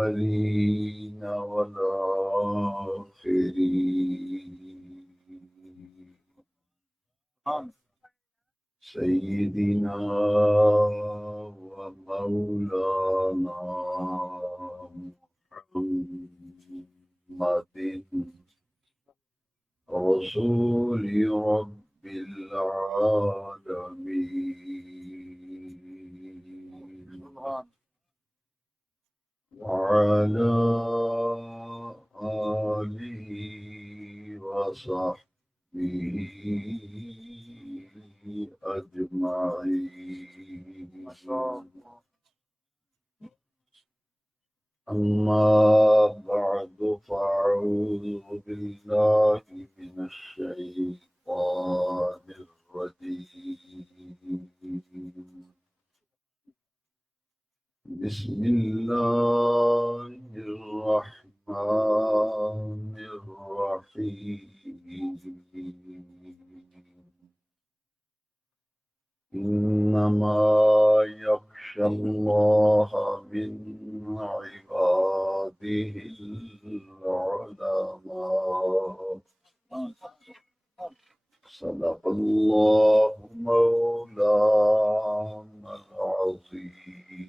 الأولين والآخرين سيدنا ومولانا محمد رسول رب العالمين وعلى آله وصحبه أجمعين أما بعد فأعوذ بالله من الشيطان الرجيم بسم الله الرحمن الرحيم إنما يخشى الله من عباده العلماء صدق الله مولانا العظيم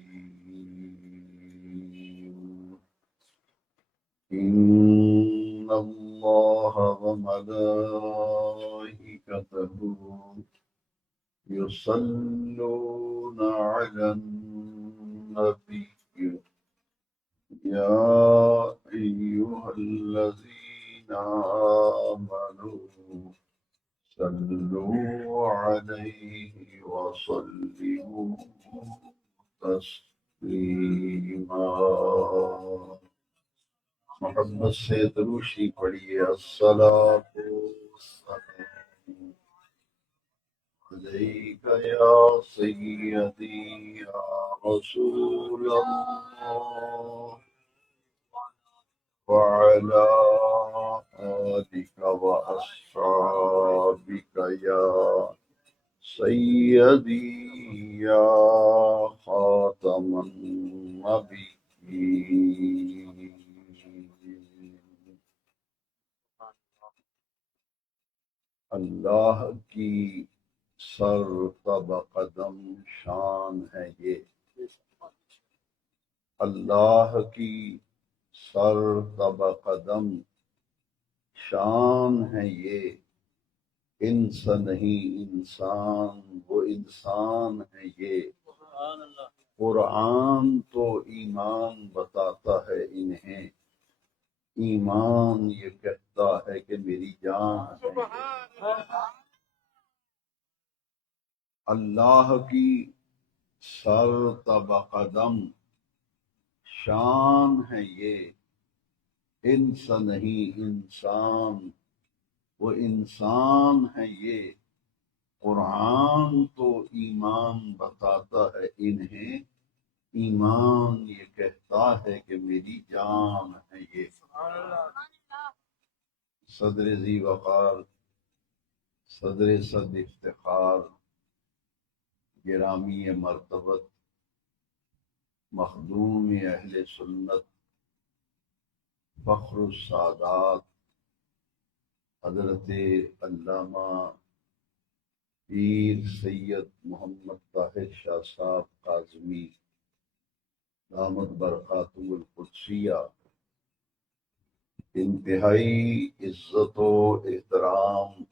إن الله وملائكته يصلون على النبي يا أيها الذين آمنوا صلوا عليه وسلموا تسليما محمد سے دروشی پڑھیے الصلاۃ والسلام عليك يا سيدي يا رسول الله وعلى آلك وأصحابك يا سيدي يا خاتم النبيين اللہ کی سر تب قدم شان ہے یہ اللہ کی سر تب قدم شان ہے یہ انس نہیں انسان وہ انسان ہے یہ قرآن تو ایمان بتاتا ہے انہیں ایمان یہ کہتا ہے کہ میری جان ہے اللہ کی سر تب قدم شان ہے یہ انس نہیں انسان وہ انسان ہے یہ قرآن تو ایمان بتاتا ہے انہیں ایمان یہ کہتا ہے کہ میری جان ہے یہ صدر ذی وقار صدر صد افتخار گرامی مرتبت مخدوم اہل سنت فخر السادات حضرت علامہ پیر سید محمد طاہر شاہ صاحب کاظمی دامت برکاتہ القدسیہ انتہائی عزت و احترام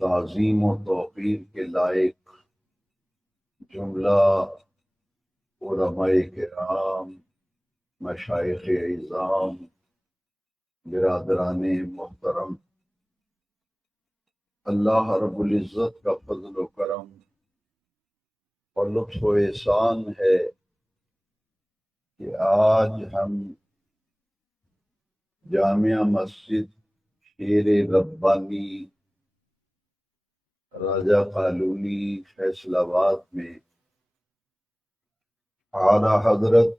تعظیم و توقیر کے لائق جملہ علماء کرام مشائخ اعظام برادران محترم اللہ رب العزت کا فضل و کرم اور لطف و احسان ہے کہ آج ہم جامعہ مسجد شیر ربانی راجہ کالونی فیصل آباد میں اعلیٰ حضرت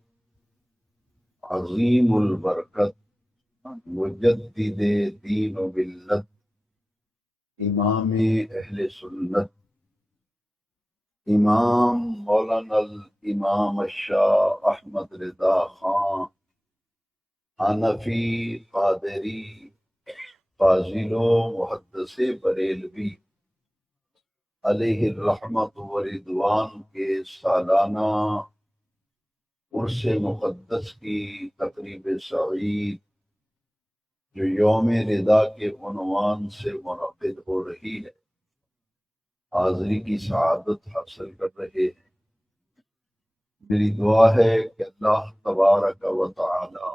عظیم البرکت مجدد دین و ملت امام اہل سنت امام مولانا الامام الشاہ احمد رضا خان حنفی، قادری، فاضل و محدث بریلوی علیہ الرحمت و رضوان کے سالانہ عرس مقدس کی تقریب سعید جو یوم رضا کے عنوان سے منعقد ہو رہی ہے، حاضری کی سعادت حاصل کر رہے ہیں۔ میری دعا ہے کہ اللہ تبارک و تعالی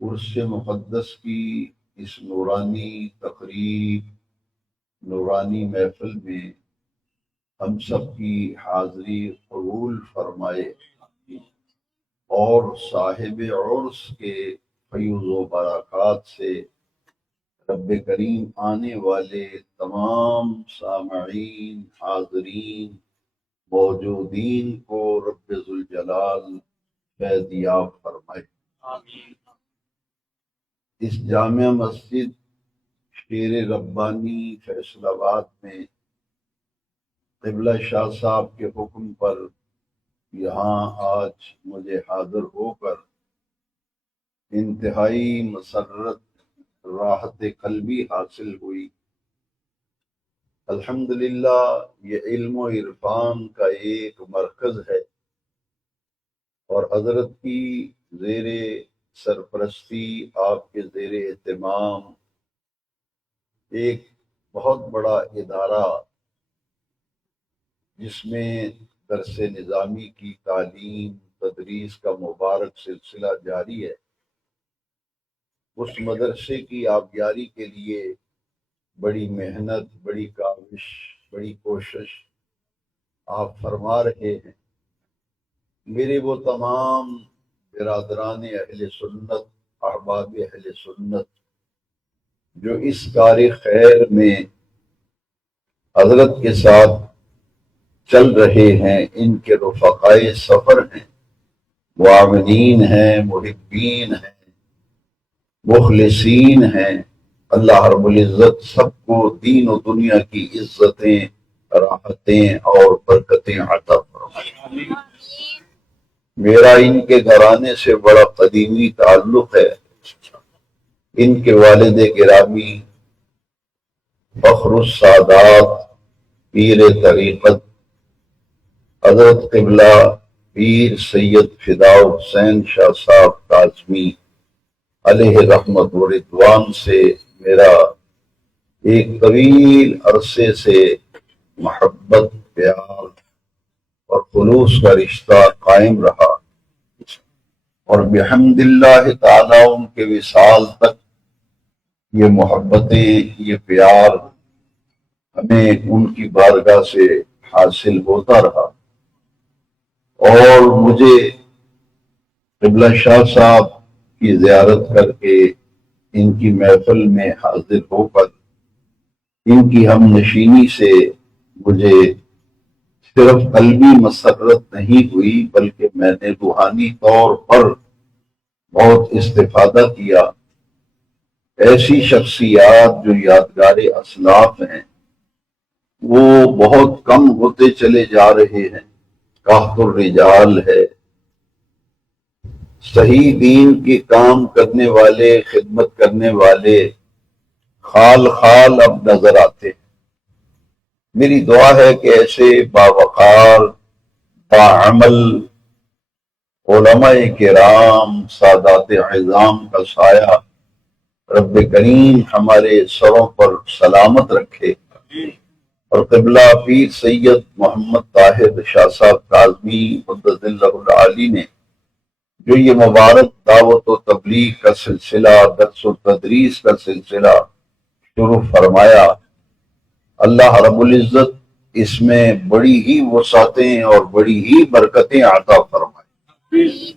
عرس مقدس کی اس نورانی تقریب، نورانی محفل میں ہم سب کی حاضری قبول فرمائے اور صاحب عرس کے فیض و برکات سے رب کریم آنے والے تمام سامعین، حاضرین، موجودین کو رب ذوالجلال فیض یاب فرمائے۔ آمین۔ اس جامع مسجد شیر ربانی فیصل آباد میں قبلہ شاہ صاحب کے حکم پر یہاں آج مجھے حاضر ہو کر انتہائی مسرت، راحت قلبی حاصل ہوئی۔ الحمدللہ یہ علم و عرفان کا ایک مرکز ہے اور حضرت کی زیر سرپرستی، آپ کے زیر اہتمام ایک بہت بڑا ادارہ جس میں درس نظامی کی تعلیم، تدریس کا مبارک سلسلہ جاری ہے، اس مدرسے کی آبیاری کے لیے بڑی محنت، بڑی کاوش، بڑی کوشش آپ فرما رہے ہیں۔ میرے وہ تمام برادران اہل سنت، احباب اہل سنت جو اس کار خیر میں حضرت کے ساتھ چل رہے ہیں، ان کے رفقائے سفر ہیں، معاونین ہیں، محبین ہیں، مخلصین ہیں۔ اللہ رب العزت سب کو دین و دنیا کی عزتیں، راحتیں اور برکتیں عطا فرمائے۔ میرا ان کے گھرانے سے بڑا قدیمی تعلق ہے۔ ان کے والد گرامی فخر السادات پیر طریقت حضرت قبلہ پیر سید فداء حسین شاہ صاحب کاظمی علیہ رحمت و رضوان سے میرا ایک طویل عرصے سے محبت، پیار اور خلوص کا رشتہ قائم رہا، اور بحمد اللہ تعالیٰ ان کے وصال تک یہ محبتیں، یہ پیار ہمیں ان کی بارگاہ سے حاصل ہوتا رہا۔ اور مجھے قبلہ شاہ صاحب کی زیارت کر کے ان کی محفل میں حاضر ہو کر ان کی ہم نشینی سے مجھے صرف قلبی مسرت نہیں ہوئی، بلکہ میں نے روحانی طور پر بہت استفادہ کیا۔ ایسی شخصیات جو یادگار اسلاف ہیں وہ بہت کم ہوتے چلے جا رہے ہیں۔ قحط الرجال ہے، صحیح دین کی کام کرنے والے، خدمت کرنے والے خال خال اب نظر آتے ہیں۔ میری دعا ہے کہ ایسے باوقار، باعمل علماء کرام، سادات اعظام کا سایہ رب کریم ہمارے سروں پر سلامت رکھے، اور قبلہ پیر سید محمد طاہر شاہ صاحب کاظمی قدس اللہ العالی نے جو یہ مبارک دعوت و تبلیغ کا سلسلہ، درس و تدریس کا سلسلہ شروع فرمایا، اللہ رب العزت اس میں بڑی ہی وسعتیں اور بڑی ہی برکتیں عطا فرمائے۔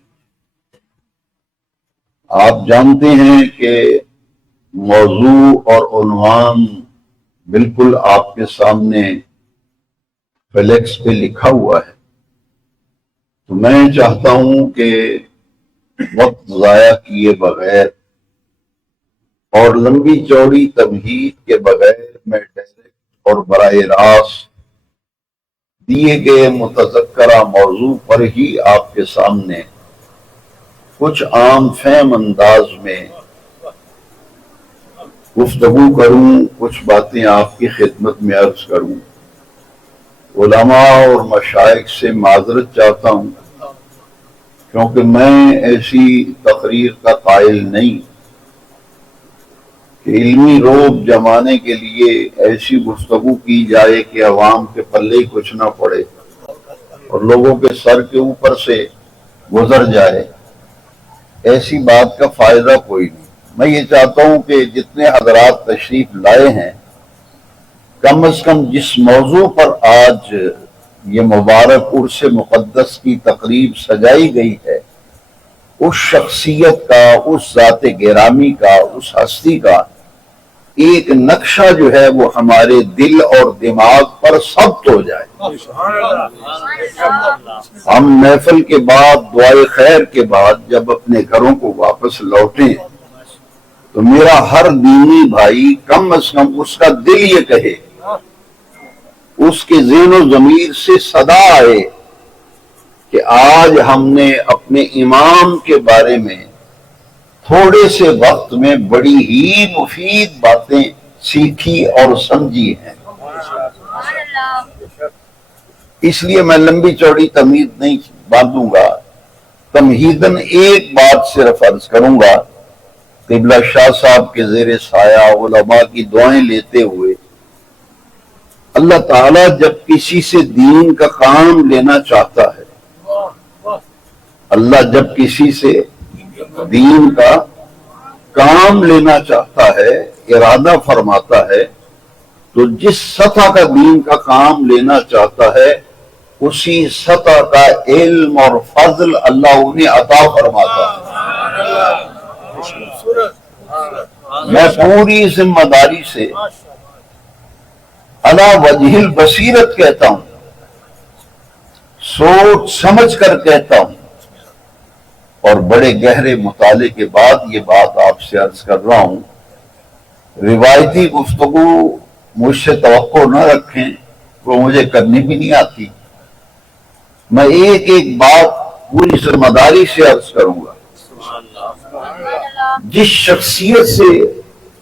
آپ جانتے ہیں کہ موضوع اور عنوان بالکل آپ کے سامنے فلیکس پہ لکھا ہوا ہے، تو میں چاہتا ہوں کہ وقت ضائع کیے بغیر اور لمبی چوڑی تمہید کے بغیر میں ڈائریکٹ اور براہ راست دیے گئے متذکرہ موضوع پر ہی آپ کے سامنے کچھ عام فہم انداز میں گفتگو کروں، کچھ باتیں آپ کی خدمت میں عرض کروں۔ علماء اور مشائخ سے معذرت چاہتا ہوں کیونکہ میں ایسی تقریر کا قائل نہیں کہ علمی روب جمانے کے لیے ایسی گفتگو کی جائے کہ عوام کے پلے ہی کچھ نہ پڑے اور لوگوں کے سر کے اوپر سے گزر جائے۔ ایسی بات کا فائدہ کوئی نہیں۔ میں یہ چاہتا ہوں کہ جتنے حضرات تشریف لائے ہیں، کم از کم جس موضوع پر آج یہ مبارک عرس مقدس کی تقریب سجائی گئی ہے، اس شخصیت کا، اس ذات گرامی کا، اس ہستی کا ایک نقشہ جو ہے وہ ہمارے دل اور دماغ پر ثبت ہو جائے۔ ہم محفل کے بعد، دعائے خیر کے بعد جب اپنے گھروں کو واپس لوٹیں تو میرا ہر دینی بھائی کم از کم اس کا دل یہ کہے، اس کے ذہن و ضمیر سے صدا آئے کہ آج ہم نے اپنے امام کے بارے میں تھوڑے سے وقت میں بڑی ہی مفید باتیں سیکھی اور سمجھی ہیں۔ اس لیے میں لمبی چوڑی تمہید نہیں باندھوں گا، تمہیداً ایک بات صرف عرض کروں گا۔ قبلہ شاہ صاحب کے زیر سایہ علماء کی دعائیں لیتے ہوئے، اللہ تعالیٰ جب کسی سے دین کا کام لینا چاہتا ہے، اللہ جب کسی سے دین کا کام لینا چاہتا ہے، ارادہ فرماتا ہے، تو جس سطح کا دین کا کام لینا چاہتا ہے اسی سطح کا علم اور فضل اللہ انہیں عطا فرماتا ہے۔ میں پوری ذمہ داری سے علی وجہ البصیرت کہتا ہوں، سوچ سمجھ کر کہتا ہوں، اور بڑے گہرے مطالعے کے بعد یہ بات آپ سے عرض کر رہا ہوں۔ روایتی گفتگو مجھ سے توقع نہ رکھیں، وہ مجھے کرنی بھی نہیں آتی۔ میں ایک ایک بات پوری ذمہ داری سے عرض کروں گا۔ جس شخصیت سے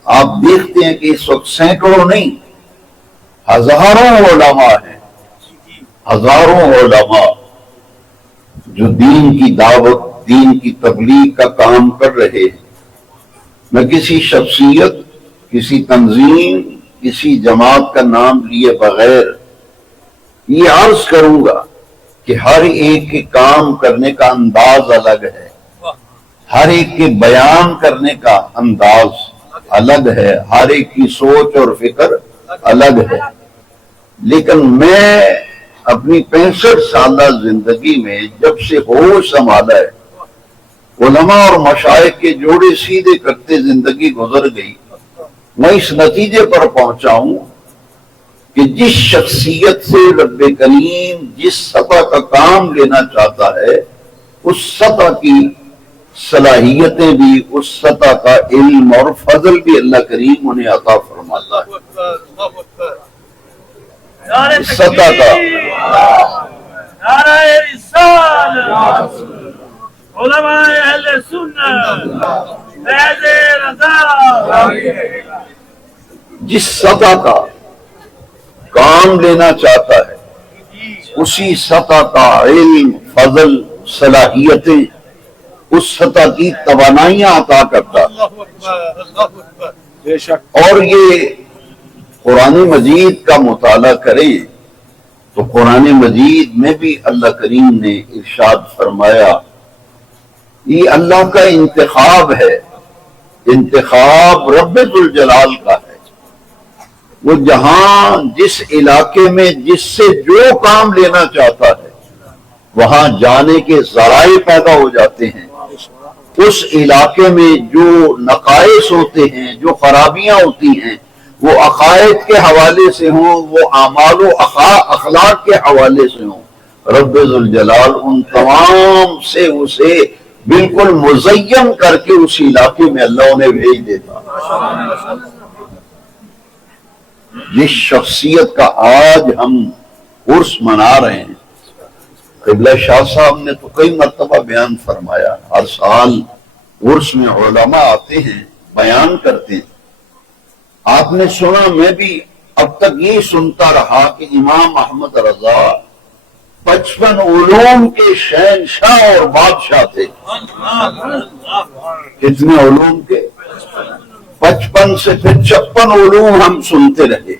آپ دیکھتے ہیں کہ اس وقت سینکڑوں نہیں، ہزاروں علماء ہیں، ہزاروں علماء جو دین کی دعوت، دین کی تبلیغ کا کام کر رہے ہیں۔ میں کسی شخصیت، کسی تنظیم، کسی جماعت کا نام لیے بغیر یہ عرض کروں گا کہ ہر ایک کے کام کرنے کا انداز الگ ہے، ہر ایک کے بیان کرنے کا انداز الگ ہے، ہر ایک کی سوچ اور فکر الگ ہے، لیکن میں اپنی 65 سالہ زندگی میں جب سے ہوش سنبھالا ہے، علماء اور مشائخ کے جوڑے سیدھے کرتے زندگی گزر گئی، میں اس نتیجے پر پہنچا ہوں کہ جس شخصیت سے رب کریم جس سطح کا کام لینا چاہتا ہے، اس سطح کی صلاحیتیں بھی، اس سطح کا علم اور فضل بھی اللہ کریم انہیں عطا فرماتا ہے۔ اس سطح کا نعرہ رسالت، علماء اہل سنت، فیض رضا، جس سطح کا کام لینا چاہتا ہے اسی سطح کا علم، فضل، صلاحیتیں، اس سطح کی توانائیاں عطا کرتا ہے۔ اور یہ قرآن مجید کا مطالعہ کریں تو قرآن مجید میں بھی اللہ کریم نے ارشاد فرمایا، یہ اللہ کا انتخاب ہے، انتخاب رب ذوالجلال کا ہے۔ وہ جہاں جس علاقے میں جس سے جو کام لینا چاہتا ہے وہاں جانے کے ذرائع پیدا ہو جاتے ہیں۔ اس علاقے میں جو نقائص ہوتے ہیں، جو خرابیاں ہوتی ہیں، وہ عقائد کے حوالے سے ہوں، وہ اعمال و اخلاق کے حوالے سے ہوں، رب ذوالجلال ان تمام سے اسے بالکل مزین کر کے اس علاقے میں اللہ انہیں بھیج دیتا۔ جس شخصیت کا آج ہم عرس منا رہے ہیں، قبلہ شاہ صاحب نے تو کئی مرتبہ بیان فرمایا، ہر سال عرس میں علماء آتے ہیں بیان کرتے ہیں. آپ نے سنا، میں بھی اب تک یہ سنتا رہا کہ امام احمد رضا 55 علوم کے شہنشاہ اور بادشاہ تھے. کتنے علوم کے؟ 55 سے پھر 56 علوم ہم سنتے رہے.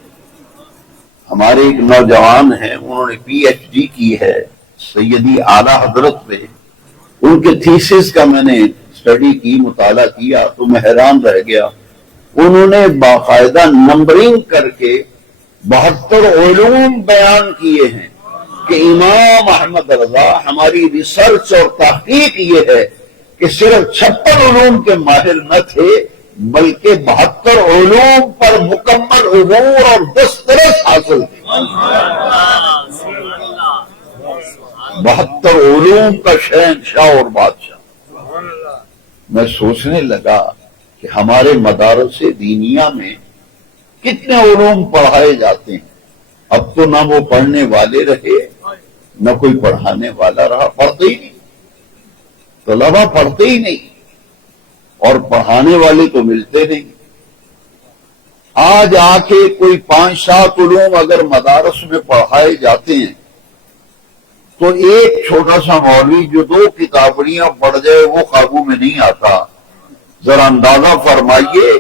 ہمارے ایک نوجوان ہیں، انہوں نے پی ایچ ڈی کی ہے سیدی اعلیٰ حضرت پہ. ان کے تھیسس کا میں نے اسٹڈی کی، مطالعہ کیا تو میں حیران رہ گیا. انہوں نے باقاعدہ نمبرنگ کر کے 72 علوم بیان کیے ہیں کہ امام احمد رضا، ہماری ریسرچ اور تحقیق یہ ہے کہ صرف 56 علوم کے ماہر نہ تھے بلکہ 72 علوم پر مکمل عبور اور دسترس حاصل تھی. 72 علوم کا شہنشاہ اور بادشاہ. میں سوچنے لگا کہ ہمارے مدارس دینیہ میں کتنے علوم پڑھائے جاتے ہیں. اب تو نہ وہ پڑھنے والے رہے نہ کوئی پڑھانے والا رہا، پڑھتے ہی نہیں، طلبہ پڑھتے ہی نہیں اور پڑھانے والے تو ملتے نہیں. آج آ کے کوئی 5-7 علوم اگر مدارس میں پڑھائے جاتے ہیں تو ایک چھوٹا سا مولوی جو 2 کتابڑیاں پڑھ جائے وہ قابو میں نہیں آتا. ذرا اندازہ فرمائیے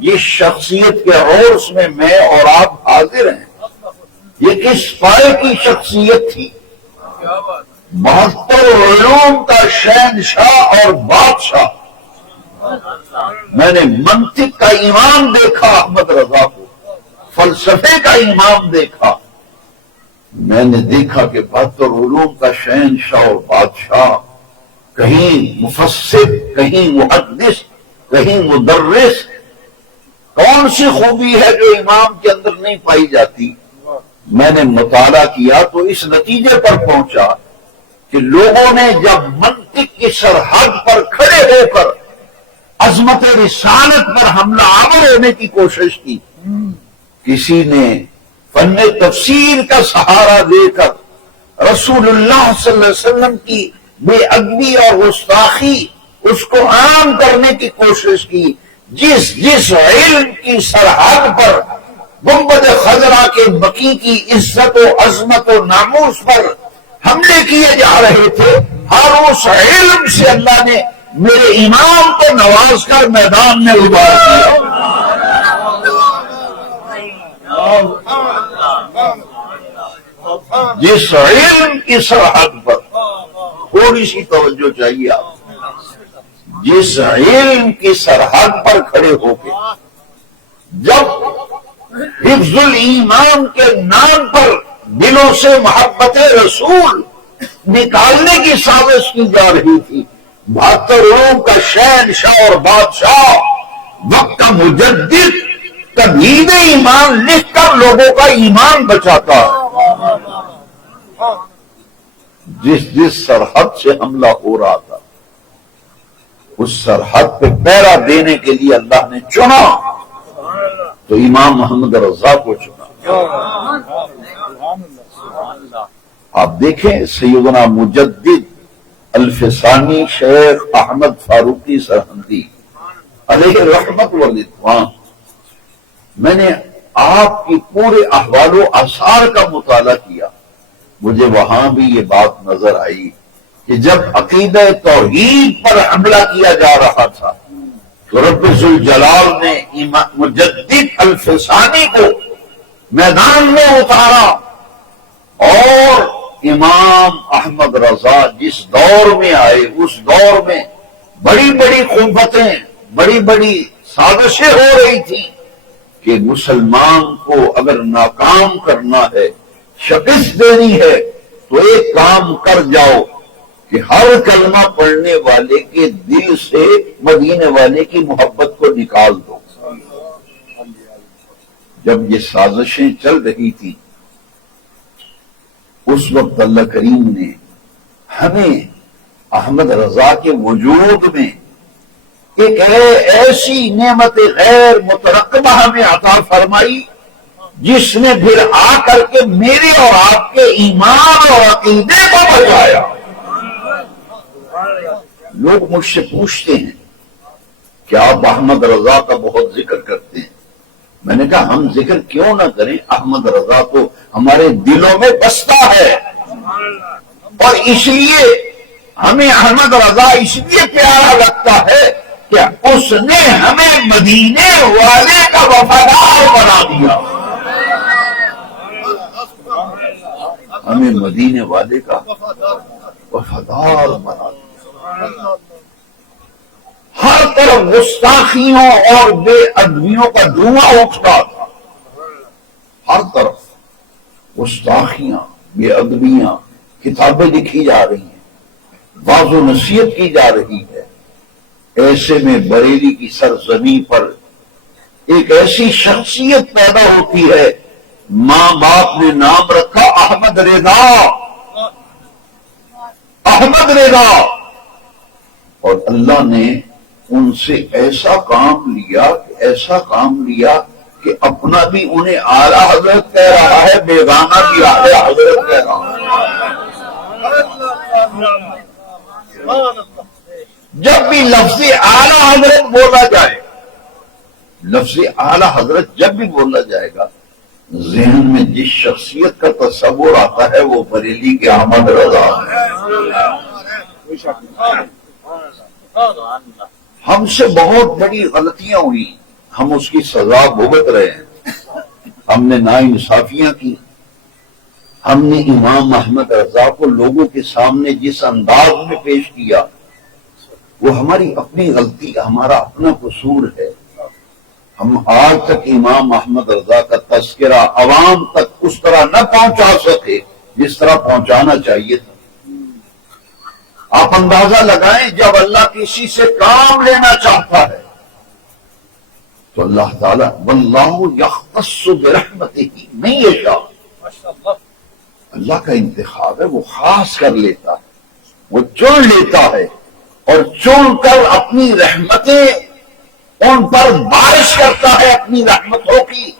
یہ شخصیت کے عرص میں میں اور آپ حاضر ہیں، یہ کس پائے کی شخصیت تھی؟ 72 علوم کا شہنشاہ اور بادشاہ. میں نے منطق کا امام دیکھا احمد رضا کو، فلسفے کا امام دیکھا. میں نے دیکھا کہ 72 علوم کا شہنشاہ اور بادشاہ، کہیں مفسر، کہیں محدث، کہیں مدرس. کون سی خوبی ہے جو امام کے اندر نہیں پائی جاتی؟ میں نے مطالعہ کیا تو اس نتیجے پر پہنچا کہ لوگوں نے جب منطق کی سرحد پر کھڑے ہو کر عظمت رسالت پر حملہ آور ہونے کی کوشش کی، کسی نے فن تفسیر کا سہارا دے کر رسول اللہ صلی اللہ علیہ وسلم کی بے ادبی اور گستاخی اس کو عام کرنے کی کوشش کی. جس علم کی سرحد پر گنبد خضرا کے بقی کی عزت و عظمت و ناموس پر حملے کیے جا رہے تھے، ہر اس علم سے اللہ نے میرے امام کو نواز کر میدان میں ابھار دیا. جس علم کی سرحد پر، تھوڑی سی توجہ چاہیے آپ، جس علم کی سرحد پر کھڑے ہو کے جب حفظ الایمان کے نام پر دلوں سے محبت رسول نکالنے کی سازش کی جا رہی تھی، 72 علوم کا شہنشاہ اور بادشاہ، وقت کا مجدد، تمہید ایمان لکھ کر لوگوں کا ایمان بچاتا ہے. جس سرحد سے حملہ ہو رہا تھا اس سرحد پہ پہرا دینے کے لیے اللہ نے چنا تو امام محمد رضا کو چنا. آپ دیکھیں سیدنا مجدد الفسانی شیخ احمد فاروقی سرہندی علیہ رحمت و رضوان، میں نے آپ کی پورے احوال و آثار کا مطالعہ کیا. مجھے وہاں بھی یہ بات نظر آئی کہ جب عقیدہ توحید پر حملہ کیا جا رہا تھا تو رب ذوالجلال نے مجدد الفسانی کو میدان میں اتارا، اور امام احمد رضا جس دور میں آئے اس دور میں بڑی بڑی قوتیں، بڑی بڑی سازشیں ہو رہی تھی کہ مسلمان کو اگر ناکام کرنا ہے، شکست دینی ہے تو ایک کام کر جاؤ کہ ہر کلمہ پڑھنے والے کے دل سے مدینے والے کی محبت کو نکال دو. جب یہ سازشیں چل رہی تھی اس وقت اللہ کریم نے ہمیں احمد رضا کے وجود میں ایک ایسی نعمت غیر مترقبہ ہمیں عطا فرمائی جس نے پھر آ کر کے میرے اور آپ کے ایمان اور عقیدے کو بچایا۔ لوگ مجھ سے پوچھتے ہیں کہ آپ احمد رضا کا بہت ذکر کرتے ہیں۔ میں نے کہا ہم ذکر کیوں نہ کریں، احمد رضا تو ہمارے دلوں میں بستا ہے، اور اس لیے ہمیں احمد رضا اس لیے پیارا لگتا ہے کہ اس نے ہمیں مدینے والے کا وفادار بنا دیا، ہمیں مدینے والے کا وفادار بنا دیا۔ ہر طرف گستاخیوں اور بے ادبیوں کا دھواں اٹھتا تھا، ہر طرف گستاخیاں، بے ادبیاں، کتابیں لکھی جا رہی ہیں، واعظ و نصیحت کی جا رہی ہے۔ ایسے میں بریلی کی سرزمین پر ایک ایسی شخصیت پیدا ہوتی ہے، ماں باپ نے نام رکھا احمد رضا، احمد رضا، اور اللہ نے ان سے ایسا کام لیا کہ اپنا بھی انہیں اعلیٰ حضرت کہہ رہا ہے، بیگانہ بھی اعلیٰ حضرت کہہ رہا ہے۔ جب بھی لفظ اعلیٰ حضرت بولا جائے، لفظ اعلیٰ حضرت جب بھی بولا جائے گا، ذہن میں جس شخصیت کا تصور آتا ہے وہ بریلی کے احمد رضا ہے۔ ہم سے بہت بڑی غلطیاں ہوئی، ہم اس کی سزا بھگت رہے ہیں۔ ہم نے ناانصافیاں کی، ہم نے امام احمد رضا کو لوگوں کے سامنے جس انداز میں پیش کیا وہ ہماری اپنی غلطی، ہمارا اپنا قصور ہے۔ ہم آج تک امام احمد رضا کا تذکرہ عوام تک اس طرح نہ پہنچا سکے جس طرح پہنچانا چاہیے تھا۔ آپ اندازہ لگائیں، جب اللہ کسی سے کام لینا چاہتا ہے تو اللہ تعالیٰ واللہ یختص برحمتہ من یشاء، اللہ کا انتخاب ہے، وہ خاص کر لیتا ہے، وہ چن لیتا ہے، اور چن کر اپنی رحمتیں ان پر بارش کرتا ہے، اپنی رحمتوں کی،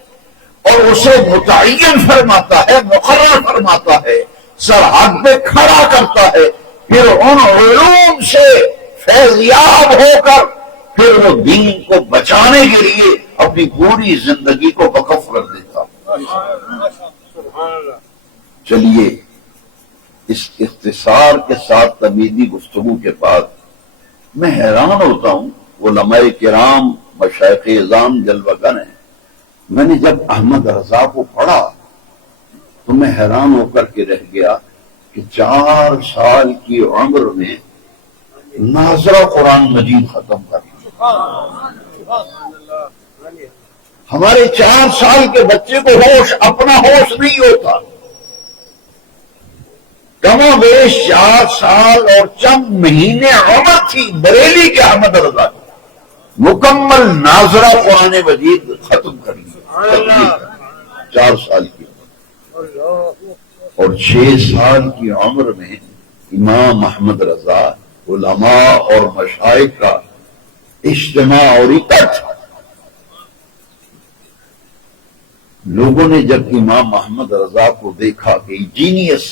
اور اسے متعین فرماتا ہے، مقرر فرماتا ہے، سرحد پہ کھڑا کرتا ہے، پھر ان علوم سے فیضیاب ہو کر پھر وہ دین کو بچانے کے لیے اپنی پوری زندگی کو وقف کر دیتا۔ چلیے اس اختصار کے ساتھ تمیزی گفتگو کے بعد میں حیران ہوتا ہوں، علماء کرام، مشائخ اعظام جلوہ گر ہیں۔ میں نے جب احمد رضا کو پڑھا تو میں حیران ہو کر کے رہ گیا کہ 4 سال کی عمر میں ناظرہ قرآن مجید ختم کر لیا۔ ہمارے 4 سال کے بچے کو اپنا ہوش نہیں ہوتا، کم و بیش 4 سال اور چند مہینے عمر تھی بریلی کے احمد رضا کو، مکمل ناظرہ قرآن مجید ختم کر لیا 4 سال کی، اور 6 سال کی عمر میں امام احمد رضا علماء اور مشائخ کا اجتماع اور اکٹھ۔ لوگوں نے جب امام احمد رضا کو دیکھا کہ جینیس،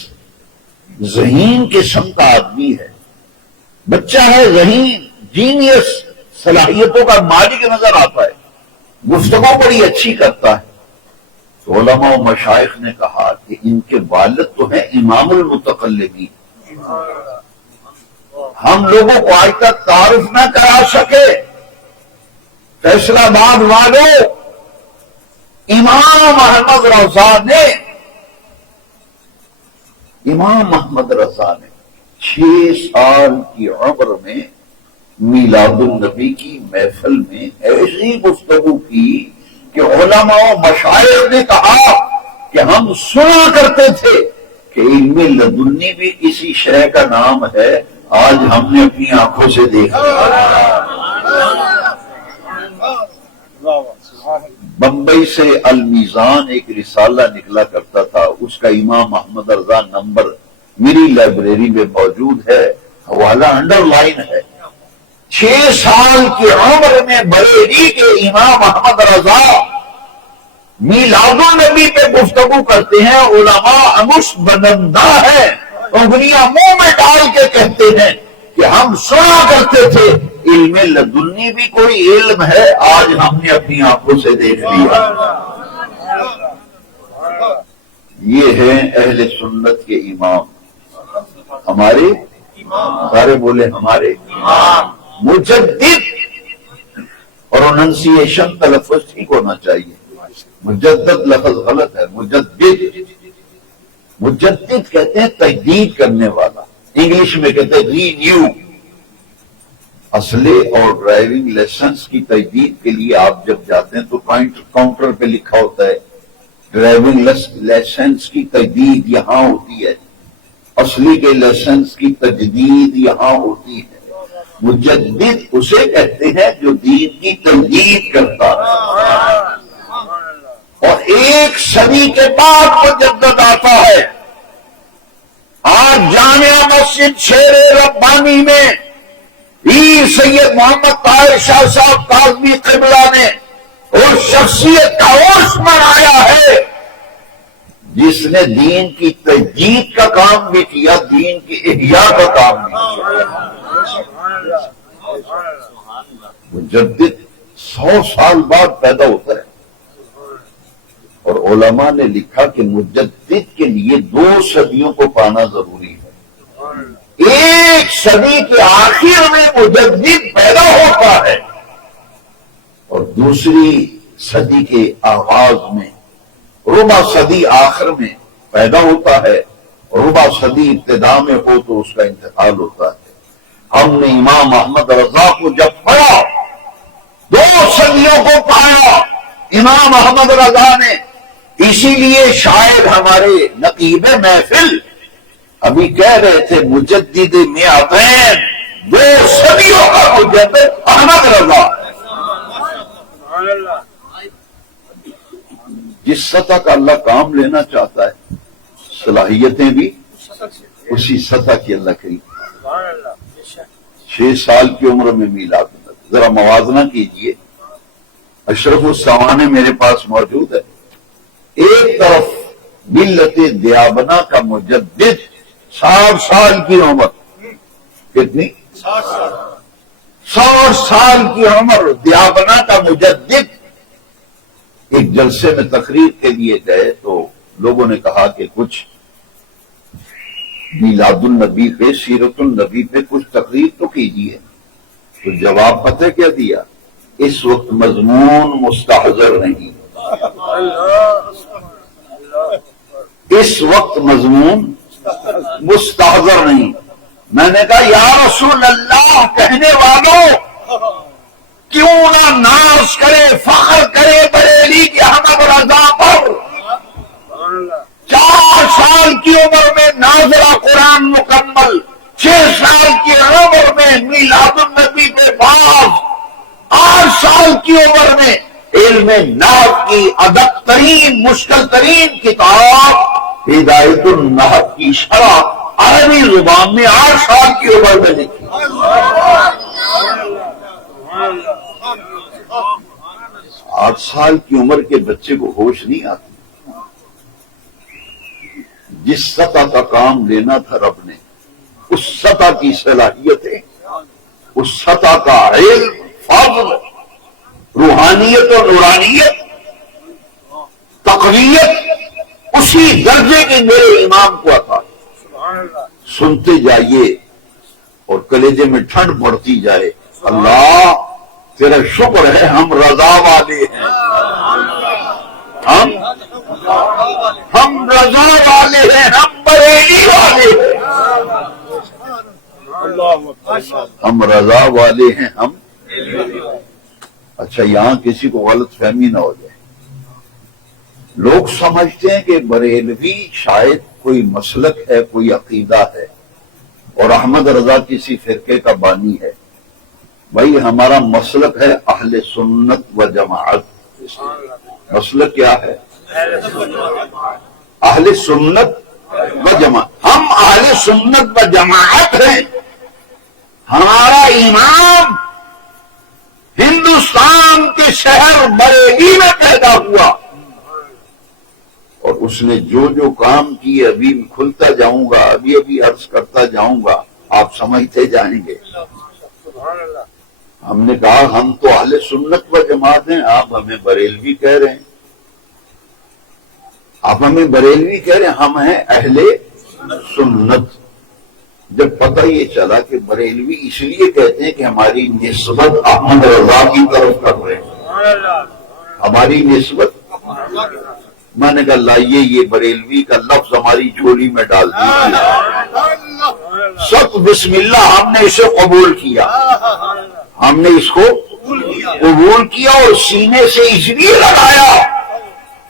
ذہین قسم کا آدمی ہے، بچہ ہے، ذہین، جینیس، صلاحیتوں کا مالک نظر آتا ہے، گفتگو بڑی اچھی کرتا ہے، تو علماء و مشائخ نے کہا کہ ان کے والد تو ہیں امام المتکلمین، ہم لوگوں کو آج تک تعارف نہ کرا سکے، فیصلہ آباد والوں، امام احمد رضا نے 6 سال کی عمر میں میلاد النبی کی محفل میں ایسی گفتگو کی کہ علماء و مشائخ نے کہا کہ ہم سنا کرتے تھے کہ علم لدنی بھی کسی شے کا نام ہے، آج ہم نے اپنی آنکھوں سے دیکھا۔ بمبئی سے المیزان ایک رسالہ نکلا کرتا تھا، اس کا امام احمد رضا نمبر میری لائبریری میں موجود ہے، حوالہ انڈر لائن ہے۔ 6 سال کی عمر میں بریلی کے امام احمد رضا میلاد النبی پہ گفتگو کرتے ہیں، علماء انگشت بنندہ ہے، انگلیاں منہ میں ڈال کے کہتے ہیں کہ ہم سنا کرتے تھے علم لدنی بھی کوئی علم ہے، آج ہم نے اپنی آنکھوں سے دیکھ لیا۔ یہ ہیں اہل سنت کے امام، ہمارے سارے بولے ہمارے مجدد، پروننسیشن تلفظ ٹھیک ہونا چاہیے، مجدد لفظ غلط ہے، مجدد، مجدد کہتے ہیں تجدید کرنے والا، انگلش میں کہتے ہیں ری نیو۔ اسلحے اور ڈرائیونگ لائسنس کی تجدید کے لیے آپ جب جاتے ہیں تو کاؤنٹر پہ لکھا ہوتا ہے ڈرائیونگ لائسنس کی تجدید یہاں ہوتی ہے، اصلی کے لائسنس کی تجدید یہاں ہوتی ہے۔ مجدد اسے کہتے ہیں جو دین کی تجدید کرتا ہے، اور ایک صدی کے بعد مجدد آتا ہے۔ آج جامعہ مسجد شیر ربانی میں پیر سید محمد طاہر شاہ صاحب کاظمی قبلہ نے اس شخصیت کا عرس منایا ہے جس نے دین کی تجدید کا کام بھی کیا، دین کی احیاء کا کام بھی کیا۔ مجدد 100 سال بعد پیدا ہوتا ہے، اور علماء نے لکھا کہ مجدد کے لیے 2 صدیوں کو پانا ضروری ہے۔ ایک صدی کے آخر میں مجدد پیدا ہوتا ہے، اور دوسری صدی کے آغاز میں، ربع صدی آخر میں پیدا ہوتا ہے، اور ربع صدی ابتدا میں ہو تو اس کا انتقال ہوتا ہے۔ ہم نے امام احمد رضا کو جب پڑھا 2 صدیوں کو پایا امام احمد رضا نے، اسی لیے شاید ہمارے نقیب محفل ابھی کہہ رہے تھے مجدد میاتین، 2 صدیوں کا مجدد احمد رضا ہے۔ جس سطح کا اللہ کام لینا چاہتا ہے صلاحیتیں بھی اسی سطح کی اللہ کی۔ 6 سال کی عمر میں میلاد النبی، ذرا موازنہ کیجئے، اشرف السوانے میرے پاس موجود ہے، ایک طرف ملت دیابنا کا مجدد 60 سال کی عمر، کتنی 60 سال کی عمر، دیابنا کا مجدد۔ ایک جلسے میں تقریر کے لیے گئے تو لوگوں نے کہا کہ کچھ میلاد النبی پہ، سیرت النبی پہ کچھ تقریر تو کیجیے، تو جواب پتہ کیا دیا؟ اس وقت مضمون مستحضر نہیں، اس وقت مضمون مستحضر نہیں۔ میں نے کہا یا رسول اللہ، کہنے والوں کیوں نہ ناز کرے، فخر کرے بریلی کے احمد رضا پر۔ 4 سال کی عمر میں نازلہ قرآن مکمل، 6 سال کی عمر میں میلاد النبی پہ باز، 8 سال کی عمر میں علم نحو کی ادق ترین مشکل ترین کتاب ہدایت النحو کی شرح عربی زبان میں 8 سال کی عمر میں لکھی۔ 8 سال کی عمر کے بچے کو ہوش نہیں آتی۔ جس سطح کا کام لینا تھا رب نے، اس سطح کی صلاحیتیں، اس سطح کا علم، فضل، روحانیت اور نورانیت، تقویت اسی درجے کے میرے امام کو عطا۔ سنتے جائیے اور کلیجے میں ٹھنڈ پڑتی جائے، اللہ تیرا شکر ہے ہم رضا والے ہیں، ہم رضا والے ہیں، ہم بریلی والے ہیں، ہم رضا والے ہیں، ہم۔ اچھا یہاں کسی کو غلط فہمی نہ ہو جائے، لوگ سمجھتے ہیں کہ بریلوی شاید کوئی مسلک ہے، کوئی عقیدہ ہے، اور احمد رضا کسی فرقے کا بانی ہے۔ بھائی ہمارا مسلک ہے اہل سنت و جماعت۔ مسلک کیا ہے؟ اہل سنت و جماعت۔ ہم اہل سنت و جماعت ہیں۔ ہمارا امام ہندوستان کے شہر بریلی میں پیدا ہوا، اور اس نے جو جو کام کیے ابھی کھلتا جاؤں گا، ابھی ابھی عرض کرتا جاؤں گا، آپ سمجھتے جائیں گے۔ ہم نے کہا ہم تو اہل سنت و جماعت ہیں، آپ ہمیں بریلوی کہہ رہے ہیں۔ آپ ہمیں بریلوی کہہ رہے ہیں، ہم ہیں اہل سنت۔ جب پتہ یہ چلا کہ بریلوی اس لیے کہتے ہیں کہ ہماری نسبت احمد رضا کی طرف کر رہے ہیں، ہماری نسبت، میں نے کہا لائیے یہ بریلوی کا لفظ ہماری جھولی میں ڈال دیجیے۔ سب بسم اللہ، ہم نے اسے قبول کیا، ہم نے اس کو قبول کیا اور سینے سے اس لیے لگایا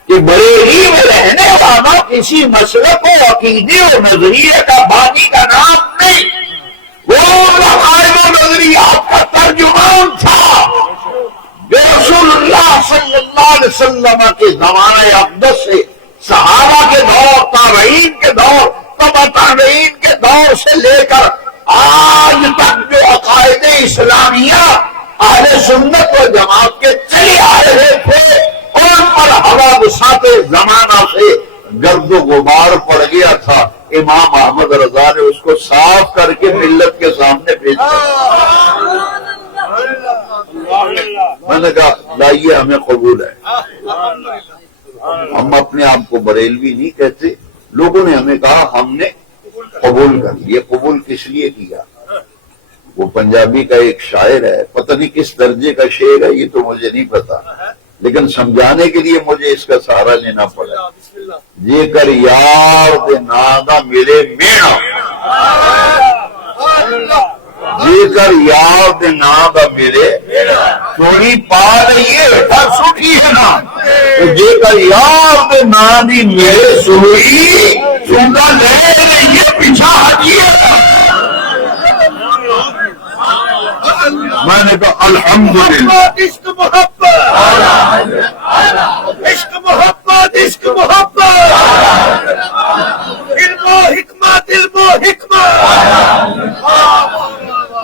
کہ بریلی میں رہنے والا کسی مسلک و عقیدے و نظریے کا بانی کا نام نہیں، وہ عقائد و نظریات کا ترجمان تھا جو رسول اللہ صلی اللہ علیہ وسلم کے زمانۂ اقدس سے صحابہ کے دور، تابعین کے دور، تبع تابعین کے دور سے لے کر آج تک جو عقائد اسلامیہ اہل سنت و جماعت کے چلے آ رہے تھے، ان پر حوادثات زمانہ سے گرد و غبار پڑ گیا تھا۔ امام احمد رضا نے اس کو صاف کر کے ملت کے سامنے بھیجا۔ میں نے کہا لائیے ہمیں قبول ہے، ہم اپنے آپ کو بریلوی نہیں کہتے، لوگوں نے ہمیں کہا ہم نے قبول کر لیا۔ قبول کس لیے کیا؟ وہ پنجابی کا ایک شاعر ہے، پتہ نہیں کس درجے کا شعر ہے یہ تو مجھے نہیں پتا، لیکن سمجھانے کے لیے مجھے اس کا سہارا لینا پڑا۔ جے کر یار دے نادا ملے مینا، جے کر یار دے نادا ملے سونی پا رہیے سوکھی ہے نا، جے کر یار دے نادی ملے سوئی سونا لے رہیے پیچھا ہٹیے۔ میں نے کہا الحمدللہ، عشق محبت، عشق محبت، عشق محبت، علم و حکمت، علم و حکمت۔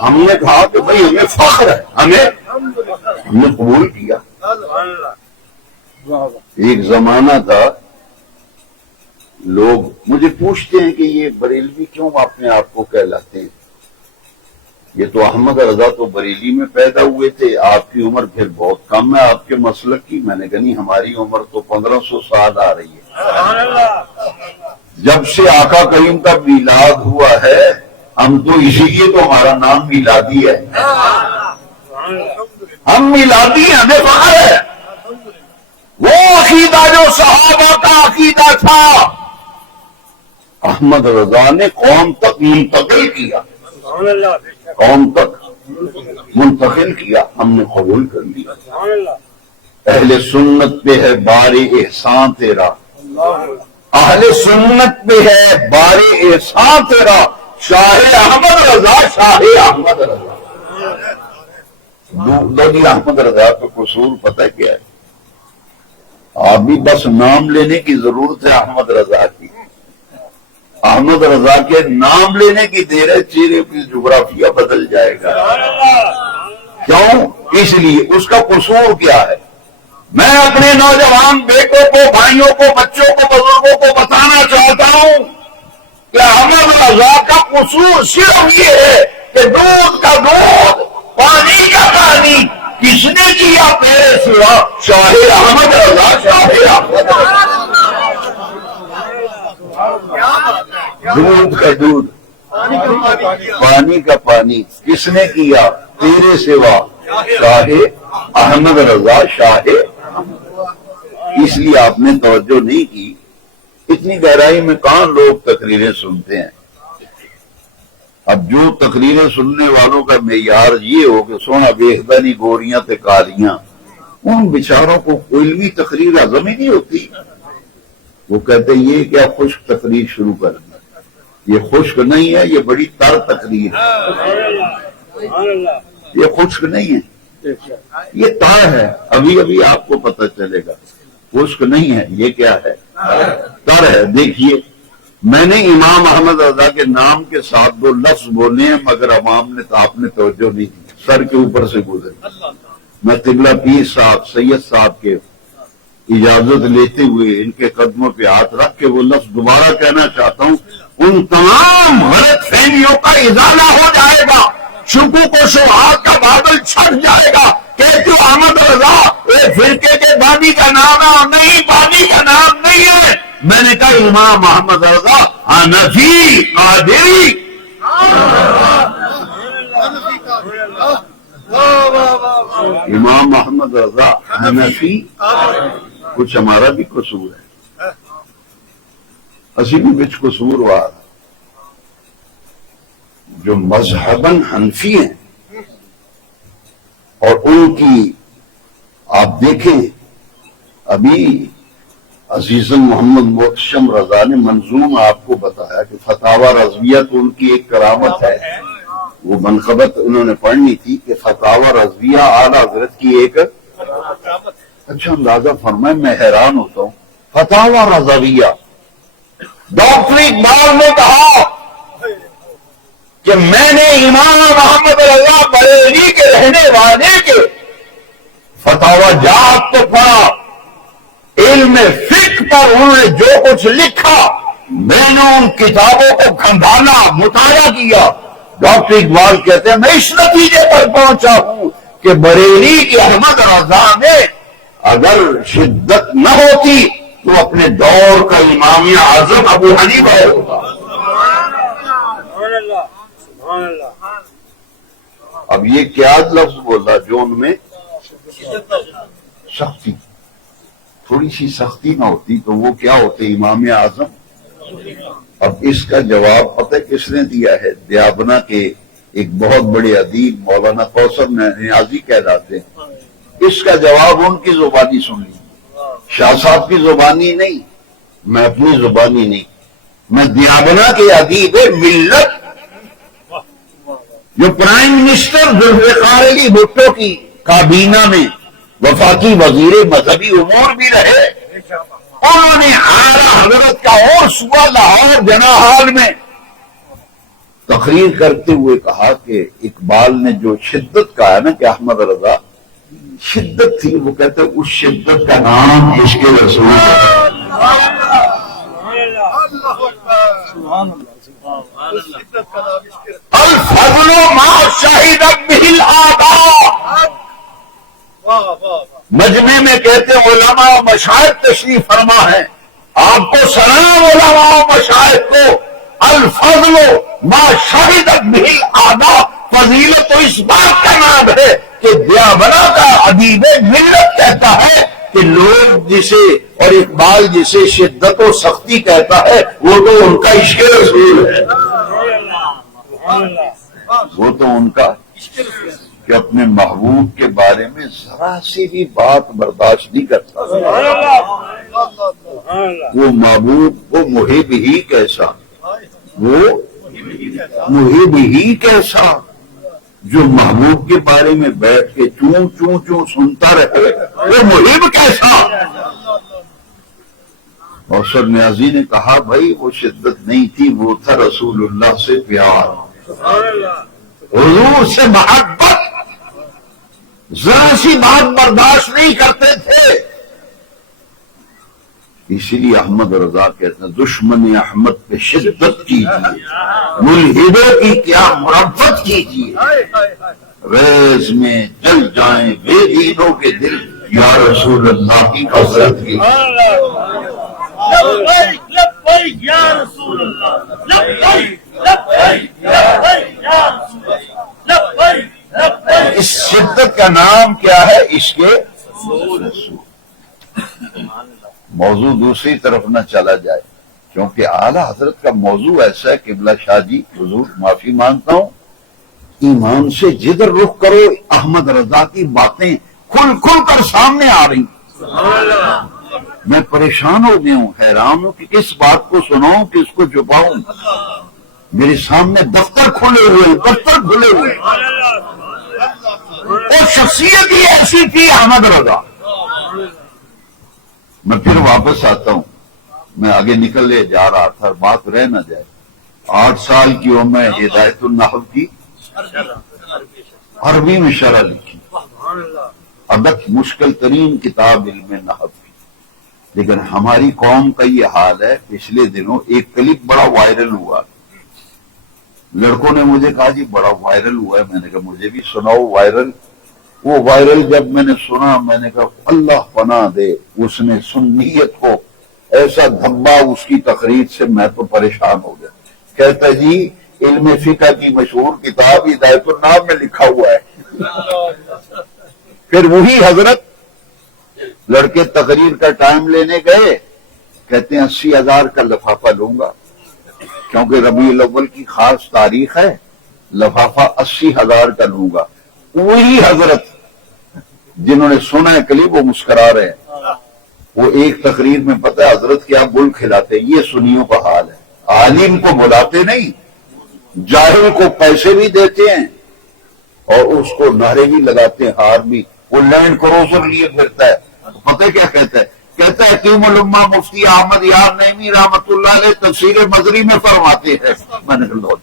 ہم نے کہا کہ بھئی ہمیں فخر ہے، ہم نے قبول کیا۔ ایک زمانہ تھا لوگ مجھے پوچھتے ہیں کہ یہ بریلوی کیوں اپنے آپ کو کہلاتے ہیں؟ یہ تو احمد رضا تو بریلی میں پیدا ہوئے تھے، آپ کی عمر پھر بہت کم ہے آپ کے مسلک کی۔ میں نے کہا نہیں، ہماری عمر تو 1500 سال آ رہی ہے، جب سے آقا کریم کا میلاد ہوا ہے، ہم تو اسی لیے تو ہمارا نام میلادی ہے، ہم میلادی ہیں، ہمیں فخر ہے۔ وہ عقیدہ جو صحابہ کا عقیدہ تھا احمد رضا نے قوم تک منتقل کیا، قوم تک منتقل کیا، ہم نے قبول کر لیا۔ اہل سنت پہ ہے بار احسان تیرا، اہل سنت پہ ہے بار احسان تیرا، شاہ احمد رضا، شاہ احمد رضا۔ دونی احمد رضا کا قصور پتہ کیا ہے؟ آپ بھی بس نام لینے کی ضرورت ہے احمد رضا کی، احمد رضا کے نام لینے کی دیر ہے، چہرے کی جغرافیہ بدل جائے گا۔ کیوں؟ اس لیے اس کا قصور کیا ہے؟ میں اپنے نوجوان بیٹوں کو، بھائیوں کو، بچوں کو، بزرگوں کو بتانا چاہتا ہوں کہ احمد رضا کا قصور صرف یہ ہے کہ دودھ کا دودھ، پانی کا پانی کس نے کیا میرے سوا؟ شاہ احمد رضا، شاہ احمد رضا۔ دودھ کا دودھ، پانی کا پانی کس نے کیا تیرے سوا؟ شاہ احمد رضا، شاہ۔ اس لیے آپ نے توجہ نہیں کی، اتنی گہرائی میں کہاں لوگ تقریریں سنتے ہیں۔ اب جو تقریریں سننے والوں کا معیار یہ ہو کہ سونا بےحدانی گوریاں تے کالیاں، ان بیچاروں کو علمی تقریر ہضم ہی نہیں ہوتی۔ وہ کہتے ہیں یہ کیا خشک تقریر شروع کر دی، یہ خشک نہیں ہے، یہ بڑی تر تقریر ہے، یہ خشک نہیں ہے، یہ تر ہے، ابھی ابھی آپ کو پتہ چلے گا، خشک نہیں ہے، یہ کیا ہے؟ تر ہے۔ دیکھیے، میں نے امام احمد رضا کے نام کے ساتھ دو لفظ بولے ہیں، مگر عوام نے آپ نے توجہ نہیں کی، سر کے اوپر سے گزرے۔ میں قبلہ پیر صاحب، سید صاحب کے اجازت لیتے ہوئے ان کے قدموں پہ ہاتھ رکھ کے وہ لفظ دوبارہ کہنا چاہتا ہوں، ان تمام غلط فہمیوں کا ازالہ ہو جائے گا، شکوک و شبہات کا بادل چھٹ جائے گا کہ جو احمد رضا ایک فرقے کے بانی کا نام ہے، اور نہیں، بانی کا نام نہیں ہے۔ میں نے کہا امام محمد رضا حنفی قادری، امام محمد رضا حنفی، کچھ ہمارا بھی قصور ہے، اسی بھی بچ قصور ہوا، جو مذہباً حنفی ہیں اور ان کی آپ دیکھیں ابھی عزیز محمد محتشم رضا نے منظوم آپ کو بتایا کہ فتاوی رضویہ تو ان کی ایک کرامت ہے، وہ منقبت انہوں نے پڑھنی تھی کہ فتاوی رضویہ اعلیٰ حضرت کی ایک اچھا اندازہ فرمائے، میں حیران ہوتا ہوں، فتاوی رضویہ ڈاکٹر اقبال نے کہا کہ میں نے امام محمد رضا بریلوی کے رہنے والے کے فتاوی جات تو پڑھا، علم فقہ پر انہوں نے جو کچھ لکھا میں نے ان کتابوں کو کھنگالا، مطالعہ کیا۔ ڈاکٹر اقبال کہتے ہیں میں اس نتیجے پر پہنچا ہوں کہ بریلی کی احمد رضا میں اگر شدت نہ ہوتی تو اپنے دور کا امام اعظم ابو حنیفہ ہوگا۔ اب یہ کیا لفظ بولا جو ان میں سختی، تھوڑی سی سختی نہ ہوتی تو وہ کیا ہوتے امام اعظم۔ اب اس کا جواب پتہ کس نے دیا ہے؟ دیابنا کے ایک بہت بڑے ادیب مولانا کوثر نیازی کہلاتے ہیں، اس کا جواب ان کی زبانی سن لی، شاہ صاحب کی زبانی نہیں، میں اپنی زبانی نہیں، میں دیابنا کے ادیب ملت جو پرائم منسٹر ذوالفقار علی بھٹو کی کابینہ میں وفاقی وزیر مذہبی امور بھی رہے، انہوں نے اعلیٰ حضرت کا اور صوبہ لاہور جناح ہال میں تقریر کرتے ہوئے کہا کہ اقبال نے جو شدت کہا ہے نا کہ احمد رضا شدت تھی، وہ کہتے ہیں اس شدت کا نام عشق رسول ہے۔ الفضل ما شہدت بہ الآباء، مجمع میں کہتے ہیں علماء و مشائخ تشریف فرما ہے، آپ کو سلام علماء و مشائخ کو۔ الفضل ما شہدت بہ الآباء، فضیلت تو اس بات کا نام ہے کہ دیابنا کا ادیب ملت کہتا ہے کہ لوگ جسے اور اقبال جسے شدت و سختی کہتا ہے وہ تو ان کا عشق رسول ہے، وہ تو ان کا کہ اپنے محبوب کے بارے میں ذرا سی بھی بات برداشت نہیں کرتا۔ وہ محبوب، وہ محب ہی کیسا، وہ محب ہی کیسا جو محبوب کے بارے میں بیٹھ کے چوں چوں چوں سنتا رہے، وہ محب کیسا۔ کوثر نیازی نے کہا بھائی وہ شدت نہیں تھی، وہ تھا رسول اللہ سے پیار، حضور سے محبت، ذرا سی بات برداشت نہیں کرتے تھے۔ اسی لیے احمد رضا کہتے ہیں دشمن احمد پہ شدت کیجیے، ملحدوں کی کیا مربت کیجیے، ریز میں جل جائیں بے دینوں کے دل، یا رسول اللہ کی حضرت کی۔ اس شدت کا نام کیا ہے؟ عشق رسول۔ موضوع دوسری طرف نہ چلا جائے کیونکہ اعلیٰ حضرت کا موضوع ایسا ہے، قبلہ شاہ جی حضور معافی مانگتا ہوں، ایمان سے جدھر رخ کرو احمد رضا کی باتیں کھل کھل کر سامنے آ رہی، میں پریشان ہو گیا ہوں، حیران ہوں کہ کس بات کو سناؤں کس کو چھپاؤں، میرے سامنے دفتر کھلے ہوئے، دفتر کھلے ہوئے، اور شخصیت ہی ایسی تھی احمد رضا۔ میں پھر واپس آتا ہوں، میں آگے نکلے جا رہا تھا، بات رہ نہ جائے، 8 سال کی عمر میں ہدایت النحو کی عربی میں شرح لکھی، ادک مشکل ترین کتاب علم نحو کی، لیکن ہماری قوم کا یہ حال ہے. پچھلے دنوں ایک کلپ بڑا وائرل ہوا، لڑکوں نے مجھے کہا جی بڑا وائرل ہوا ہے. میں نے کہا مجھے بھی سناؤ وائرل. وہ وائرل جب میں نے سنا میں نے کہا اللہ پناہ دے، اس نے سنیت کو ایسا دھبا اس کی تقریر سے میں تو پریشان ہو گیا. کہتا جی علم فقہ کی مشہور کتاب ہدایت النام میں لکھا ہوا ہے. پھر وہی حضرت لڑکے تقریر کا ٹائم لینے گئے، کہتے ہیں 80,000 کا لفافہ لوں گا کیونکہ ربیع الاول کی خاص تاریخ ہے، لفافہ 80,000 کا لوں گا. وہی حضرت جنہوں نے سنا ہے کلپ وہ مسکرا رہے ہیں. وہ ایک تقریر میں پتہ ہے حضرت کیا گل کھلاتے. یہ سنیوں کا حال ہے، عالم کو بلاتے نہیں، جاہل کو پیسے بھی دیتے ہیں اور اس کو نعرے بھی لگاتے ہیں، ہار بھی. وہ لینڈ کروزر لیے پھرتا ہے. پتہ کیا کہتا ہے؟ کہتا ہے حکیم الامہ مفتی احمد یار نعیمی رحمت اللہ علیہ تفسیر مزری میں فرماتے ہیں. میں نے کہا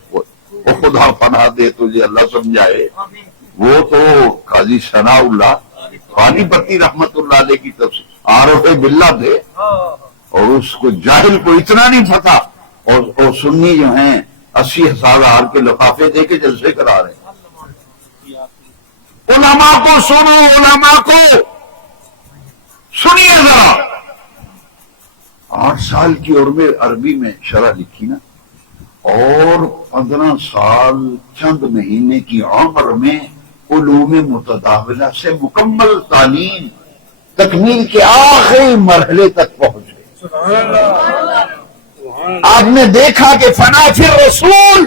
وہ خدا پناہ دے تجھے، اللہ سمجھائے. وہ تو قاضی ثناء اللہ پانی پتی رحمت اللہ علیہ کی تفسیر عارف باللہ تھے، اور اس کو جاہل کو اتنا نہیں پتا. اور سنی جو ہیں 80,000 کے لفافے دے کے جلسے کرا رہے ہیں. علماء کو سنو، علماء کو سنیے ذرا. 8 سال کی عربی میں شرح لکھی نا، اور 15 سال چند مہینے کی عمر میں علوم متداولہ سے مکمل تعلیم تکمیل کے آخری مرحلے تک پہنچ گئے. آپ نے دیکھا کہ فنا فی الرسول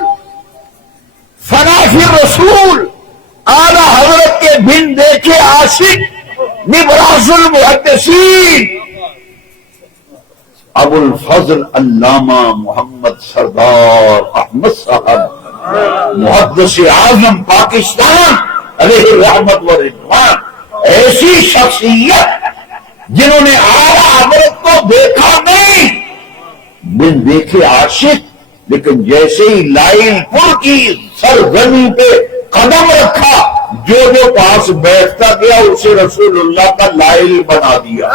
اعلی حضرت کے بن دیکھے عاشق نبراس المحدثین ابو الفضل علامہ محمد سردار احمد صاحب محدث اعظم پاکستان علیہ رحمت و رضوان، ایسی شخصیت جنہوں نے اعلی حضرت کو دیکھا نہیں، بن دیکھے عاشق، لیکن جیسے ہی لائل پور کی سرزمین پہ قدم رکھا، جو پاس بیٹھتا گیا اسے رسول اللہ کا لائل بنا دیا.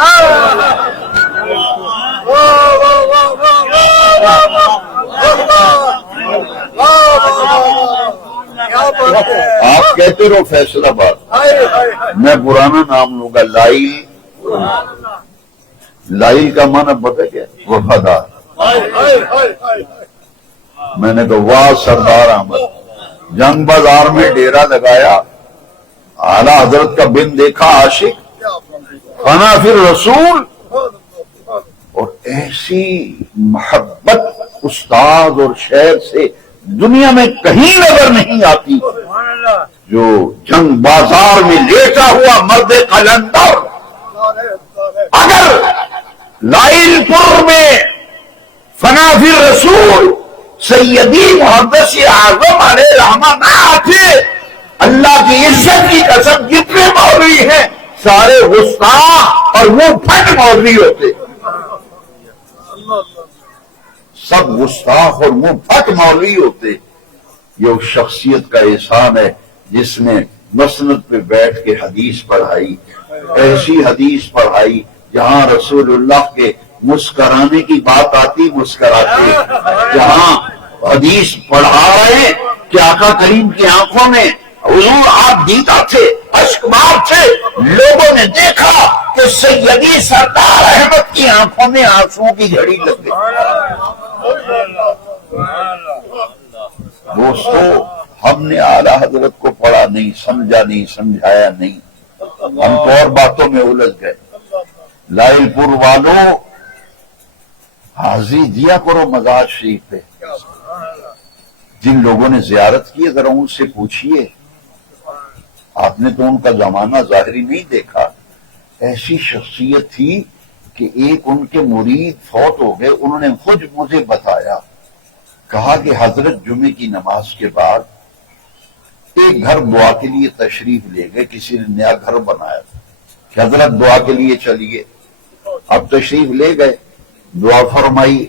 آپ کہتے رہو فیصل آباد، میں پرانا نام لوں گا لائل. لائل کا معنی پتہ کیا؟ وفادار. میں نے کہا واہ سردار احمد، جنگ بازار میں ڈیرا لگایا، اعلی حضرت کا بن دیکھا عاشق، فنا فی الرسول، اور ایسی محبت استاد اور شیخ سے دنیا میں کہیں نظر نہیں آتی. جو جنگ بازار میں لیٹا ہوا مرد قلندر اگر لائل پور میں فنا فی الرسول سیدی محدث اعظم علیہ رحمہ نہ آتے، اللہ کی عزت کی قسم جتنے مولوی ہیں سارے گستاخ اور منہ پھٹ مولوی ہوتے، سب گستاخ اور منہ پھٹ مولوی ہوتے. یہ اس شخصیت کا احسان ہے جس نے مسند پہ بیٹھ کے حدیث پڑھائی، ایسی حدیث پڑھائی جہاں رسول اللہ کے مسکرانے کی بات آتی مسکراتے، جہاں حدیث پڑھا رہے کہ آقا کریم کی آنکھوں میں حضور آپ دیدہ تھے، اشکبار تھے، لوگوں نے دیکھا کہ سیدی سردار احمد کی آنکھوں میں آنسوں کی جھڑی لگ گئی. دوستو ہم نے اعلی حضرت کو پڑھا نہیں، سمجھا نہیں، سمجھایا نہیں، ہم تو اور باتوں میں الجھ گئے. لائل پور والوں حاضری دیا کرو مزار شریف پہ. جن لوگوں نے زیارت کی ذرا ان سے پوچھئے، آپ نے تو ان کا زمانہ ظاہری نہیں دیکھا. ایسی شخصیت تھی کہ ایک ان کے مرید فوت ہو گئے، انہوں نے خود مجھے بتایا، کہا کہ حضرت جمعے کی نماز کے بعد ایک گھر دعا کے لیے تشریف لے گئے، کسی نے نیا گھر بنایا کہ حضرت دعا کے لیے چلیے. اب تشریف لے گئے، دعا فرمائی،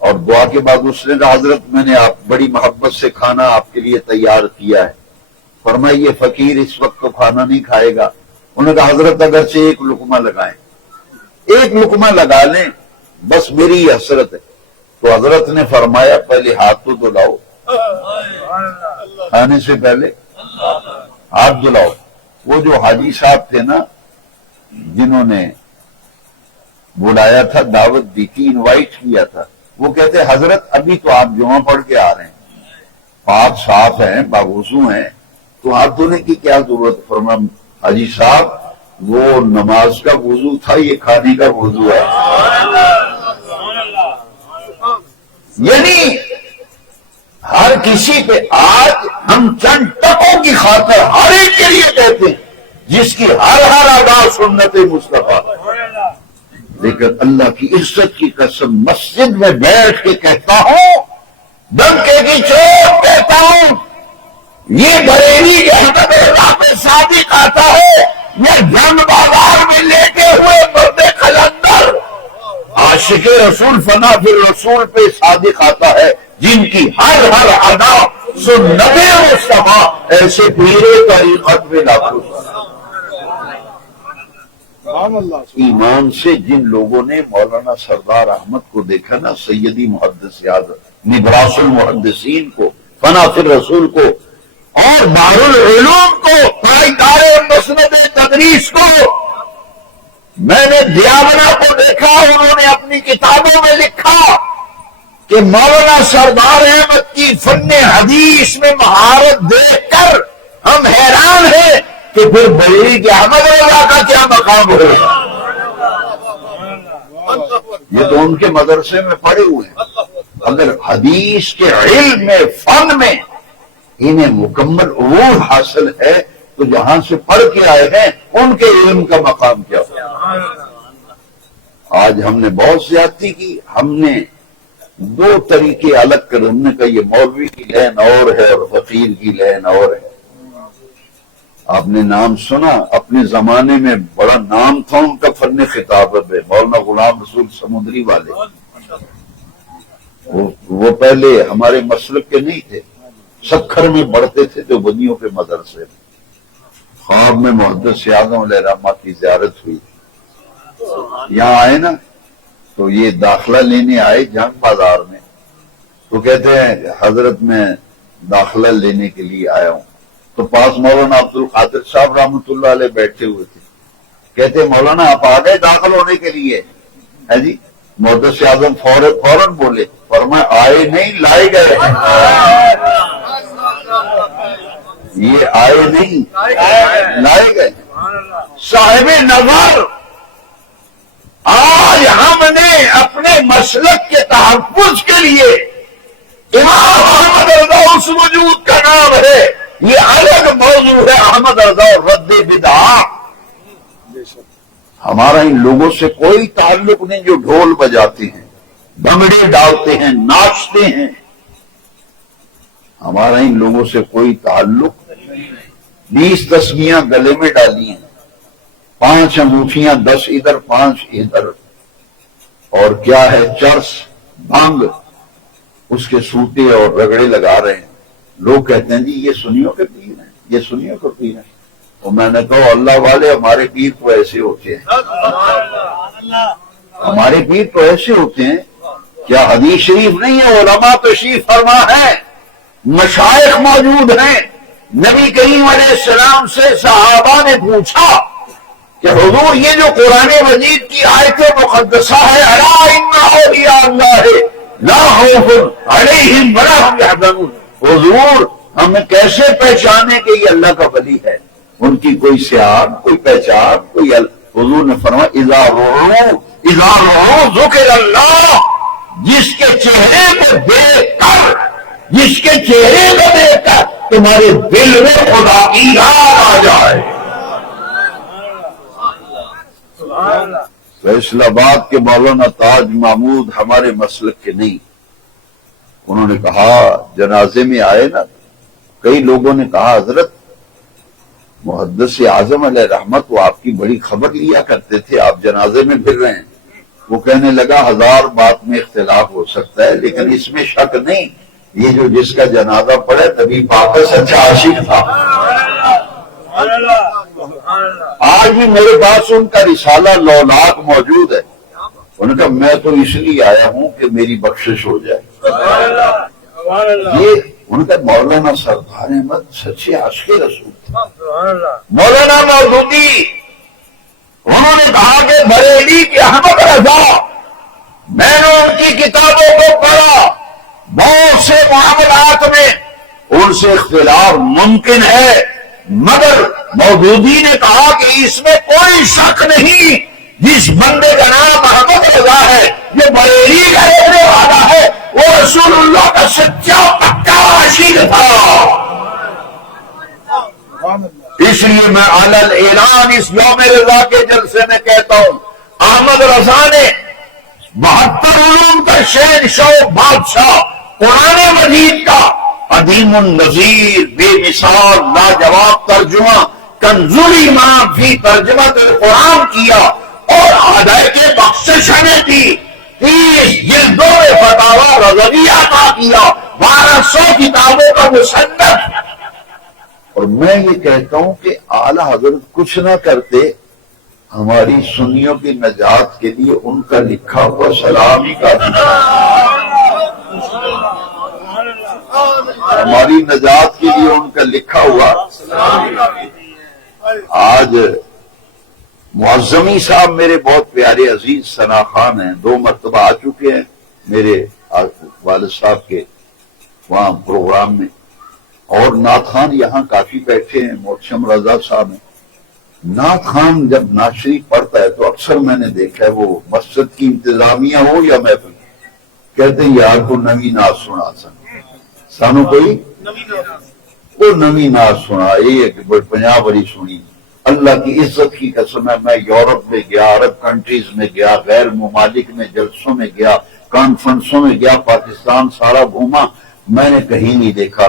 اور دعا کے بعد اس نے کہا حضرت میں نے آپ بڑی محبت سے کھانا آپ کے لیے تیار کیا ہے. فرمائی یہ فقیر اس وقت تو کھانا نہیں کھائے گا. انہوں نے کہا حضرت اگرچہ ایک لقمہ لگائیں. ایک لقمہ لگا لیں، بس میری یہ حسرت ہے۔ تو حضرت نے فرمایا پہلے ہاتھ تو دھلاؤ، کھانے سے پہلے ہاتھ دھلاؤ۔ وہ جو حاجی صاحب تھے نا جنہوں نے بلایا تھا، دعوت دی تھی، انوائٹ کیا تھا، وہ کہتے حضرت ابھی تو آپ جمعہ پڑھ کے آ رہے ہیں، پاک صاف ہیں، باوضو ہیں، تو ہاتھ دھونے کی کیا ضرورت؟ فرمایا حاجی صاحب وہ نماز کا وضو تھا، یہ کھانے کا وضو ہے۔ یعنی ہر کسی پہ آج ہم چند ٹکوں کی خاطر ہر ایک کے لیے کہتے ہیں جس کی ہر ادا سنت مصطفیٰ، لیکن اللہ کی عزت کی قسم مسجد میں بیٹھ کے کہتا ہوں، ڈنکے کی چوٹ کہتا ہوں، یہ بریلی احمد اللہ پہ صادق آتا ہے، یہ جنگ بازار میں لیٹے ہوئے مرد قلندر عاشق رسول فنا پھر رسول پہ صادق آتا ہے، جن کی ہر ادا سنت مصطفیٰ، ایسے پیرے طریقت میں لاکھوں ایمان سے جن لوگوں نے مولانا سردار احمد کو دیکھا نا، سیدی محدث اعظم نبراس المحدثین کو، فنا فی رسول کو، اور دارالعلوم کو، پائیدار مسند تدریس کو، میں نے دیابنا کو دیکھا، انہوں نے اپنی کتابوں میں لکھا کہ مولانا سردار احمد کی فن حدیث میں مہارت دیکھ کر ہم حیران ہیں کہ پھر بریلی کے احمد رضا کا کیا مقام ہوگا۔ یہ تو ان کے مدرسے میں پڑھے ہوئے ہیں، اگر حدیث کے علم میں، فن میں انہیں مکمل عروج حاصل ہے تو جہاں سے پڑھ کے آئے ہیں ان کے علم کا مقام کیا ہوگا۔ آج ہم نے بہت زیادتی کی، ہم نے دو طریقے الگ کر، ہم نے کہا یہ مولوی کی لین اور ہے اور فقیر کی لین اور ہے۔ آپ نے نام سنا، اپنے زمانے میں بڑا نام تھا ان کا فن خطابت ہے، مولانا غلام رسول سمندری والے، وہ پہلے ہمارے مسلک کے نہیں تھے، سکھر میں بڑھتے تھے جو بنیوں کے مدرسے میں۔ خواب میں محدث اعظم علیہ رحمہ کی زیارت ہوئی، یہاں آئے نا تو یہ داخلہ لینے آئے جنگ بازار میں، تو کہتے ہیں حضرت میں داخلہ لینے کے لیے آیا ہوں، تو پاس مولانا عبد القادر صاحب رحمۃ اللہ علیہ بیٹھے ہوئے تھے، کہتے مولانا آپ آ گئے داخل ہونے کے لیے؟ ہے جی۔ محدث اعظم فوراً بولے، فرمایا آئے نہیں لائے گئے، یہ آئے نہیں لائے گئے۔ صاحب نظر، آج ہم نے اپنے مسلک کے تحفظ کے لیے امام احمد رضا اس وجود کا نام ہے، یہ الگ موضوع ہے، احمد رضا اور رد بدعہ۔ ہمارا ان لوگوں سے کوئی تعلق نہیں جو ڈھول بجاتے ہیں، بھنگڑے ڈالتے ہیں، ناچتے ہیں، ہمارا ان لوگوں سے کوئی تعلق نہیں۔ 20 تسمیاں گلے میں ڈالی ہیں، 5 انگوٹھیاں، 10 ادھر 5 ادھر، اور کیا ہے چرس بھنگ، اس کے سوٹے اور رگڑے لگا رہے ہیں۔ لوگ کہتے ہیں جی یہ سنیوں کے پیر ہیں، یہ سنیوں کے پیر ہیں، تو میں نے کہا اللہ والے ہمارے پیر تو ایسے ہوتے ہیں، ہمارے پیر تو ایسے ہوتے ہیں، کیا حدیث شریف نہیں ہے؟ علماء تشریف فرما ہے، مشائخ موجود ہیں۔ نبی کریم علیہ السلام سے صحابہ نے پوچھا کہ حضور یہ جو قرآن مجید کی آیت مقدسہ ہے، الا ان اولیاء اللہ لا خوف علیہم ولا هم يحزنون، حضور ہمیں کیسے پہچانے کہ یہ اللہ کا ولی ہے؟ ان کی کوئی سیاق، کوئی پہچان، کوئی حضور نے فرمایا اذا رؤوا ذکر اللہ، جس کے چہرے کو دیکھ کر، جس کے چہرے کو دیکھ کر تمہارے دل میں خدا کی یاد آ جائے۔ فیصل آباد کے مولانا تاج محمود ہمارے مسلک کے نہیں، انہوں نے کہا جنازے میں آئے نا، کئی لوگوں نے کہا حضرت محدث اعظم علیہ رحمت وہ آپ کی بڑی خبر لیا کرتے تھے، آپ جنازے میں پھر رہے ہیں۔ وہ کہنے لگا 1000 بات میں اختلاف ہو سکتا ہے لیکن اس میں شک نہیں، یہ جو جس کا جنازہ پڑے نبی پاک کا سچا عاشق تھا، آج بھی میرے پاس ان کا رسالہ لولاک موجود ہے. انہوں نے کہا میں تو اس لیے آیا ہوں کہ میری بخشش ہو جائے. یہ ان کا مولانا سردار احمد سچے عاشق رسول تھے. مولانا مودودی انہوں نے کہا کہ بریلی کے احمد رضا، میں نے ان کی کتابوں کو پڑھا، بہت سے معاملات میں ان سے اختلاف ممکن ہے، مگر مودودی نے کہا کہ اس میں کوئی شک نہیں، جس بندے کا نام احمد رضا ہے، یہ بریلی کا رہنے والا ہے، وہ رسول اللہ کا سچا پکا عاشق تھا. اس لیے میں علل اعلان اس یوم رضا کے جلسے میں کہتا ہوں، احمد رضا نے 72 علوم کا شہنشاہ بادشاہ، قرآن مجید کا عظیم النظیر، بے مثال لاجواب ترجمہ، کنز الایمان فی ترجمہ قرآن کیا، اور ہدایت بخشش نے دی، 30 جلدوں میں فتاوی رضویہ عطا کیا، 1200 کتابوں کا مصنف. اور میں یہ کہتا ہوں کہ اعلی حضرت کچھ نہ کرتے، ہماری سنیوں کی نجات کے لیے ان کا لکھا ہوا سلام ہی کافی تھا. ہماری نجات کے لیے ان کا لکھا ہوا. آج معظمی صاحب میرے بہت پیارے عزیز ثنا خان ہیں، 2 مرتبہ آ چکے ہیں میرے والد صاحب کے وہاں پروگرام میں، اور نعت خان یہاں کافی بیٹھے ہیں، محتشم رضا صاحب ہیں. نعت خان جب نعت شریف پڑھتا ہے تو اکثر میں نے دیکھا ہے وہ مسجد کی انتظامیہ ہو یا محفل کہتے ہیں یار کو نوی نعت سنا سانو کوئی وہ نوی نعت سنا، ایک 50 بڑی سنی. اللہ کی عزت کی قسم ہے، میں یورپ میں گیا، عرب کنٹریز میں گیا، غیر ممالک میں جلسوں میں گیا، کانفرنسوں میں گیا، پاکستان سارا گھوما، میں نے کہیں نہیں دیکھا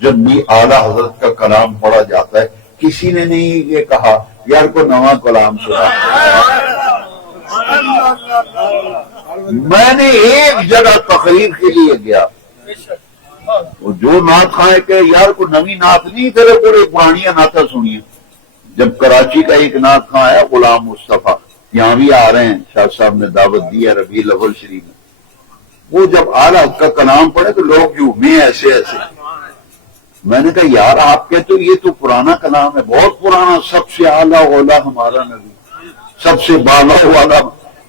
جب بھی اعلیٰ حضرت کا کلام پڑھا جاتا ہے کسی نے نہیں یہ کہا یار کو نواں کلام سنا. میں نے ایک جگہ تقریر کے لیے گیا، وہ جو نعت خواہ کہ یار کو نوی نعت نہیں، تیرے کو ایک پرانیاں نعتیں سنیے. جب کراچی کا ایک نعت خواہ آیا غلام مصطفیٰ، یہاں بھی آ رہے ہیں، شاہ صاحب نے دعوت دی ہے ربیع الاول شریف میں، وہ جب اعلیٰ کا کلام پڑھے تو لوگ یوں میں ایسے ایسے. میں نے کہا یار آپ کے تو یہ تو پرانا کلام ہے، بہت پرانا، سب سے اعلیٰ اولا ہمارا نبی، سب سے بالا والا.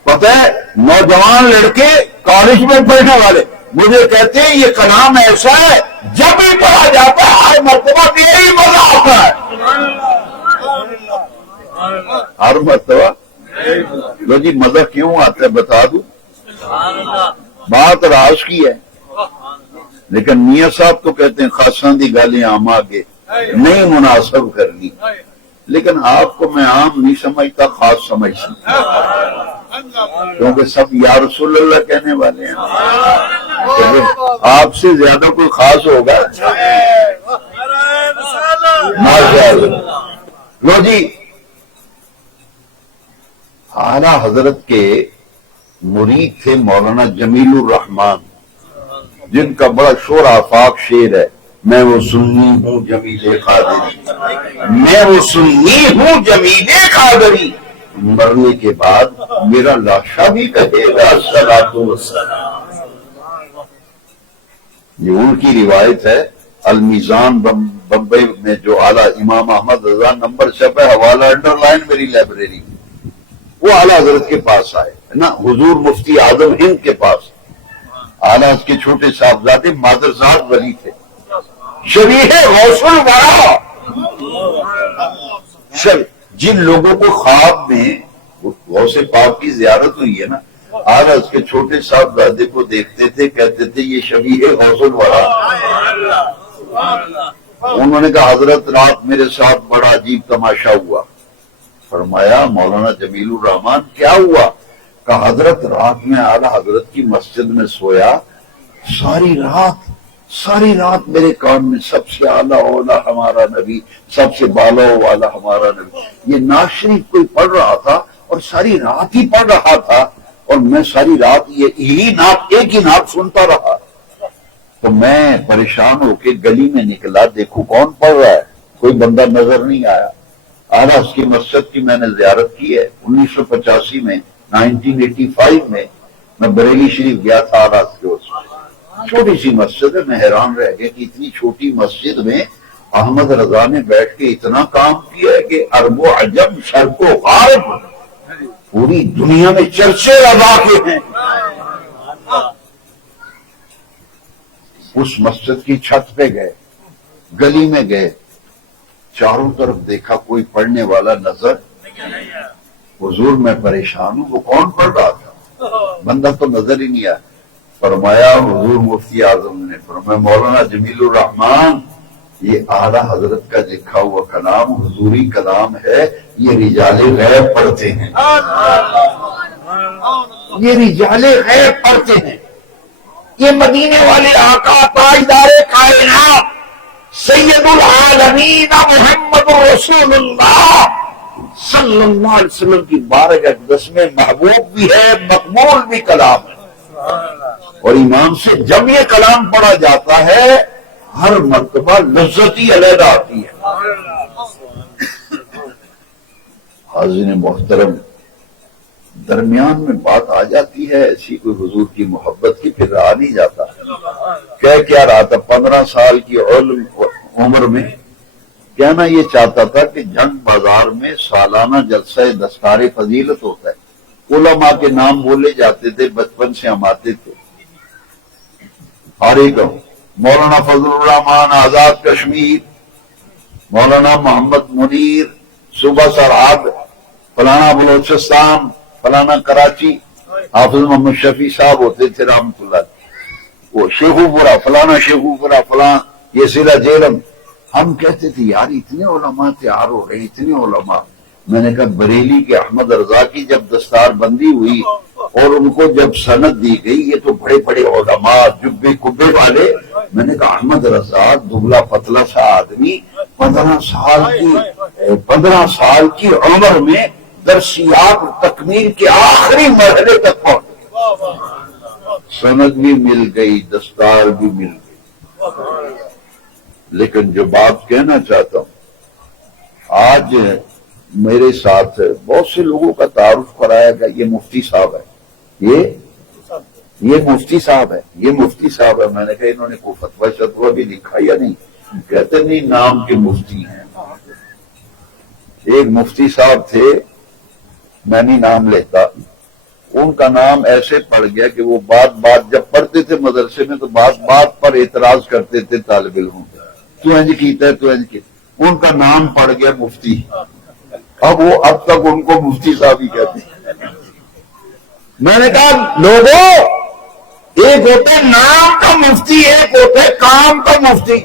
پتہ ہے نوجوان لڑکے کالج میں پڑھنے والے مجھے کہتے ہیں یہ کلام ایسا ہے جب بھی پڑھا جاتا ہے ہر مرتبہ یہی مزہ آتا ہے، ہر مرتبہ. لو جی مزہ کیوں آتا ہے بتا دوں، بات راز کی ہے، لیکن میاں صاحب تو کہتے ہیں خاصاں دی گالیں عام آگے نہیں مناسب کرنی، لیکن آپ کو میں عام نہیں سمجھتا، خاص سمجھتا، کیونکہ سب یا رسول اللہ کہنے والے ہیں. آپ سے زیادہ کوئی خاص ہوگا لو جی. اعلیٰ حضرت کے مرید تھے مولانا جمیل الرحمان، جن کا بڑا شور آفاق شعر ہے، میں وہ سنی ہوں جمیل قادری، میں وہ سنی ہوں جمیل قادری، مرنے کے بعد میرا لاشا بھی کہے گا الصلاۃ والسلام. یہ ان کی روایت ہے. المیزان بمبئی میں جو اعلیٰ امام احمد رضا نمبر چھپا ہے، حوالہ انڈر لائن میری لائبریری، وہ اعلیٰ حضرت کے پاس آئے نا، حضور مفتی اعظم ہند کے پاس. اعلیٰ کے چھوٹے صاحبزادے مادرزاد ولی تھے، شبیہ غوث الورا. جن لوگوں کو خواب میں غوث پاک کی زیارت ہوئی ہے نا، اعلیٰ کے چھوٹے صاحبزادے کو دیکھتے تھے، کہتے تھے یہ شبیہ غوث الورا. انہوں نے کہا حضرت رات میرے ساتھ بڑا عجیب تماشا ہوا. فرمایا مولانا جمیل الرحمان کیا ہوا؟ کہا حضرت رات میں اعلیٰ حضرت کی مسجد میں سویا، ساری رات میرے کان میں سب سے اعلیٰ اولا ہمارا نبی، سب سے بالا والا ہمارا نبی، یہ نعت شریف کوئی پڑھ رہا تھا اور ساری رات ہی پڑھ رہا تھا، اور میں ساری رات یہی نعت ایک ہی نعت سنتا رہا. تو میں پریشان ہو کے گلی میں نکلا، دیکھو کون پڑھ رہا ہے، کوئی بندہ نظر نہیں آیا. آرا اس کی مسجد کی میں نے زیارت کی ہے 1985 میں 1985 میں بریلی شریف گیا تھا آرا کے اس چھوٹی سی مسجد ہے. میں حیران رہ گیا کہ اتنی چھوٹی مسجد میں احمد رضا نے بیٹھ کے اتنا کام کیا ہے کہ عرب و عجم شرق و غرب پوری دنیا میں چرچے رضا کے ہیں. اس مسجد کی چھت پہ گئے, گلی میں گئے, چاروں طرف دیکھا کوئی پڑھنے والا نظر. حضور میں پریشان ہوں, وہ کون پڑھ رہا تھا؟ بندہ تو نظر ہی نہیں آیا. فرمایا حضور مفتی اعظم نے فرمایا مولانا جمیل الرحمان یہ اعلیٰ حضرت کا لکھا ہوا کلام حضوری کلام ہے, یہ رجال غیب پڑھتے ہیں, یہ رجال غیب پڑھتے ہیں. یہ مدینے والے آقا تاجدار کائنات سید العالمین محمد رسول اللہ صلی اللہ علیہ وسلم کی بارگاہ اقدس میں محبوب بھی ہے, مقبول بھی کلام ہے. اور امام سے جب یہ کلام پڑھا جاتا ہے ہر مرتبہ لذت ہی علیحدہ آتی ہے. حاضرین محترم, درمیان میں بات آ جاتی ہے ایسی کوئی حضور کی محبت کی, پھر رہا نہیں جاتا. کیا رہا تھا 15 سال کی عمر میں کہنا یہ چاہتا تھا کہ جنگ بازار میں سالانہ جلسہ دستار فضیلت ہوتا ہے, علماء کے نام بولے جاتے تھے, بچپن سے ہم آتے تھے. اور ایک مولانا فضل الرحمان آزاد کشمیر, مولانا محمد منیر صوبہ سرحد, فلانا بلوچستان, فلانا کراچی, حافظ محمد شفیع صاحب ہوتے تھے رحمت اللہ, وہ شیخو پورا, فلانا شیخو پورا, فلاں یہ ضلع جیلم. ہم کہتے تھے یار اتنے علماء تیار ہو رہے, اتنے علماء. میں نے کہا بریلی کے احمد رضا کی جب دستار بندی ہوئی اور ان کو جب سند دی گئی, یہ تو بڑے بڑے علماء جبے کبے والے. میں نے کہا احمد رضا دبلا پتلا سا آدمی 15 سال کی عمر میں درسیات تکمیل کے آخری مرحلے تک پہنچ, سند بھی مل گئی, دستار بھی مل گئی. لیکن جو بات کہنا چاہتا ہوں, آج میرے ساتھ بہت سے لوگوں کا تعارف کرایا گیا, یہ مفتی صاحب ہے, یہ مفتی صاحب ہے, یہ مفتی صاحب ہے. میں نے کہا انہوں نے کوئی فتویٰ شتویٰ بھی لکھا یا نہیں؟ کہتے نہیں, نام کے مفتی ہیں. ایک مفتی صاحب تھے, میں نہیں نام لیتا, ان کا نام ایسے پڑ گیا کہ وہ بات جب پڑھتے تھے مدرسے میں تو بات پر اعتراض کرتے تھے طالب علم, تو انج کیتا ہے, تو انج کیتا. ان کا نام پڑ گیا مفتی. اب وہ اب تک ان کو مفتی صاحب ہی کہتے ہیں. میں نے کہا لوگوں, ایک ہوتے نام کا مفتی, ایک ہوتے کام کا مفتی.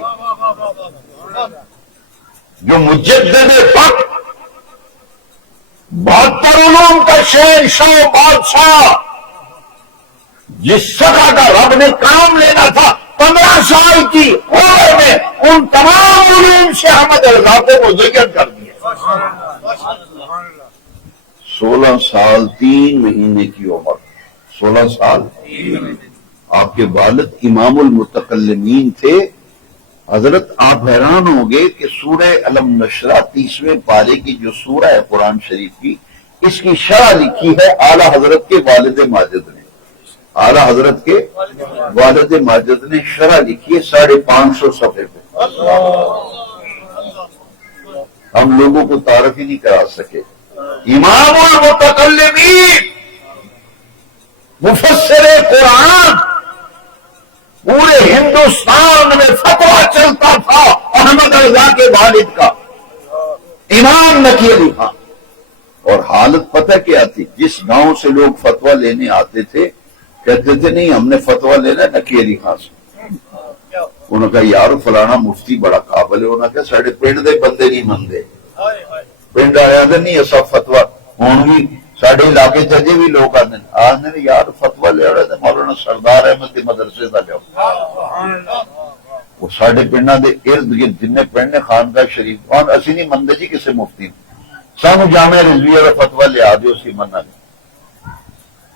جو مجدد حق 72 علوم کا شہنشاہ بادشاہ, جس جگہ کا رب نے کام لینا تھا 15 سال کی عمر میں ان تمام علوم سے احمد رضا کو مزین کر دیا. 16 سال 3 مہینے کی عمر, 16 سال. آپ کے والد امام المتکلمین تھے. حضرت آپ حیران ہوں گے کہ سورہ علم نشرہ 30ویں پارے کی جو سورہ ہے قرآن شریف کی, اس کی شرح لکھی ہے اعلیٰ حضرت کے والد ماجد نے. اعلیٰ حضرت کے والد ماجد نے شرح لکھی ہے 550 صفحے پہ. ہم لوگوں کو تعارف ہی نہیں کرا سکے. امام المتکلمین, مفسر قرآن, پورے ہندوستان میں فتویٰ چلتا تھا احمد رضا کے والد کا, امام نقی علی خان. اور حالت پتہ کیا تھی, جس گاؤں سے لوگ فتویٰ لینے آتے تھے کہتے تھے نہیں ہم نے فتویٰ لینا نقی علی خان سے. انہوں نے کہا یار فلانا مفتی بڑا قابل ہے. انہوں نے کہا ساڑھے پنڈ دے بندے نہیں مندے, پنڈ آیا تھا نہیں ایسا فتویٰ ہوں بھی ساڑھے علاقے چجے بھی لوگ آتے ہیں. آج نے یار فتویٰ لے رہے تھے مولانا سردار احمد کے مدرسے کا جاؤ, وہ ساڑھے پنڈا دے ارد گرد جن پنڈ خانقاہ شریف کون اسی نہیں مندے جی کسے مفتی سانو جامعہ رضویہ کا فتویٰ لے آ دیو سی منع نہیں.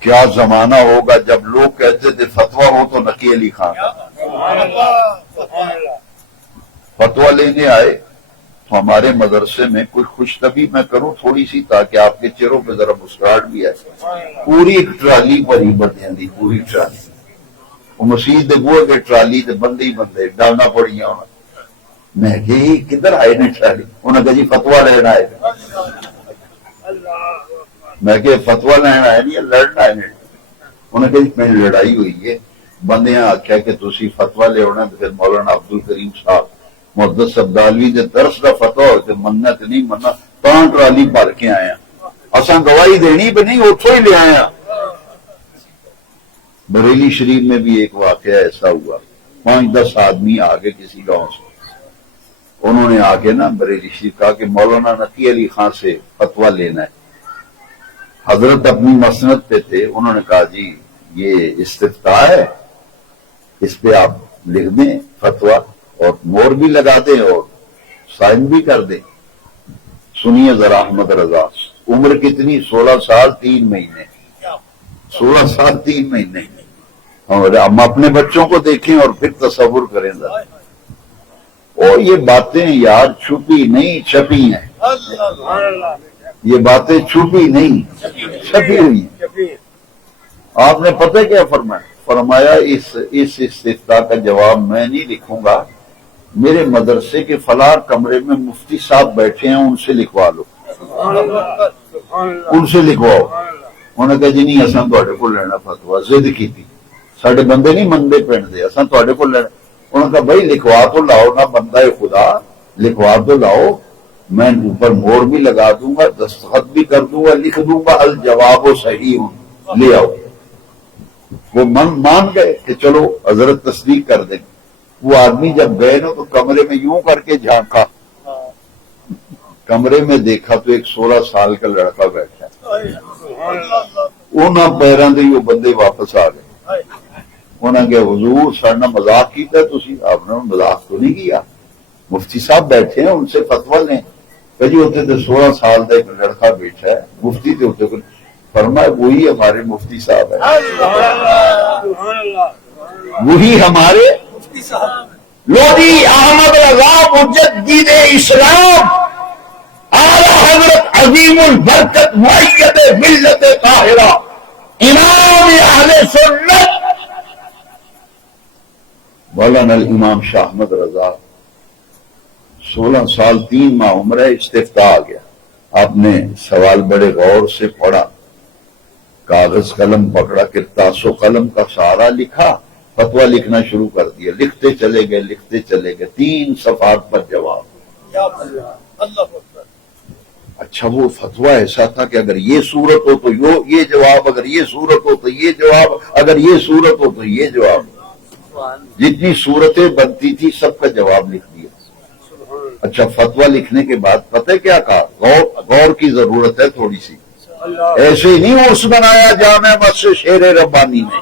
کیا زمانہ ہوگا جب لوگ کہتے تھے فتویٰ ہو تو نقی علی خان. فتویٰ لینے آئے تو ہمارے مدرسے میں کوئی خوش طبی میں کروں تھوڑی سی تاکہ آپ کے چہروں پہ ذرا مسکراہٹ بھی آئے. پوری ایک ٹرالی بھری بندیاں دی, پوری ٹرالی. وہ مسیح دے بوئے کے ٹرالی تے بندے ہی بندے ڈالنا پڑیاں. میں کہ یہ کدھر آئے نے ٹرالی؟ انہوں نے کہا جی فتویٰ لینا ہے. میں کہ فتویٰ لینا ہے نہیں لڑنا ہے. انہوں نے کہا جی میں لڑائی ہوئی ہے بندیاں آخیا کہ تسی فتویٰ لے ہونا. تو پھر مولانا عبد الکریم صاحب محدث عبدالوی دے درس دا فتویٰ ہو تے مننا تے نہیں مننا تاں ٹرالی بھر کے آیا. اساں گواہی دینی بھی نہیں اتھوں ہی لے آیا. بریلی شریف میں بھی ایک واقعہ ایسا ہوا. 5-10 آدمی آگے کسی گاؤں سے, انہوں نے آگے نا بریلی شریف کہا کہ مولانا نقی علی خان سے فتویٰ لینا ہے. حضرت اپنی مسند پہ تھے. انہوں نے کہا جی یہ استفتاء ہے, اس پہ آپ لکھ دیں فتویٰ اور مور بھی لگا دیں اور سائن بھی کر دیں. سنیے ذرا احمد رضا, عمر کتنی؟ 16 سال 3 مہینے. 16 سال 3 مہینے. اور ہم اپنے بچوں کو دیکھیں اور پھر تصور کریں ذرا. اور یہ باتیں یار چھپی نہیں چھپی ہیں. یہ باتیں چھپی نہیں چھپی ہوئی ہیں. آپ نے پتہ کیا فرمایا؟ فرمایا اس استفتاء کا جواب میں نہیں لکھوں گا, میرے مدرسے کے فلاں کمرے میں مفتی صاحب بیٹھے ہیں, ان سے لکھوا لو, ان سے لکھواؤ. انہوں نے کہا جی نہیں اساں تواڈے کول لینا فتویٰ. ضد کیتی, ساڈے بندے نہیں منگتے پنڈ دے, اساں تواڈے کول لینا. انہوں نے کہا بھائی لکھوا تو لاؤ نا, بندہ خدا لکھوا تو لاؤ, میں اوپر مور بھی لگا دوں گا, دستخط بھی کر دوں گا, لکھ دوں گا الجواب و صحیح لے آؤ. وہ مان گئے کہ چلو حضرت تصدیق کر دیں. وہ آدمی جب گئے نا تو کمرے میں یوں کر کے جھانکا, کمرے میں دیکھا تو ایک 16 سال کا لڑکا بیٹھا. انہوں پیروں سے وہ بندے واپس آ گئے. انہوں نے کہا حضور سارے مذاق کیتا تسی؟ آپ نے مذاق تو نہیں کیا, مفتی صاحب بیٹھے ہیں ان سے فتویٰ لیں. کہ جی ہوتے تو 16 سال کا ایک لڑکا بیٹھا ہے, مفتی تھے ہوتے. فرمایا وہی ہمارے مفتی صاحب ہیں, وہی ہمارے لودھی احمد رضا مجدد اسلام اعلی حضرت عظیم البرکت معید ملت طاہرہ امام اہل سنت مولانا الامام شاہ احمد رضا. 16 سال 3 ماہ عمر ہے, استفتاء آ گیا. آپ نے سوال بڑے غور سے پڑھا, کاغذ قلم پکڑا, کرتاس و قلم کا سہارا, لکھا, فتویٰ لکھنا شروع کر دیا. لکھتے چلے گئے لکھتے چلے گئے, 3 صفحات پر جواب. اچھا وہ فتویٰ ایسا تھا کہ اگر یہ صورت ہو تو یہ جواب, اگر یہ صورت ہو تو یہ جواب, اگر یہ صورت ہو تو یہ جواب. جتنی صورتیں بنتی تھی سب کا جواب لکھ دیا. اچھا فتویٰ لکھنے کے بعد پتہ کیا کہا؟ غور کی ضرورت ہے تھوڑی سی. ایسے ہی نہیں عرس بنایا جامع مسجد شیر ربانی میں.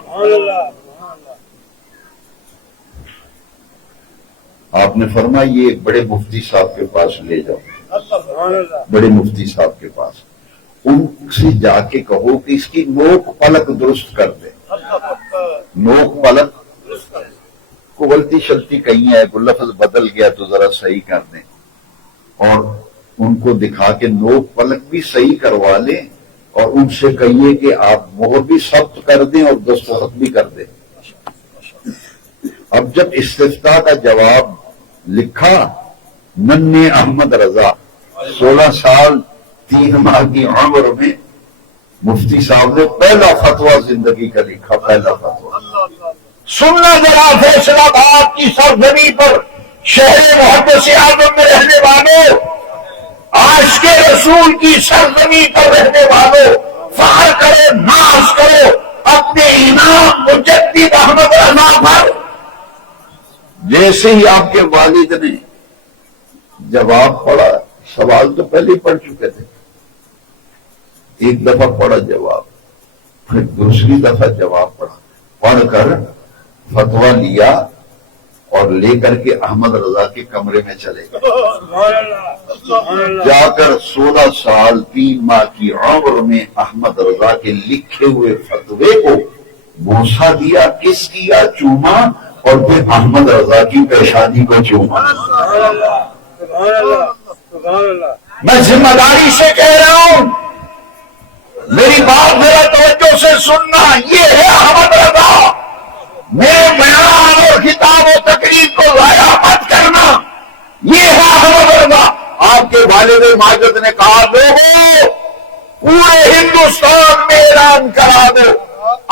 آپ نے فرمایا یہ بڑے مفتی صاحب کے پاس لے جاؤ, بڑے مفتی صاحب کے پاس. ان سے جا کے کہو کہ اس کی نوک پلک درست کر دیں. نوک پلک کو غلطی شلطی کہیں ہے, کوئی لفظ بدل گیا تو ذرا صحیح کر دیں. اور ان کو دکھا کے نوک پلک بھی صحیح کروا لیں, اور ان سے کہیے کہ آپ مہر بھی ثبت کر دیں اور دستخط بھی کر دیں. اب جب استفتاء کا جواب لکھا, ننھے احمد رضا 16 سال 3 ماہ کی عمر میں مفتی صاحب نے پہلا فتویٰ زندگی کا لکھا, پہلا فتویٰ. سننا ذرا فیصلہ آباد کی سرزمین پر شہر محدث اعظم میں رہنے والوں, عاشق رسول کی سرزمین پر رہنے والوں, فخر کرو, ناز کرو اپنے امام مجدد احمد رضا پر. جیسے ہی آپ کے والد نے جواب پڑھا, سوال تو پہلے ہی پڑھ چکے تھے, ایک دفعہ پڑھا جواب, پھر دوسری دفعہ جواب پڑھا, پڑھ کر فتویٰ لیا اور لے کر کے احمد رضا کے کمرے میں چلے گئے. جا کر 16 سال 3 ماہ کی عمر میں احمد رضا کے لکھے ہوئے فتوے کو بوسہ دیا, کس کیا؟ چوما, اور پھر احمد رضا کی پیشانی کو چوما. میں ذمہ داری سے کہہ رہا ہوں، میری بات میرا توجہ سے سننا، یہ ہے احمد رضا۔ میرے بیان اور کتاب و تقریر کو ضائع مت کرنا، یہ ہے احمد رضا۔ آپ کے والد ماجد نے کہا لوگوں پورے ہندوستان میں اعلان کرا دو،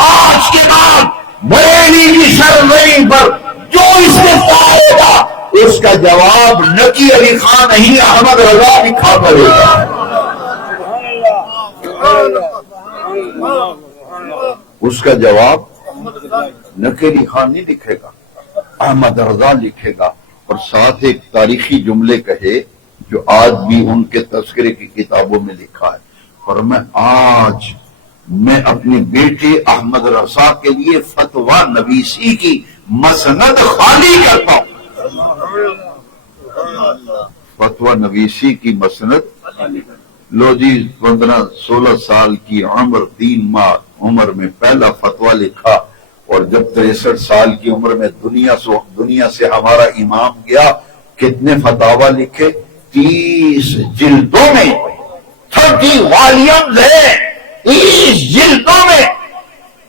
آج کے بعد بریلی کی سرزمین پر جو استفتاء ہوگا اس کا جواب نقی علی خان نہیں احمد رضا لکھا کرے گا۔ اس کا جواب نقی علی خان نہیں لکھے گا، احمد رضا لکھے گا۔ اور ساتھ ایک تاریخی جملے کہے جو آج بھی ان کے تذکرے کی کتابوں میں لکھا ہے، اور آج میں اپنے بیٹے احمد رضا کے لیے فتویٰ نویسی کی مسند خالی کرتا ہوں۔ فتویٰ نویسی کی مسند، لو جی 15-16 سال کی عمر 3 ماہ عمر میں پہلا فتویٰ لکھا، اور جب 63 سال کی عمر میں دنیا سے ہمارا امام گیا، کتنے فتاوی لکھے؟ 30 جلدوں میں، 30 والیومز ہے، 30 جلدوں میں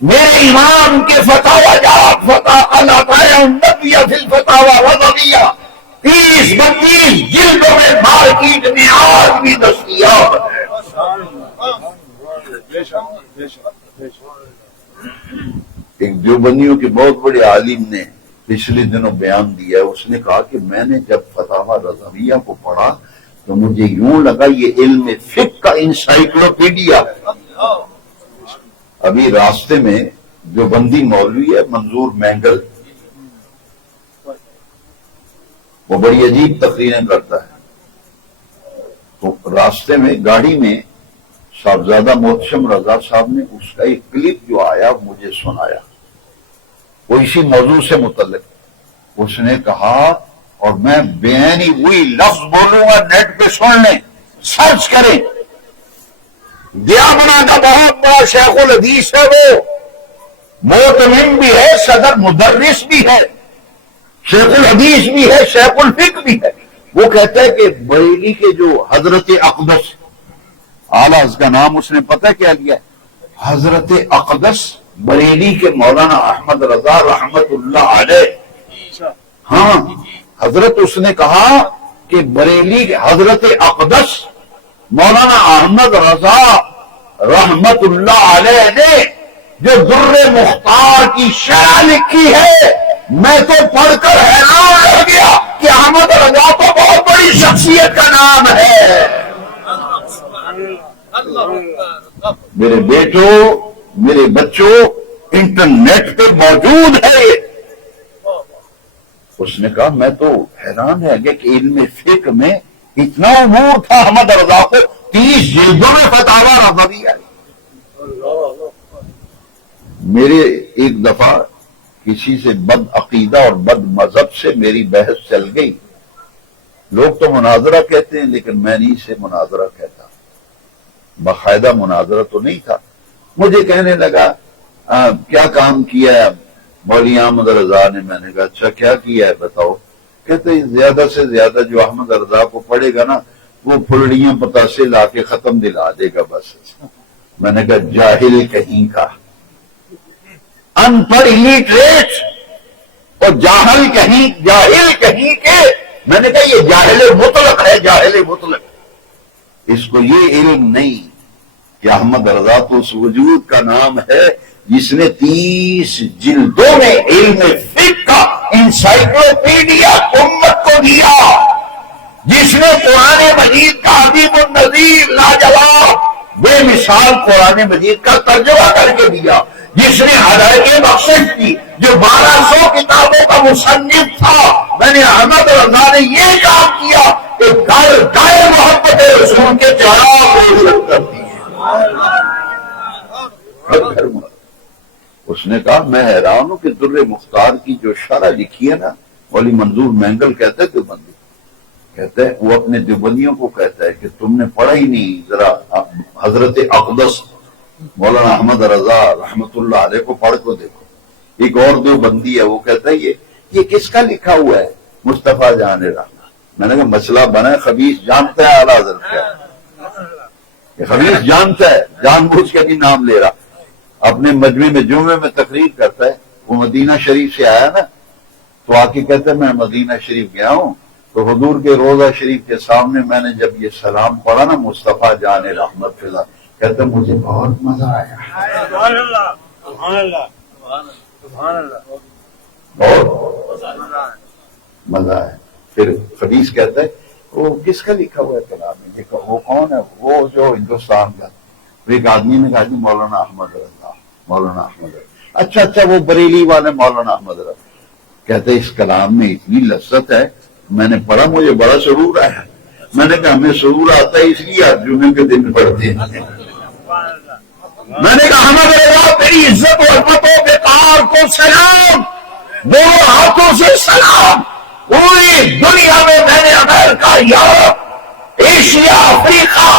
میرے امام کے فتاوی جات النبیہ فی الفتاوی وضعیہ 30-32 جلدوں میں مارکیٹ میں آج بھی دستیاب ہے۔ ایک دیوبندیوں کے بہت بڑے عالم نے پچھلے دنوں بیان دیا ہے، اس نے کہا کہ میں نے جب فتاوی رضویہ کو پڑھا تو مجھے یوں لگا یہ علم فقہ کا انسائکلوپیڈیا ہے۔ ابھی راستے میں دیوبندی مولوی ہے منظور مینگل، وہ بڑی عجیب تقریریں کرتا ہے، تو راستے میں گاڑی میں صاحبزادہ محتشم رضا صاحب نے اس کا ایک کلپ جو آیا مجھے سنایا، وہ اسی موضوع سے متعلق۔ اس نے کہا، اور میں بیانی وہی لفظ بولوں گا، نیٹ پہ سن لیں، سرچ کریں، دیامنا کا بہت بڑا شیخ الحدیث ہے، وہ معتمم بھی ہے، صدر مدرس بھی ہے، شیخ الحدیث بھی ہے، شیخ الفقہ بھی ہے۔ وہ کہتا ہے کہ بریلی کے جو حضرت اقدس، اعلیٰ اس کا نام اس نے پتہ کیا لیا، حضرت اقدس بریلی کے مولانا احمد رضا رحمت اللہ علیہ، ہاں حضرت اس نے کہا کہ بریلی کے حضرت اقدس مولانا احمد رضا رحمت اللہ علیہ نے جو در مختار کی شرح لکھی ہے، میں تو پڑھ کر حیران رہ گیا کہ احمد رضا تو بہت بڑی شخصیت کا نام ہے۔ میرے بیٹوں، میرے بچوں، انٹرنیٹ پہ موجود ہے۔ اس نے کہا میں تو حیران ہے کہ علم فقہ میں اتنا امور تھا، احمد رضا کو 30 جلدوں میں فتاوی رضویہ۔ میرے ایک دفعہ کسی سے بد عقیدہ اور بد مذہب سے میری بحث چل گئی، لوگ تو مناظرہ کہتے ہیں لیکن میں نہیں اسے مناظرہ کہتا، باقاعدہ مناظرہ تو نہیں تھا۔ مجھے کہنے لگا کیا کام کیا ہے مولوی احمد رضا نے؟ میں نے کہا اچھا کیا کیا ہے بتاؤ؟ کہتے ہیں زیادہ سے زیادہ جو احمد رضا کو پڑھے گا نا وہ پھلڑیاں پتاسے لا کے ختم دلا دے گا بس۔ میں نے کہا جاہل کہیں کا، ان پڑھ الٹریٹ اور جاہل کہیں کے۔ میں نے کہا یہ جاہل مطلق ہے، جاہل مطلق، اس کو یہ علم نہیں کہ احمد رضا تو اس وجود کا نام ہے جس نے 30 جلدوں میں علم فقہ کا انسائکلوپیڈیا امت کو دیا، جس نے قرآن مجید کا عظیم النظیر لاجواب بے مثال قرآن مجید کا ترجمہ کر کے دیا، جس نے ہدایت بخشش کی، جو 1200 کتابوں کا مصنف تھا۔ میں نے احمد رضا نے یہ کام کیا کہ گھر گھر محبت رسول کے چراغ روشن کر دیے۔ اس نے کہا میں حیران ہوں کہ در مختار کی جو شرح لکھی ہے نا، مولوی منظور مینگل کہتے ہیں دیوبندی، کہتے ہیں وہ اپنے دیوبندیوں کو کہتا ہے کہ تم نے پڑھا ہی نہیں، ذرا حضرت اقدس مولانا احمد رضا رحمت اللہ علیہ کو پڑھ کو دیکھو۔ ایک اور دیوبندی ہے وہ کہتا ہے یہ کس کا لکھا ہوا ہے؟ مصطفیٰ جان رحمت، میں نے کہا مسئلہ بنا ہے، خبیث جانتا ہے اعلیٰ حضرت کیا ہے، خبیث جانتا ہے، جان بوجھ کے بھی نام لے رہا، اپنے مجمع میں جمعے میں تقریر کرتا ہے، وہ مدینہ شریف سے آیا نا، تو آ کے کہتے ہیں میں مدینہ شریف گیا ہوں، تو حضور کے روضہ شریف کے سامنے میں نے جب یہ سلام پڑھا نا، مصطفیٰ جان رحمت فضا، کہتے ہیں مجھے بہت مزہ آیا، سبحان اللہ سبحان اللہ سبحان اللہ بہت مزہ آیا۔ پھر خبیث کہتا ہے وہ کس کا لکھا ہوا ہے کلام میں، وہ کون ہے، وہ جو ہندوستان کا، ایک آدمی نے کہا جی مولانا احمد رضا، مولانا احمد رضا، اچھا وہ بریلی والے مولانا احمد رضا، کہتے اس کلام میں اتنی لذت ہے، میں نے پڑھا مجھے بڑا سرور آیا، میں نے کہا ہمیں سرور آتا ہے اس لیے آج جمعے کے دن پڑھتے ہیں، میں نے کہا احمد رضا تیری عزت و حرمتوں کے کار کو سلام، دونوں ہاتھوں سے سلام، پوری دنیا میں میں نے امریکہ، یورپ، ایشیا، افریقہ،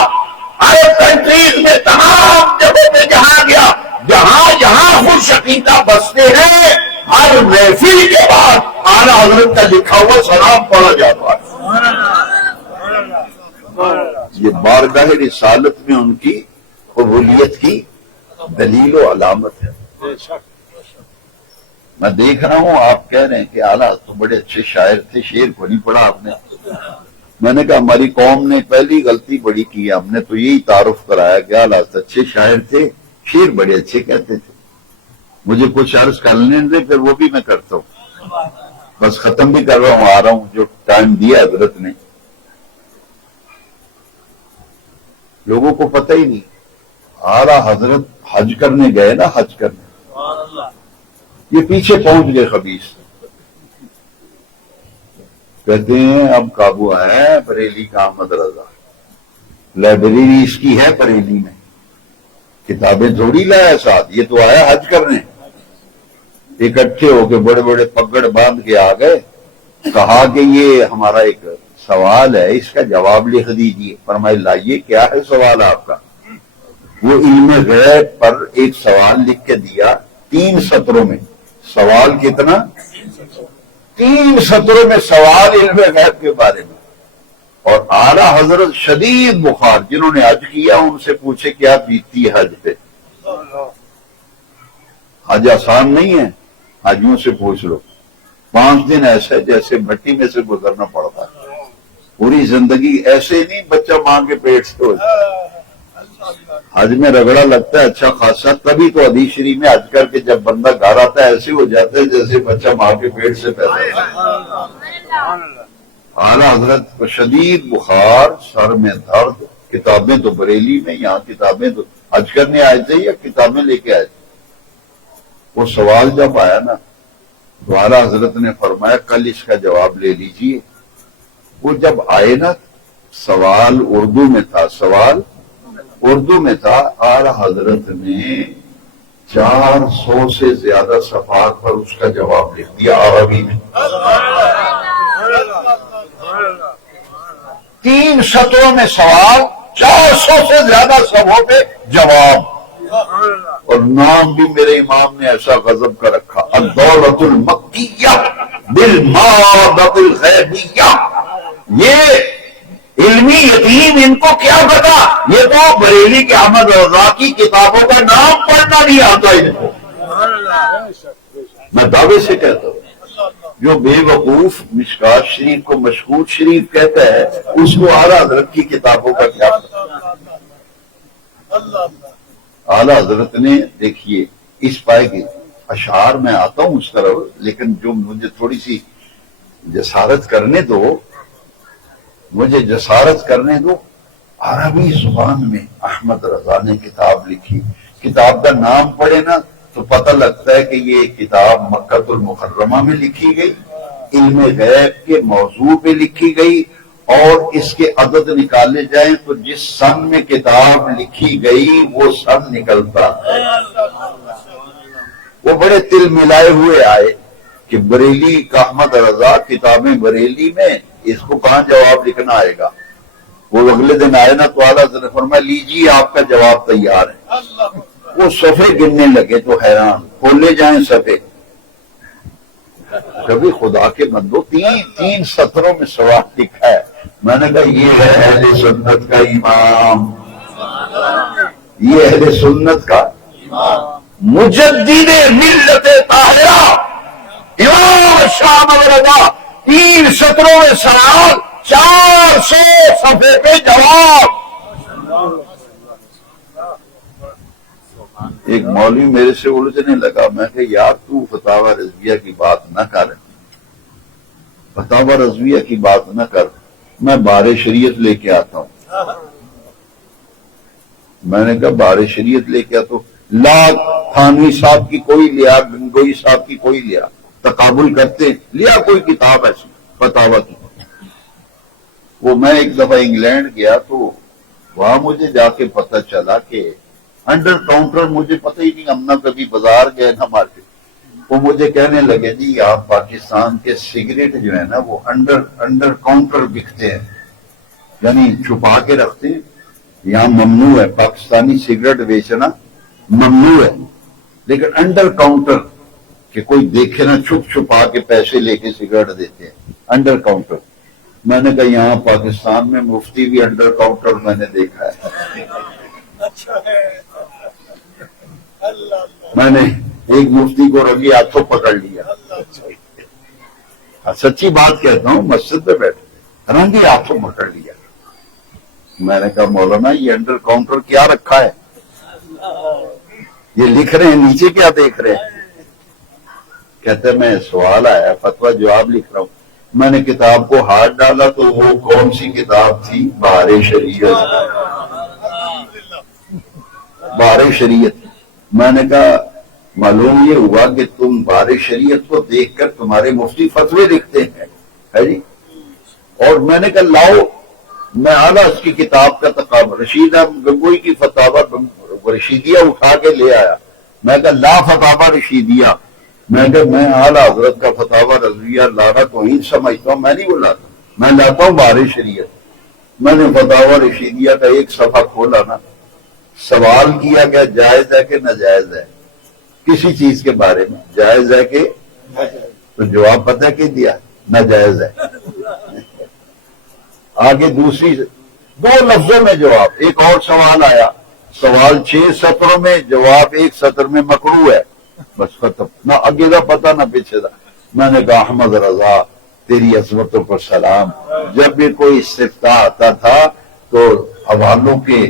عرب کنٹریز میں تمام جگہوں پہ جہاں گیا، جہاں خوش عقیدہ بستے ہیں، ہر محفل کے بعد اعلیٰ حضرت کا لکھا ہوا سلام پڑھا جاتا ہے۔ یہ بارگاہ رسالت میں ان کی قبولیت کی دلیل و علامت ہے۔ میں دیکھ رہا ہوں آپ کہہ رہے ہیں کہ اعلیٰ تو بڑے اچھے شاعر تھے، شعر کو نہیں پڑھا آپ نے، میں نے کہا ہماری قوم نے پہلی غلطی بڑی کی، ہم نے تو یہی تعارف کرایا کہ اعلیٰ اچھے شاعر تھے، شعر بڑے اچھے کہتے تھے، مجھے کچھ عرض کرنے دے پھر وہ بھی میں کرتا ہوں، بس ختم بھی کر رہا ہوں، آ رہا ہوں، جو ٹائم دیا حضرت نے، لوگوں کو پتہ ہی نہیں، اعلیٰ حضرت حج کرنے گئے نا، حج کرنے، یہ پیچھے پہنچ گئے خبیث، کہتے ہیں اب قابو ہے بریلی کا احمد رضا، لائبریری اس کی ہے بریلی میں، کتابیں تھوڑی لایا ساتھ، یہ تو آیا حج کرنے، اکٹھے ہو کے بڑے بڑے پگڑ باندھ کے آ گئے، کہا کہ یہ ہمارا ایک سوال ہے، اس کا جواب لکھ دیجئے، فرمائے لائیے کیا ہے سوال آپ کا، وہ علم غیب پر ایک سوال لکھ کے دیا 3 سطروں میں، سوال کتنا، 3 سطروں میں سوال علم غیب کے بارے میں، اور اعلیٰ حضرت شدید بخار، جنہوں نے حج کیا ان سے پوچھے کیا بیتتی ہے حج پہ، حج آسان نہیں ہے، حاجیوں سے پوچھ لو، 5 دن ایسا جیسے بھٹی میں سے گزرنا پڑتا ہے، پوری زندگی ایسے نہیں بچہ ماں کے پیٹ سے ہو جائے، حج میں رگڑا لگتا ہے اچھا خاصا، تبھی تو حدیث شریف میں حج کر کے جب بندہ گھر آتا ہے ایسے ہو جاتا ہے جیسے بچہ ماں کے پیٹ سے پیدا ہوتا ہے۔ اعلیٰ حضرت کو شدید بخار، سر میں درد، کتابیں تو بریلی میں، یہاں کتابیں تو حج کرنے آئے تھے یا کتابیں لے کے آئے تھے، وہ سوال جب آیا نا تو اعلیٰ حضرت نے فرمایا کل اس کا جواب لے لیجئے، وہ جب آئے نا سوال اردو میں تھا، سوال اردو میں تھا، اعلیٰ حضرت نے 400 سے زیادہ صفحات پر اس کا جواب لکھ دیا عربی میں، 3 سطروں میں سوال، 400 سے زیادہ صفحوں پہ جواب، اور نام بھی میرے امام نے ایسا غضب کا رکھا، الدولۃ المکیہ بالمادۃ الغیبیہ، یہ علمی یتیم ان کو کیا پتا، یہ تو بریلی کے احمد رضا کی کتابوں کا نام پڑھنا نہیں آتا ان کو، میں دعوے سے کہتا ہوں، جو بے وقوف مشکات شریف کو مشہور شریف کہتا ہے اس کو اعلیٰ حضرت کی کتابوں کا کیا پتا۔ اعلیٰ حضرت نے دیکھیے اس پائے کے اشعار میں آتا ہوں اس طرح، لیکن جو مجھے تھوڑی سی جسارت کرنے دو، مجھے جسارت کرنے دو، عربی زبان میں احمد رضا نے کتاب لکھی، کتاب کا نام پڑھے نا تو پتہ لگتا ہے کہ یہ کتاب مکہ المکرمہ میں لکھی گئی، علم غیب کے موضوع پہ لکھی گئی، اور اس کے عدد نکالے جائیں تو جس سن میں کتاب لکھی گئی وہ سن نکلتا ہے۔ وہ بڑے تل ملائے ہوئے آئے کہ بریلی کا احمد رضا، کتابیں بریلی میں، اس کو کہاں جواب لکھنا آئے گا، وہ اگلے دن آئے نا تو اعلیٰ حضرت نے فرمایا لیجیے آپ کا جواب تیار ہے، وہ صفحے گننے لگے تو حیران، کھولے جائیں صفحے، کبھی خدا کے بندو تین سطروں میں سوال لکھا ہے. میں نے کہا یہ ہے اہل سنت کا امام، یہ اہل سنت کا مجدد ملت طاہرہ امام شاہ احمد رضا. 3 سطروں میں سوال، 400 صفحے پہ جواب. ایک مولوی میرے سے الجھنے لگا. میں کہ یار تو فتاوی رضویہ کی بات نہ کر، فتاوی رضویہ کی بات نہ کر، میں بار شریعت لے کے آتا ہوں. میں نے کہا بار شریعت لے کے آتا ہوں. لا تھانوی صاحب کی کوئی لیا، گنگوئی صاحب کی کوئی لیا، تقابل کرتے لیا کوئی کتاب ایسی فتاوی کی. وہ میں ایک دفعہ انگلینڈ گیا تو وہاں مجھے جا کے پتہ چلا کہ انڈر کاؤنٹر، مجھے پتہ ہی نہیں، ہم نہ کبھی بازار گئے نہ مارکیٹ. وہ مجھے کہنے لگے جی آپ پاکستان کے سگریٹ جو ہے نا وہ انڈر کاؤنٹر بکتے ہیں، یعنی چھپا کے رکھتے ہیں. یہاں ممنوع ہے، پاکستانی سگریٹ بیچنا ممنوع ہے، لیکن انڈر کاؤنٹر کہ کوئی دیکھے نہ، چھپ چھپا کے پیسے لے کے سگریٹ دیتے ہیں انڈر کاؤنٹر. میں نے کہا یہاں پاکستان میں مفتی بھی انڈر کاؤنٹر میں نے دیکھا ہے. میں نے ایک مفتی کو رنگی ہاتھوں پکڑ لیا، سچی بات کہتا ہوں، مسجد پہ بیٹھے رنگی ہاتھوں پکڑ لیا. میں نے کہا مولانا یہ انڈر کاؤنٹر کیا رکھا ہے؟ یہ لکھ رہے ہیں نیچے کیا دیکھ رہے ہیں؟ کہتے میں سوال آیا فتویٰ جواب لکھ رہا ہوں. میں نے کتاب کو ہاتھ ڈالا تو وہ کون سی کتاب تھی؟ بہار شریعت. بہار شریعت. میں نے کہا معلوم یہ ہوا کہ تم بہار شریعت کو دیکھ کر تمہارے مفتی فتوے لکھتے ہیں ہے جی. اور میں نے کہا لاؤ، میں اعلیٰ اس کی کتاب کا تقابل رشید احمد گنگوئی کی فتاوی رشیدیہ اٹھا کے لے آیا. میں کہا لا فتاوی رشیدیہ. میں کہا میں اعلیٰ حضرت کا فتاوی رضویہ لانا توہین سمجھتا ہوں، میں نہیں وہ لاتا، میں لاتا ہوں بہار شریعت. میں نے فتاوی رشیدیہ کا ایک صفحہ کھولا نا، سوال کیا کہ جائز ہے کہ ناجائز ہے کسی چیز کے بارے میں، جائز ہے کہ، تو جواب پتہ کہ دیا ناجائز ہے. آگے دوسری 2 لفظوں میں جواب. ایک اور سوال آیا، سوال 6 سطروں میں، جواب 1 سطر میں مکروہ ہے. بس ختم، نہ آگے دا پتہ نہ پیچھے دا. میں نے کہا احمد رضا تیری عظمتوں پر سلام. جب بھی کوئی استفتاء آتا تھا تو حوالوں کے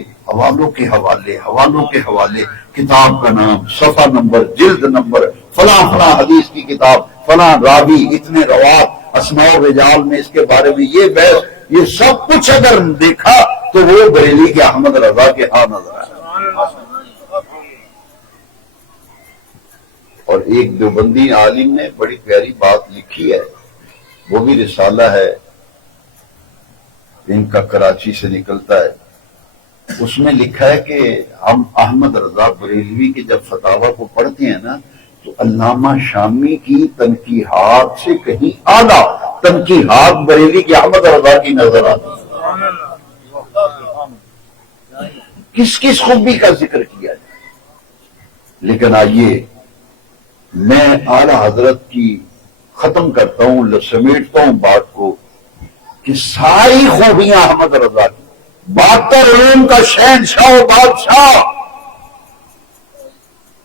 حوالے، کتاب کا نام، صفحہ نمبر، جلد نمبر، فلاں فلاں حدیث کی کتاب، فلاں راوی، اتنے روات، اسماء الرجال میں اس کے بارے میں یہ بحث، یہ سب کچھ اگر دیکھا تو وہ بریلی کے احمد رضا کے ہاں نظر آیا. اور ایک دیوبندی عالم نے بڑی پیاری بات لکھی ہے، وہ بھی رسالہ ہے ان کا، کراچی سے نکلتا ہے. اس میں لکھا ہے کہ ہم احمد رضا بریلوی کے جب فتاوی کو پڑھتے ہیں نا تو علامہ شامی کی تنقیحات سے کہیں اعلیٰ تنقیحات بریلی کے احمد رضا کی نظر آتی ہے. کس کس خوبی کا ذکر کیا جائے. لیکن آئیے میں اعلیٰ حضرت کی ختم کرتا ہوں، سمیٹتا ہوں بات کو کہ ساری خوبیاں احمد رضا کی، 72 علوم کا شہنشاہ و بادشاہ،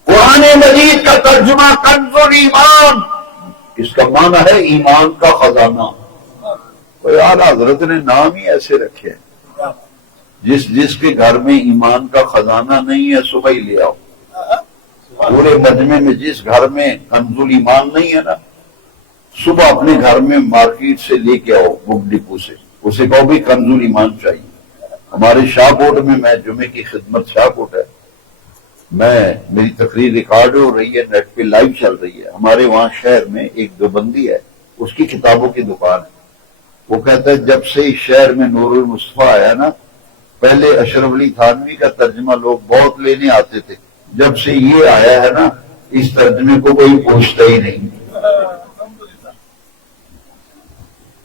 قرآن مجید کا ترجمہ کنز الایمان، اس کا معنی ہے ایمان کا خزانہ. کوئی اعلیٰ حضرت نے نام ہی ایسے رکھے ہیں. جس کے گھر میں ایمان کا خزانہ نہیں ہے صبح ہی لے آؤ. پورے مجمع میں جس گھر میں کنز الایمان نہیں ہے نا، صبح اپنے گھر میں مارکیٹ سے لے کے آؤ، بک ڈپو سے، اسے کہو بھی کنز الایمان چاہیے. ہمارے شاہ کوٹ میں، میں جمعے کی خدمت شاہ کوٹ ہے، میری تقریر ریکارڈ ہو رہی ہے، نیٹ پہ لائیو چل رہی ہے. ہمارے وہاں شہر میں ایک دیوبندی ہے، اس کی کتابوں کی دکان ہے. وہ کہتا ہے جب سے اس شہر میں نور المصطفیٰ آیا نا، پہلے اشرف علی تھانوی کا ترجمہ لوگ بہت لینے آتے تھے، جب سے یہ آیا ہے نا اس ترجمے کو کوئی پوچھتا ہی نہیں.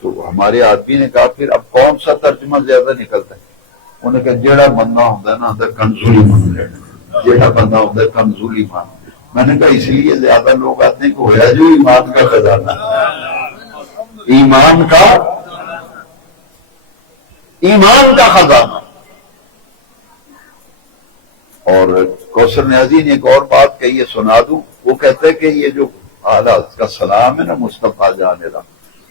تو ہمارے آدمی نے کہا پھر اب کون سا ترجمہ زیادہ نکلتا ہے؟ انہوں نے کہا جیڑا بندہ ہوتا ہے نا کنز الایمان لینا، جیڑا بندہ ہوتا ہے کنز الایمان. میں نے کہا اس لیے زیادہ لوگ آتے ہیں کہ ہوا جو ایمان کا خزانہ، ایمان کا خزانہ۔ اور کوثر نیازی نے ایک اور بات کہی ہے، سنا دوں؟ وہ کہتے ہیں کہ یہ جو اعلیٰ کا سلام ہے نا مصطفیٰ جان را،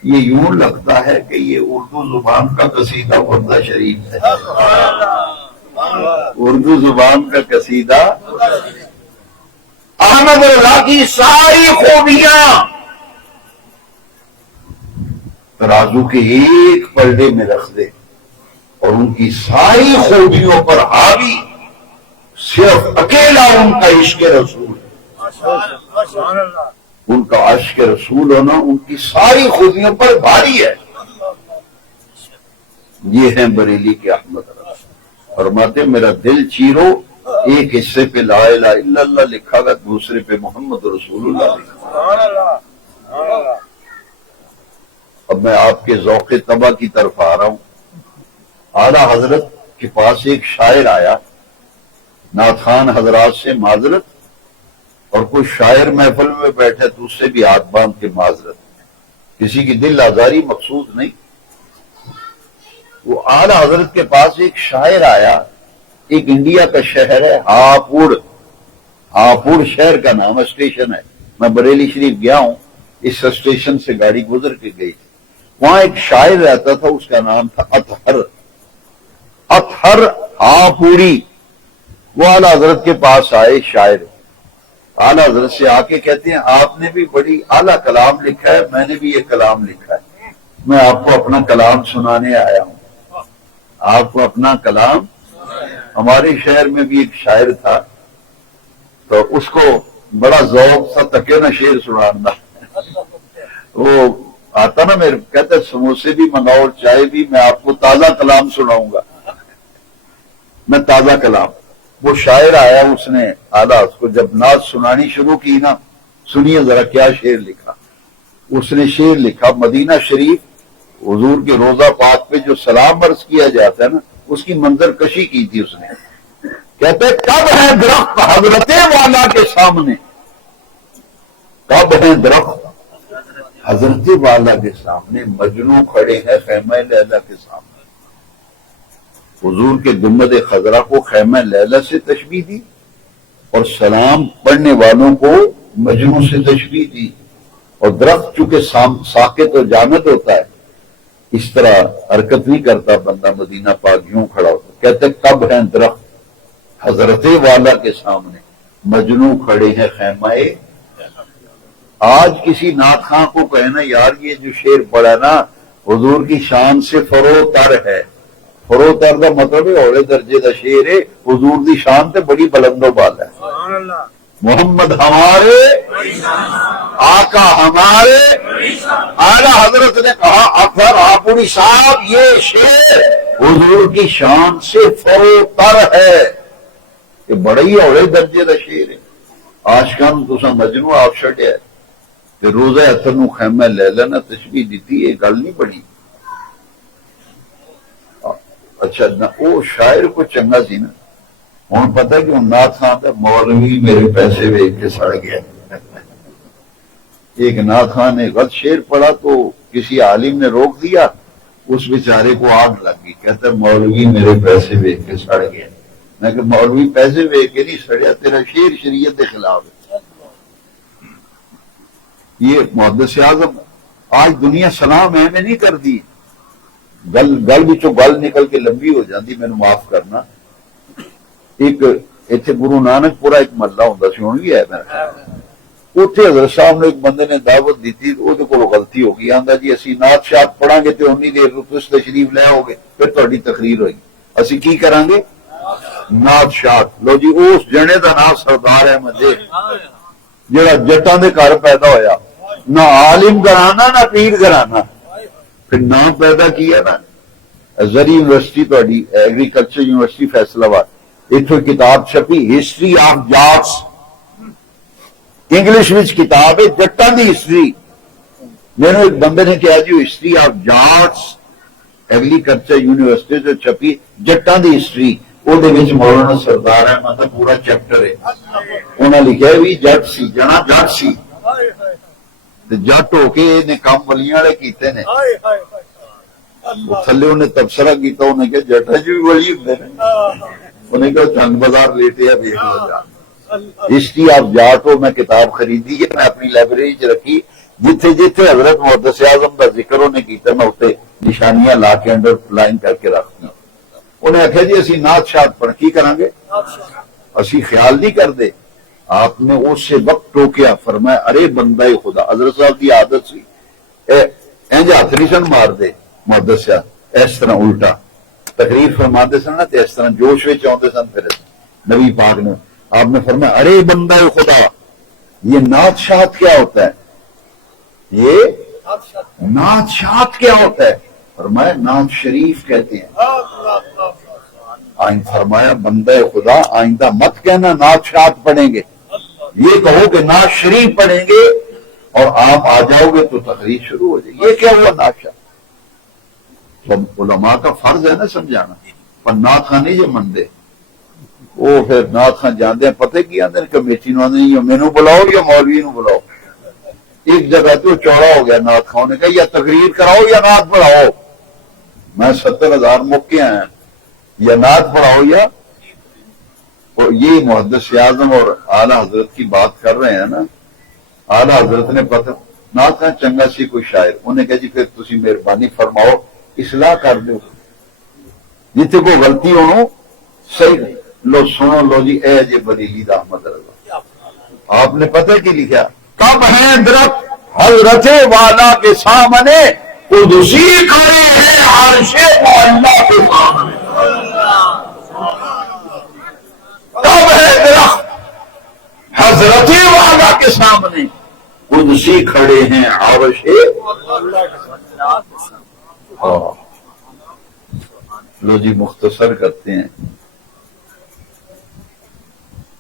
یہ یوں لگتا ہے کہ یہ اردو زبان کا قصیدہ وردہ شریف ہے، اردو زبان کا قصیدہ۔ احمد رضا کی ساری خوبیاں ترازو کے ایک پلڑے میں رکھ دے اور ان کی ساری خوبیوں پر حاوی صرف اکیلا ان کا عشق رسول ہے، ان کا عشق رسول ہونا ان کی ساری خوبیوں پر بھاری ہے۔ یہ ہیں بریلی کے احمد رضا، فرماتے میرا دل چیرو، ایک حصے پہ لا الہ الا اللہ لکھا گا، دوسرے پہ محمد رسول اللہ لکھا۔ اب میں آپ کے ذوق طبع کی طرف آ رہا ہوں۔ اعلیٰ حضرت کے پاس ایک شاعر آیا، نعت خوان حضرات سے معذرت، اور کوئی شاعر محفل میں بیٹھے تو اس سے بھی ہاتھ باندھ کے معذرت، کسی کی دل آزاری مقصود نہیں۔ وہ اعلیٰ حضرت کے پاس ایک شاعر آیا، ایک انڈیا کا شہر ہے ہاپوڑ شہر کا نام اسٹیشن ہے، میں بریلی شریف گیا ہوں، اس اسٹیشن سے گاڑی گزر کے گئی تھی۔ وہاں ایک شاعر رہتا تھا، اس کا نام تھا اطہر ہاپوڑی۔ وہ اعلیٰ حضرت کے پاس آئے شاعر، اعلیٰ حضرت سے آ کے کہتے ہیں آپ نے بھی بڑی اعلیٰ کلام لکھا ہے، میں نے بھی یہ کلام لکھا ہے، میں آپ کو اپنا کلام سنانے آیا ہوں، آپ کو اپنا کلام۔ ہمارے شہر میں بھی ایک شاعر تھا، تو اس کو بڑا ذوق تھا تکے نہ شعر سنانا، وہ آتا نا میرے کہتے سموسے بھی منگاؤ اور چائے بھی، میں آپ کو تازہ کلام سناؤں گا، میں تازہ کلام۔ وہ شاعر آیا، اس نے اعلیٰ اس کو جب نعت سنانی شروع کی نا، سنیے ذرا کیا شعر لکھا۔ اس نے شعر لکھا، مدینہ شریف حضور کے روضہ پاک پہ جو سلام عرض کیا جاتا ہے نا، اس کی منظر کشی کی تھی اس نے۔ کہتے کب ہے درخت حضرت والا کے سامنے، کب ہے درخت حضرت والا کے سامنے، مجنوں کھڑے ہیں خیمہ لیلا کے سامنے۔ حضور کے گنبد خضرا کو خیمہ لیلا سے تشبیہ دی اور سلام پڑھنے والوں کو مجنوں سے تشبیہ دی، اور درخت چونکہ ساکت اور جامد ہوتا ہے، اس طرح حرکت نہیں کرتا بندہ، مدینہ پاک یوں کھڑا ہوتا۔ کہتے کب ہیں درخت حضرت والا کے سامنے، مجنوں کھڑے ہیں خیمہ۔ آج کسی نعت خواں کو کہنا یار یہ جو شعر پڑھا نا حضور کی شان سے فروتر ہے، فروتر کا مطلب ہے اولے درجے کا شعر ہے، حضور دی شان تے بڑی بلند و بالا ہے۔ محمد ہمارے آقا ہمارے، اعلیٰ حضرت نے کہا اطہر ہاپوڑی صاحب یہ شعر حضور کی شان سے فروتر ہے، یہ بڑا ہی اولے درجے کا شعر ہے۔ آج کم تسا مجنوں آپ چھڑیا ہے کہ روزہ اتر نو خیمہ لیلا نہ تشبیہ دیتی، یہ گل نہیں پڑی۔ اچھا وہ شاعر کو چنگا سی نا، ہوں پتہ کہ نعت خواں تھا مولوی میرے پیسے ویچ کے سڑ گیا۔ ایک نعت خواں نے غلط شعر پڑھا تو کسی عالم نے روک دیا، اس بیچارے کو آگ لگ گئی، کہتا مولوی میرے پیسے ویچ کے سڑ گیا۔ میں کہ مولوی پیسے ویچ کے نہیں سڑیا، تیرا شعر شریعت کے خلاف ہے۔ یہ محدث اعظم آج دنیا سلام اہم نہیں کر دی، گل بچوں گل نکل کے لمبی ہو جاتی، میں نے معاف کرنا۔ ایک اتنے گرو نانک پورا ایک محلہ ہوتا سی، ہوں بھی ہے میرا خیال، اتنے حضرت صاحب نے ایک بندے نے دعوت دیتی، وہ غلطی ہو گئی، آندا جی اسی نعت شاعت پڑھاں گے تو انی دیر تس تشریف لے آؤ گے، پھر تہاڈی تقریر ہوئی، اسی کی کران گے نعت شاعت۔ لو جی اس جنے دا نام سردار احمد ہے جڑا جٹاں دے گھر پیدا ہویا، نہ عالم گھرانا نہ پیر گھرانا، پھر نام پیدا کیا نا زری یونیورسٹی، تہاڈی ایگریکلچر یونیورسٹی فیصل آباد، اتوں کتاب چھپی ہسٹری آف جاٹس، انگلش وچ کتاب ہے جٹاں دی ہسٹری۔ میرے ایک بندے نے کہا جی ہسٹری آف جاٹس ایگریکلچر یونیورسٹی سے چھپی جٹاں دی ہسٹری، وہ مولانا سردار احمد کا پورا چیپٹر ہے، انہیں لکھا بھی جٹ سی جنا جٹ سی جٹ ہو کے انہیں کام ولیاں والے کیتے نے تھلے انہیں تبصرہ کیتا انہیں کہا جٹا جی بھی ولی ہوندے نے انہیں کہا جنگ بازار لیتے ہیں دیکھ لو جان اس کی آپ جاٹ ہو میں کتاب خریدی ہے میں اپنی لائبریری چ رکھی جتھے جتھے حضرت محدث اعظم کا ذکر انہیں کیتا میں اسے نشانیاں لا کے انڈر لائن کر کے رکھتا انہیں آخیا جی اسی نعت شاد پڑھ کی کریں گے اسی خیال نہیں کرتے آپ نے اس سے وقت ٹوکیا فرمایا ارے بندہ خدا حضرت صاحب کی عادت سی انج ہاتھ نہیں سن مار دے محدث اس طرح الٹا تقریر فرماتے سن نا اس طرح جوش میں آتے سن پھر نبی پاک نے آپ نے فرمایا ارے بندہ خدا یہ نعت شاد کیا ہوتا ہے یہ نعت شاد کیا ہوتا ہے فرمایا نعت شریف کہتے ہیں فرمایا بندہ خدا آئندہ مت کہنا نعت شاد پڑھیں گے یہ کہو کہ نعت شریف پڑھیں گے اور آپ آ جاؤ گے تو تقریر شروع ہو جائے یہ کیا ہوا نعت شاد علماء کا فرض ہے نا سمجھانا پر نعت خان نہیں جو مندے وہ پھر نعت خان جاندے ہیں پتہ کی آدھے کمیٹی نو آدھے یا مینو بلاؤ یا مولوی نو بلاؤ ایک جگہ تو چوڑا ہو گیا نعت خان نے کہا یا تقریر کراؤ یا نعت پڑھاؤ میں 70,000 موقع آئے ہیں یا نعت پڑھاؤ یا یہ محدث اعظم اور اعلیٰ حضرت کی بات کر رہے ہیں نا اعلیٰ حضرت نے پتہ نعت خان چنگا سی کوئی شاعر انہیں کہا جی پھر تسی مہربانی فرماؤ اصلاح کر دو جتنے کوئی غلطی ہو صحیح لو سنو لو جی اے جی بریلی دا احمد رضا آپ نے پتہ کی لکھا کب ہے درخت حضرت والا کے سامنے قدسی کھڑے ہیں عرش اللہ کے سامنے کب ہے درخت حضرت والا کے سامنے قدسی کھڑے ہیں عرش لو جی مختصر کرتے ہیں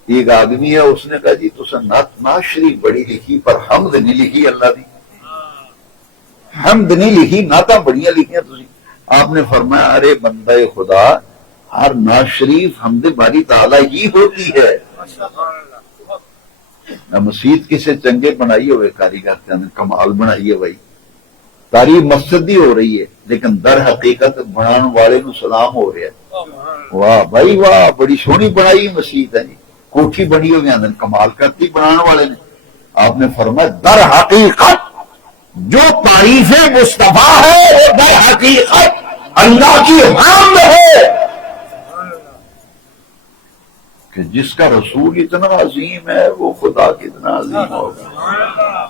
ایک آدمی ہے اس نے کہا جی تو نعت شریف بڑی لکھی پر حمد نہیں لکھی اللہ دی حمد نہیں لکھی نعتاں بڑیاں لکھیاں تسی آپ نے فرمایا ارے بندہ خدا ہر نعت شریف حمد باری تعالیٰ ہی ہوتی ہے مسجد کسے چنگے بنائی ہوئے کاریگر کے اندر کمال بنائی ہے بھائی تعریف مسجد دی ہو رہی ہے لیکن در حقیقت بنان والے نو سلام ہو رہا ہے واہ بھائی واہ بڑی سونی بنائی مسجد ہے جی کوٹھی بنی ہوئی اندر کمال کرتی بنانے والے نے آپ نے فرمایا در حقیقت جو تعریف مصطفیٰ ہے وہ در حقیقت اللہ کی حمد ہے کہ جس کا رسول اتنا عظیم ہے وہ خدا کتنا عظیم ہوگا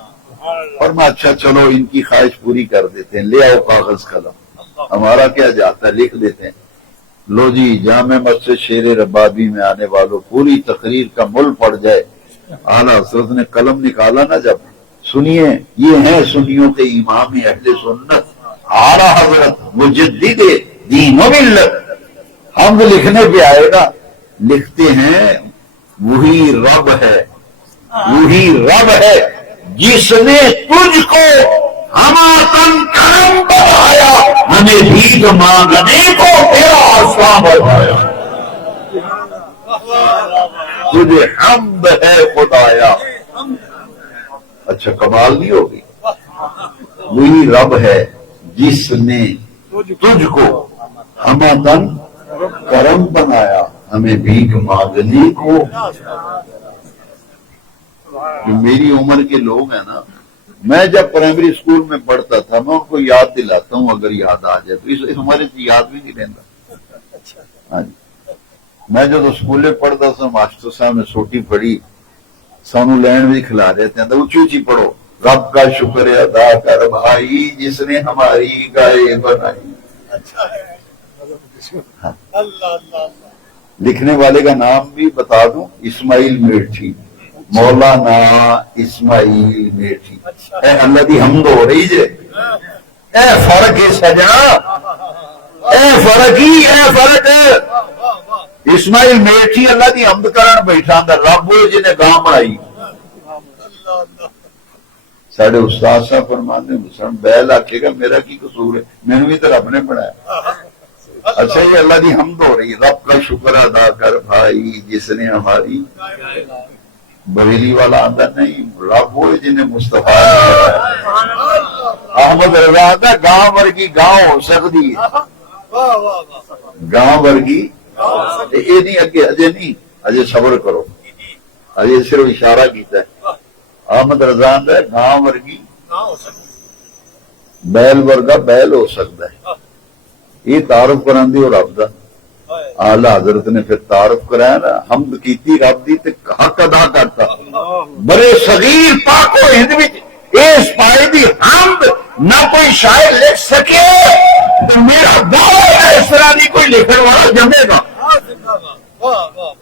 اور میں اچھا چلو ان کی خواہش پوری کر دیتے ہیں لے آؤ کاغذ قلم ہمارا کیا جاتا ہے لکھ دیتے ہیں لو جی جامع مسجد شیر ربابی میں آنے والوں پوری تقریر کا مل پڑ جائے اعلیٰ حضرت نے قلم نکالا نا جب سنیے یہ ہیں سنیوں کے امام اہل سنت اعلیٰ حضرت مجدد دین و ملت ہم لکھنے پہ آئے گا لکھتے ہیں وہی رب ہے جس نے تجھ کو ہماتن کرم بنایا ہمیں بھیک مانگنے کو تیرا آسان بنایا تجھے حمد ہے خدایا اچھا کمال نہیں ہوگی وہی رب ہے جس نے تجھ کو ہماتن کرم بنایا ہمیں بھیک مانگنے کو جو میری عمر کے لوگ ہیں نا میں جب پرائمری اسکول میں پڑھتا تھا میں ان کو یاد دلاتا ہوں اگر یاد آ جائے تو اس ہمارے سے یاد بھی نہیں رہتا ہاں جی میں جب اسکول میں پڑھتا تھا ماسٹر صاحب نے سوٹی پڑھی سانو لینڈ بھی کھلا رہے تھے اونچی اونچی پڑھو رب کا شکر ادا کر بھائی جس نے ہماری گائے بنائی لکھنے والے کا نام بھی بتا دوں اسماعیل میٹھی مولانا اسماعیل میٹھی اے اللہ دی حمد ہو رہی جے اے فرق ہے سجا اے فرق ہی اے فرق اسماعیل میٹھی اللہ دی حمد کرن بیٹھا اندر رب جنہیں گاں بنائی ساڑھے استاد صاحب فرماتے ہیں بیل آکے گا میرا کی قصور ہے میں نے بھی تو رب نے بنایا اچھا یہ اللہ دی حمد ہو رہی ہے رب کا شکر ادا کر بھائی جس نے ہماری بریلی والا آتا نہیں، رب وہ جنہیں مصطفیٰ احمد رضا آتا گاں ورگی گاں ہو سکتی ہے، واہ واہ واہ گاں ورگی یہ نہیں، اگے اجے نہیں، اجے صبر کرو، اجے صرف اشارہ کیتا ہے۔ احمد رضا آتا گاں ورگی بیل ورگا بیل ہو سکتا ہے، یہ تعارف کران دی اور رب دا اعلی حضرت نے پھر تعارف کرایا نا، حمد کیتی رب دی تے حق ادا کرتا، بڑے صغیر پاک و ہند وچ اس پائے دی حمد نہ کوئی شاعر لکھ سکے تو میرا دعویٰ ہے اس طرح دی کوئی لکھن والا جمے گا،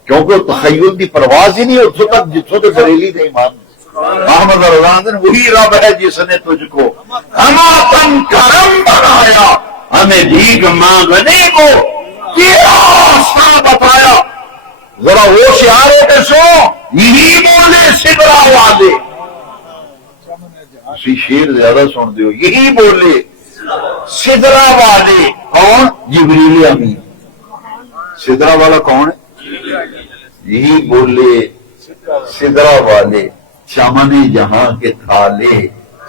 کیونکہ تخیل دی پرواز ہی نہیں اتھوں تک جتھوں تے بریلی دے ایمان۔ احمد رضا نے وہی رب ہے جس نے تجھ کو ہما تن کرم بنایا، ہمیں بھیک مانگنے کو کیا آسان بتایا۔ ذرا وہ شعاروں کے سو یہی بولے سدرا والے، اسی شیر زیادہ سن دیو، یہی بولے سدرا والے، کون؟ جبریل امین۔ سدرا والا کون ہے؟ یہی بولے سدرا والے، چمن جہاں کے تھالے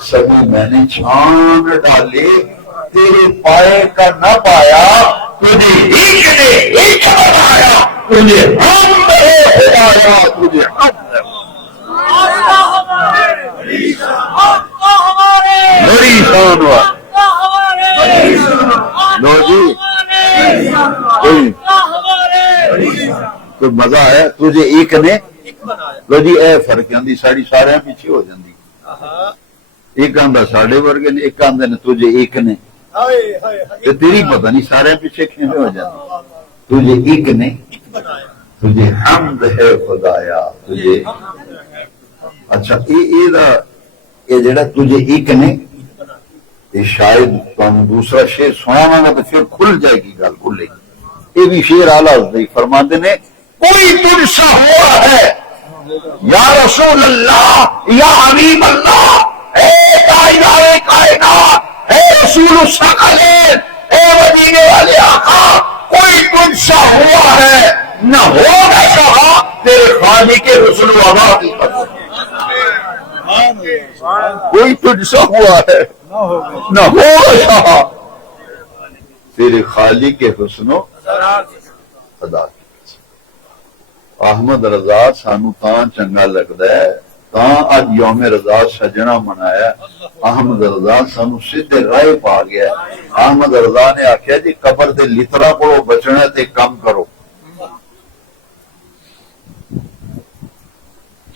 سبھی میں نے چھان ڈالے، تیرے پائے کا نہ پایا تجھے ایک نے ایک بنایا، تجھے حمد ہے خدایا، تجھے حمد ہے۔ بڑی شان ہوا لو جی، کوئی مزہ ہے تجھے ایک نے لو جی، اے فرق آندی ساڑی سارے پیچھے ہو جاندی، ایک آندہ ساڑے ورگے نے، ایک آندے نے تجھے ایک نے، تیری پتہ نہیں سارے پیچھے کھینے ہو جاندی، تجھے ایک نے، تجھے حمد ہے خدایا، تجھے اچھا یہ جڑا تجھے ایک نے، یہ شاید تم دوسرا شعر سنا گا تو پھر کھل جائے گی گل، کھلے گی۔ یہ بھی شعر اعلیٰ حضرت فرماتے نے، کوئی تجھ سا ہوا ہے یا رسول اللہ یا حبیب اللہ، اے تاجدار کائنات، اے رسول الثقلین، اے مدینے والے آقا، کوئی تجھ سا ہوا ہے نہ ہوگا سہا تیرے خالق رسول اللہ کی قدر، کوئی تجھ سا ہوا ہے نہ ہوگا سہا تیرے خالق حسن و ادا کی۔ احمد رضا سانو تاں چنگا لگدا ہے، تاں اج یوم رضا سجنا منایا، احمد رضا سانو سیدھے راہ پا گیا۔ احمد رضا نے آخیا جی قبر دے لترا کو بچنا تے کم کرو،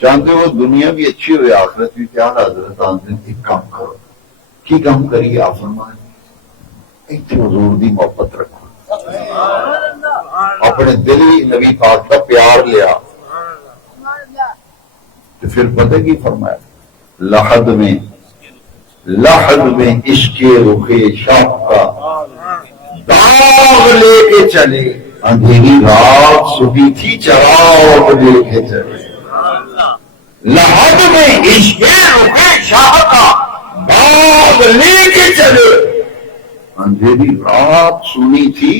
چاہتے ہو دنیا بھی اچھی ہوئے آخرت بھی پیار، حضرت آنتے ہیں کام کرو، کی کام کریے؟ آپ فرمائیں ایتھے حضور دی محبت رکھو، اپنے دلی نبی پاک کا پیار لیا، تو پھر پتہ کی فرمایا، لحد میں عشق رخ شاہ کا داغ لے کے چلے، اندھیری رات صبح تھی چراغ لے کے چلے، لحد میں عشق رخ شاہ کا داغ لے کے چلے، اندھیری رات سنی تھی۔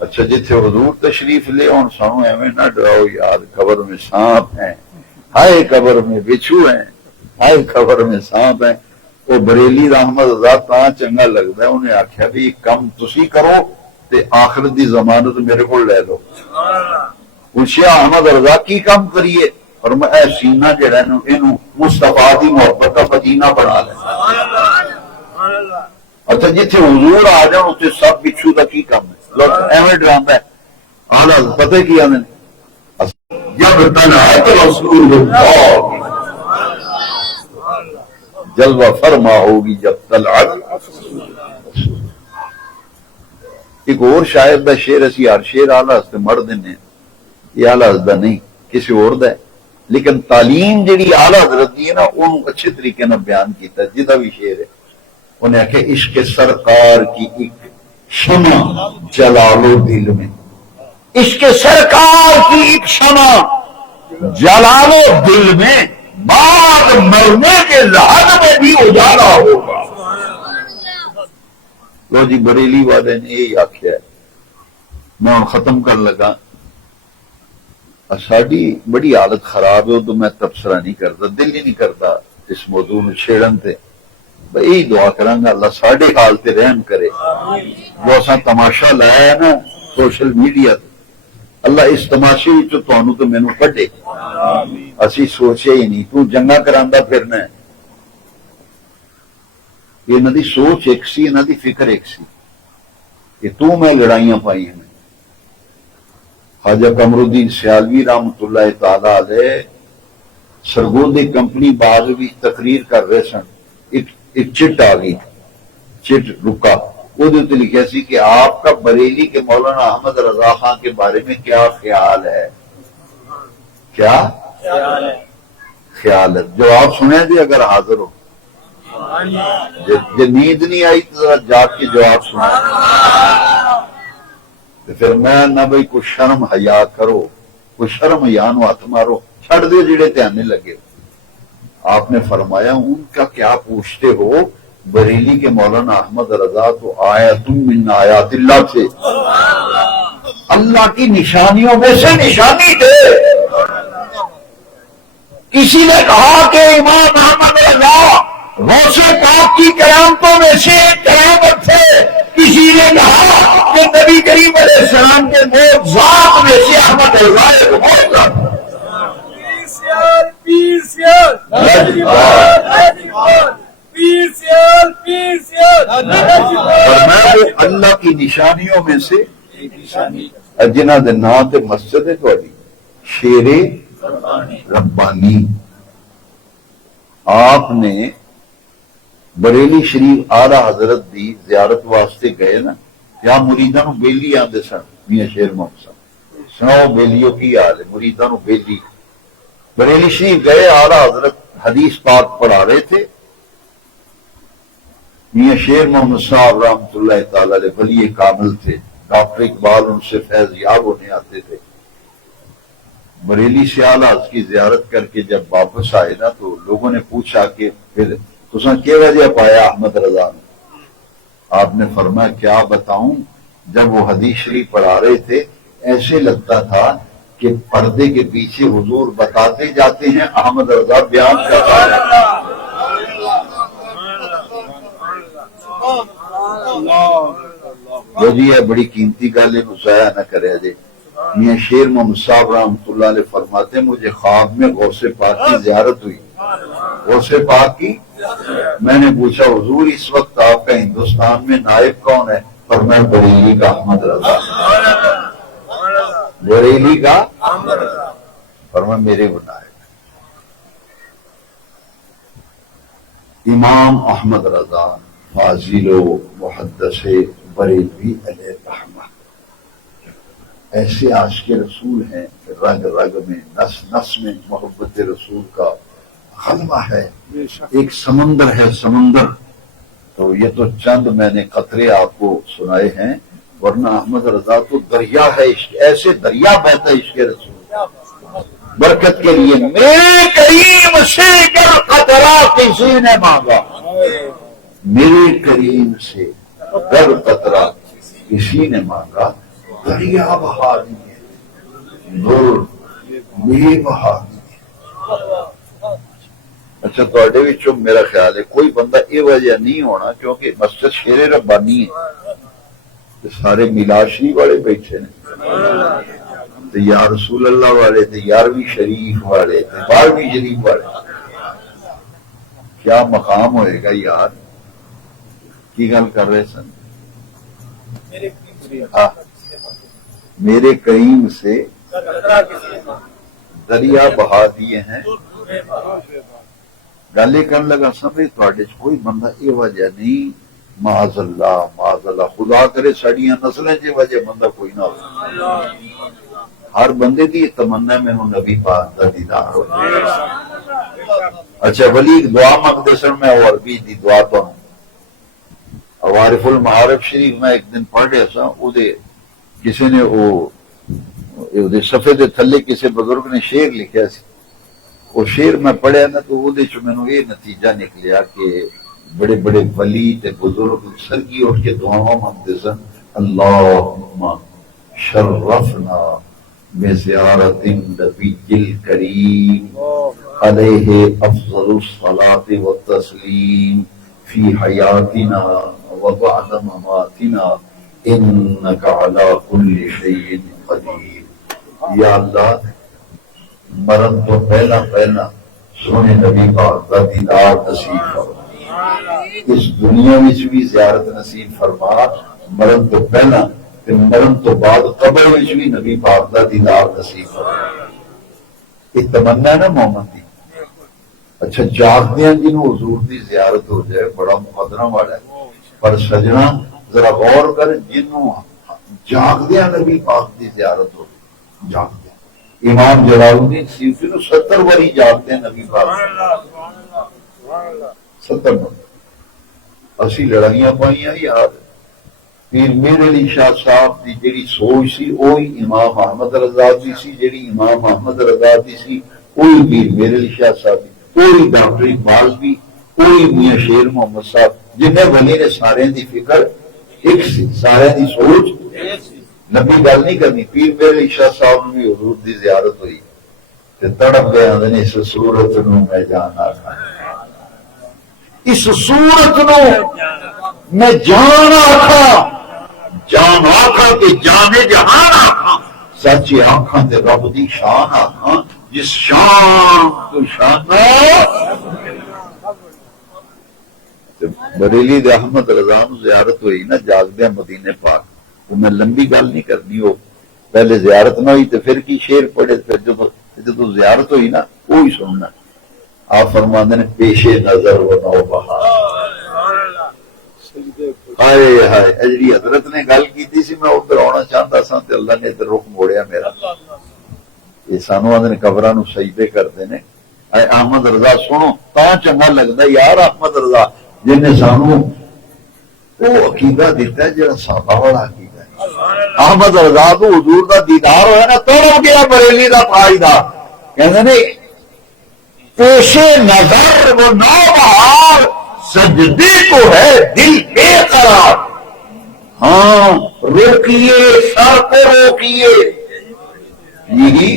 اچھا جتھے حضور تشریف لے اور سانو ایویں نہ ڈراؤ یار، قبر میں سانپ ہیں، ہائے قبر میں بچھو ہیں، ہائے قبر میں سانپ ہیں۔ وہ بریلی رحمت رضا تاں چنگا لگدا ہے، انہیں آخیا بھی کم تسی کرو تے آخرت دی ضمانت میرے کو لے لو۔ پوچھیا احمد رضا کی کام کریے؟ فرمایا سینہ جڑا اینو مصطفیٰ دی محبت کا مدینہ بنا لے۔ اچھا جتھے حضور آ جان اتنے سب بچھو کا کی کام ہے؟ لوگ ایویں ڈرامہ ہے، اعلیٰ پتہ کی آنے جب طلعت رسول اللہ جلوہ فرما ہوگی، جب طلعت ایک اور شاعر دا شعر اسی ہر شعر اعلیٰ سے مڑ دینے، یہ اعلیٰ دا نہیں کسی اور دا ہے، لیکن تعلیم جڑی اعلیٰ حضرت دی ہے نا انہوں اچھے طریقے نہ بیان کیتا ہے۔ جدا بھی شعر ہے انہیں آخیا عشق سرکار کی ایک شمع جلالو دل میں، عشق سرکار کی ایک شمع جلالو دل میں، بعد مرنے کے لحد میں بھی اجالا ہوگا۔ لو جی بریلی والے نے یہی آخیا ہے، میں ختم کر لگا۔ ساڈی بڑی حالت خراب ہے، تو میں تبصرہ نہیں کرتا، دل ہی نہیں کرتا اس موضوع میں چھیڑن تے، بھائی دعا کرانگا اللہ ساڈے حال تے رحم کرے۔ جو اساں تماشا لایا ہے نا سوشل میڈیا تے، اللہ اس تماشے وچوں تانوں تے مینوں کڈے، اسی سوچے ہی نہیں، تو جنگا کراندا پھرنا ہے۔ یہ انہاں دی سوچ ایک سی، انہاں دی فکر ایک سی، کہ تو میں لڑائیاں پائی ہیں۔ خواجہ قمر الدین سیالوی رحمۃ اللہ تعالی علیہ سرگودی کمپنی باغ بھی تقریر کر رہے سن، ایک چٹ آ گئی، چٹ رکا، وہ لکھا سی کہ آپ کا بریلی کے مولانا احمد رضا خان کے بارے میں کیا خیال ہے؟ کیا خیال ہے؟ جواب سنیں جی اگر حاضر ہو، جو نیند نہیں آئی تو ذرا جاگ کے جواب سنا۔ تو پھر میں نہ بھائی کوئی شرم حیا کرو، کوئی شرم حیا نو ہاتھ مارو، چھڑ دے جڑے دھیانے لگے۔ آپ نے فرمایا ان کا کیا پوچھتے ہو؟ بریلی کے مولانا احمد رضا تو آیت من آیات اللہ تھے، اللہ کی نشانیوں میں سے نشانی تھے۔ کسی نے کہا کہ امام احمد رضا غوث پاک کی کرامتوں میں سے ایک کرامت تھے، کسی نے کہا کہ نبی کریم علیہ السلام کے معجزات میں سے احمد رضا ایک معجزہ تھا۔ فرمایا وہ اللہ کی نشانیوں میں سے جنہ دے نام تے مسجد ہے تھوڑی شیر ربانی۔ آپ نے بریلی شریف آلہ حضرت دی زیارت واسطے گئے نا، یا مریداں نو بیلی آندے سن، میاں شیر محمد صاحب سناؤ بیلیوں کی حال ہے، مریداں نو بیلی۔ بریلی شریف گئے، آلہ حضرت حدیث پاک پڑھا رہے تھے، میاں شیر محمد صاحب رحمۃ اللہ تعالی علیہ ولی کامل تھے، ڈاکٹر اقبال ان سے فیض یاب ہونے آتے تھے۔ بریلی سے آلہ حضرت کی زیارت کر کے جب واپس آئے نا تو لوگوں نے پوچھا کہ پھر تساں کیا وجہ پایا احمد رضا نے؟ آپ نے فرمایا کیا بتاؤں، جب وہ حدیث شریف پڑھا رہے تھے ایسے لگتا تھا کہ پردے کے پیچھے حضور بتاتے جاتے ہیں، احمد رضا بیان کرتا ہے۔ وہ جی ہے بڑی قیمتی گل ہے، ضائع نہ کرے جی۔ میاں شیر محمد صاحب رحمۃ اللہ علیہ فرماتے ہیں مجھے خواب میں غوث پاک کی زیارت ہوئی، غوث پاک کی۔ میں نے پوچھا حضور اس وقت آپ کا ہندوستان میں نائب کون ہے؟ فرمایا بریلی کا احمد رضا، بریلی کا فرمایا میرے وہ نائب امام احمد رضا فاضل و محدث بریلوی علیہ رحمہ۔ ایسے عاشق رسول ہیں کہ رگ رگ میں نس نس میں محبت رسول کا غلبہ ہے، ایک سمندر ہے سمندر۔ تو یہ تو چند میں نے قطرے آپ کو سنائے ہیں، ورنہ احمد رضا تو دریا ہے، ایسے دریا بہتا ہے عشق رسول برکت کے لیے۔ میرے کریم سے گر قطرہ کسی نے مانگا، میرے کریم سے گر قطرہ کسی نے مانگا، دریا بہا دیے نور بے بہا دیے۔ اچھا تواڈے وچوں میرا خیال ہے کوئی بندہ یہ وجہ نہیں ہونا کیونکہ مسجد شیر ربانی ہے، سارے میلاد شریف والے بیٹھے نے، یا رسول اللہ والے تھے، 11ویں شریف والے تھے، 12ویں شریف والے، کیا مقام ہوئے گا یار؟ کی گل کر رہے سن؟ میرے کریم سے دریا بہا دیے ہیں۔ گل یہ کرنے لگا سمجھ تھوڑے کوئی بندہ یہ وجہ نہیں، معاذ اللہ خدا کرے ساڑیاں نسلیں جی وجہ بندہ کوئی نہ ہو۔ ہر بندے دی تمنا مینوں نبی پاک دا دیدار ہو۔ اچھا ولی دعا منگدے سن، میں اور بھی دی دعا تو عوارف المعارف شریف میں ایک دن پڑھ رہا سا، او دے کسی نے وہ صفحے دے تھلے کسی بزرگ نے شعر لکھا سی، وہ شعر میں پڑھیا نا تو وہ مینوں یہ نتیجہ نکلیا کہ بڑے بڑے ولی تے بزرگ سرگی اٹھ کے دعاواں منگتے سن، اللہم شرفنا بزیارت النبی الکریم علیہ افضل الصلاۃ والتسلیم فی حیاتنا وبعد مماتنا انک علی کل شیء قدیر۔ یا اللہ مرن تو پہلا سونے نبی پاک دا دیدار نصیب فرما، اس دنیا وچ بھی زیارت نصیب فرما، مرن تو پہلا تے مرن تو بعد قبر وچ بھی نبی پاک دا دیدار نصیب فرما۔ یہ تمنا ہے نا مومن دی۔ اچھا جاگدیاں جنہوں حضور دی زیارت ہو جائے بڑا مقدرہ والا ہے، پر سجنا ذرا غور کر، جنہوں جاگدیاں نبی پاک دی زیارت ہو جاگدیاں، امام جلال الدین سیوطی نو 70 واری جاگتے ہیں نبی پاک 70 بندے۔ اسی لڑائیاں پائیاں یاد، پیر میر علی شاہ صاحب دی جڑی سوچ سی وہی امام احمد رضا دی سی، جڑی امام احمد رضا دی سی وہی پیر میر علی شاہ صاحب دی، وہی ڈاکٹر اقبال بھی، وہی میاں شیر محمد صاحب، جنہیں ولی نے سارے دی فکر ایک سی، سارے دی سوچ نبی گل نہیں کرنی۔ پیر میر علی شاہ صاحب نے بھی حضور دی زیارت ہوئی تے تڑپ گئے، آندے اس صورت نو میں جان آکھاں، اس صورت نو میں جان آکھاں، جان آکھاں کہ جانے جہان آکھاں، سچی آکھاں تے رب دی شان آکھاں، جس شان تو شان بریلی دے احمد رضا نو زیارت ہوئی نا جاگدے مدینے پاک، وہ میں لمبی گل نہیں کرنی، ہو پہلے زیارت نہ ہوئی تو پھر کی شیر پڑھے، پھر جب زیارت ہوئی نا وہی سننا۔ آپ فرماندے نے پیش نظر و نو بہار، ہائے ہائے اجڑی حضرت نے گل کی سی، میں ادھر آنا چاہتا سا تے اللہ نے ادھر رخ موڑیا میرا۔ یہ سانو آدھے قبراں نو سجدے کرتے نے، اے احمد رضا سنو تا چنگا لگتا یار، احمد رضا جن نے سانو وہ عقیدہ دیتا ہے جڑا صحابہ والا عقیدہ ہے۔ احمد رضا تو حضور دا دیدار ہویا نا توڑ گیا بریلی دا فائدہ، کہندے نے پیش نظر وہ نو بہار سجدے کو ہے دل بے قرار، ہاں روکیے سر کو روکیے، یہی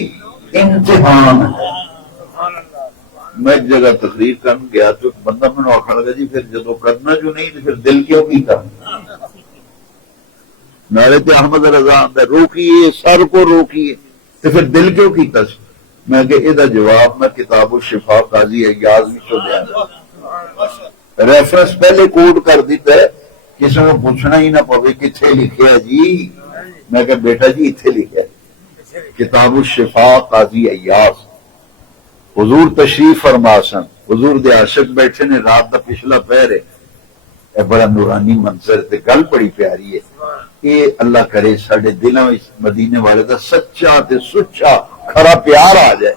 امتحان ہے۔ میں ایک جگہ تقریر کر گیا تو بندہ میں نے آخر لگا جی پھر جدو کرنا جو نہیں تو پھر دل کیوں کی کرنا، نعرے تے احمد رضا آتا ہے روکیے سر کو روکیے تو پھر دل کیوں کی کس، میں کہ یہ جواب میں کتاب الشفا قاضی ایاز بھی چھو دیا، ریفرنس پہلے کوڈ کر دیتا ہے، کسی کو پوچھنا ہی نہ پوے کتھے لکھے ہے جی، میں کہ بیٹا جی اتھے لکھے ہے کتاب الشفا قاضی ایاز۔ حضور تشریف فرما سن، حضور دے عاشق بیٹھے نے، رات دا پچھلا پہر ہے، اے بڑا نورانی منظر تے گل بڑی پیاری ہے، یہ اللہ کرے ساڈے دلاں وچ مدینے والے دا سچا تے سچا کھرا پیار آ جائے۔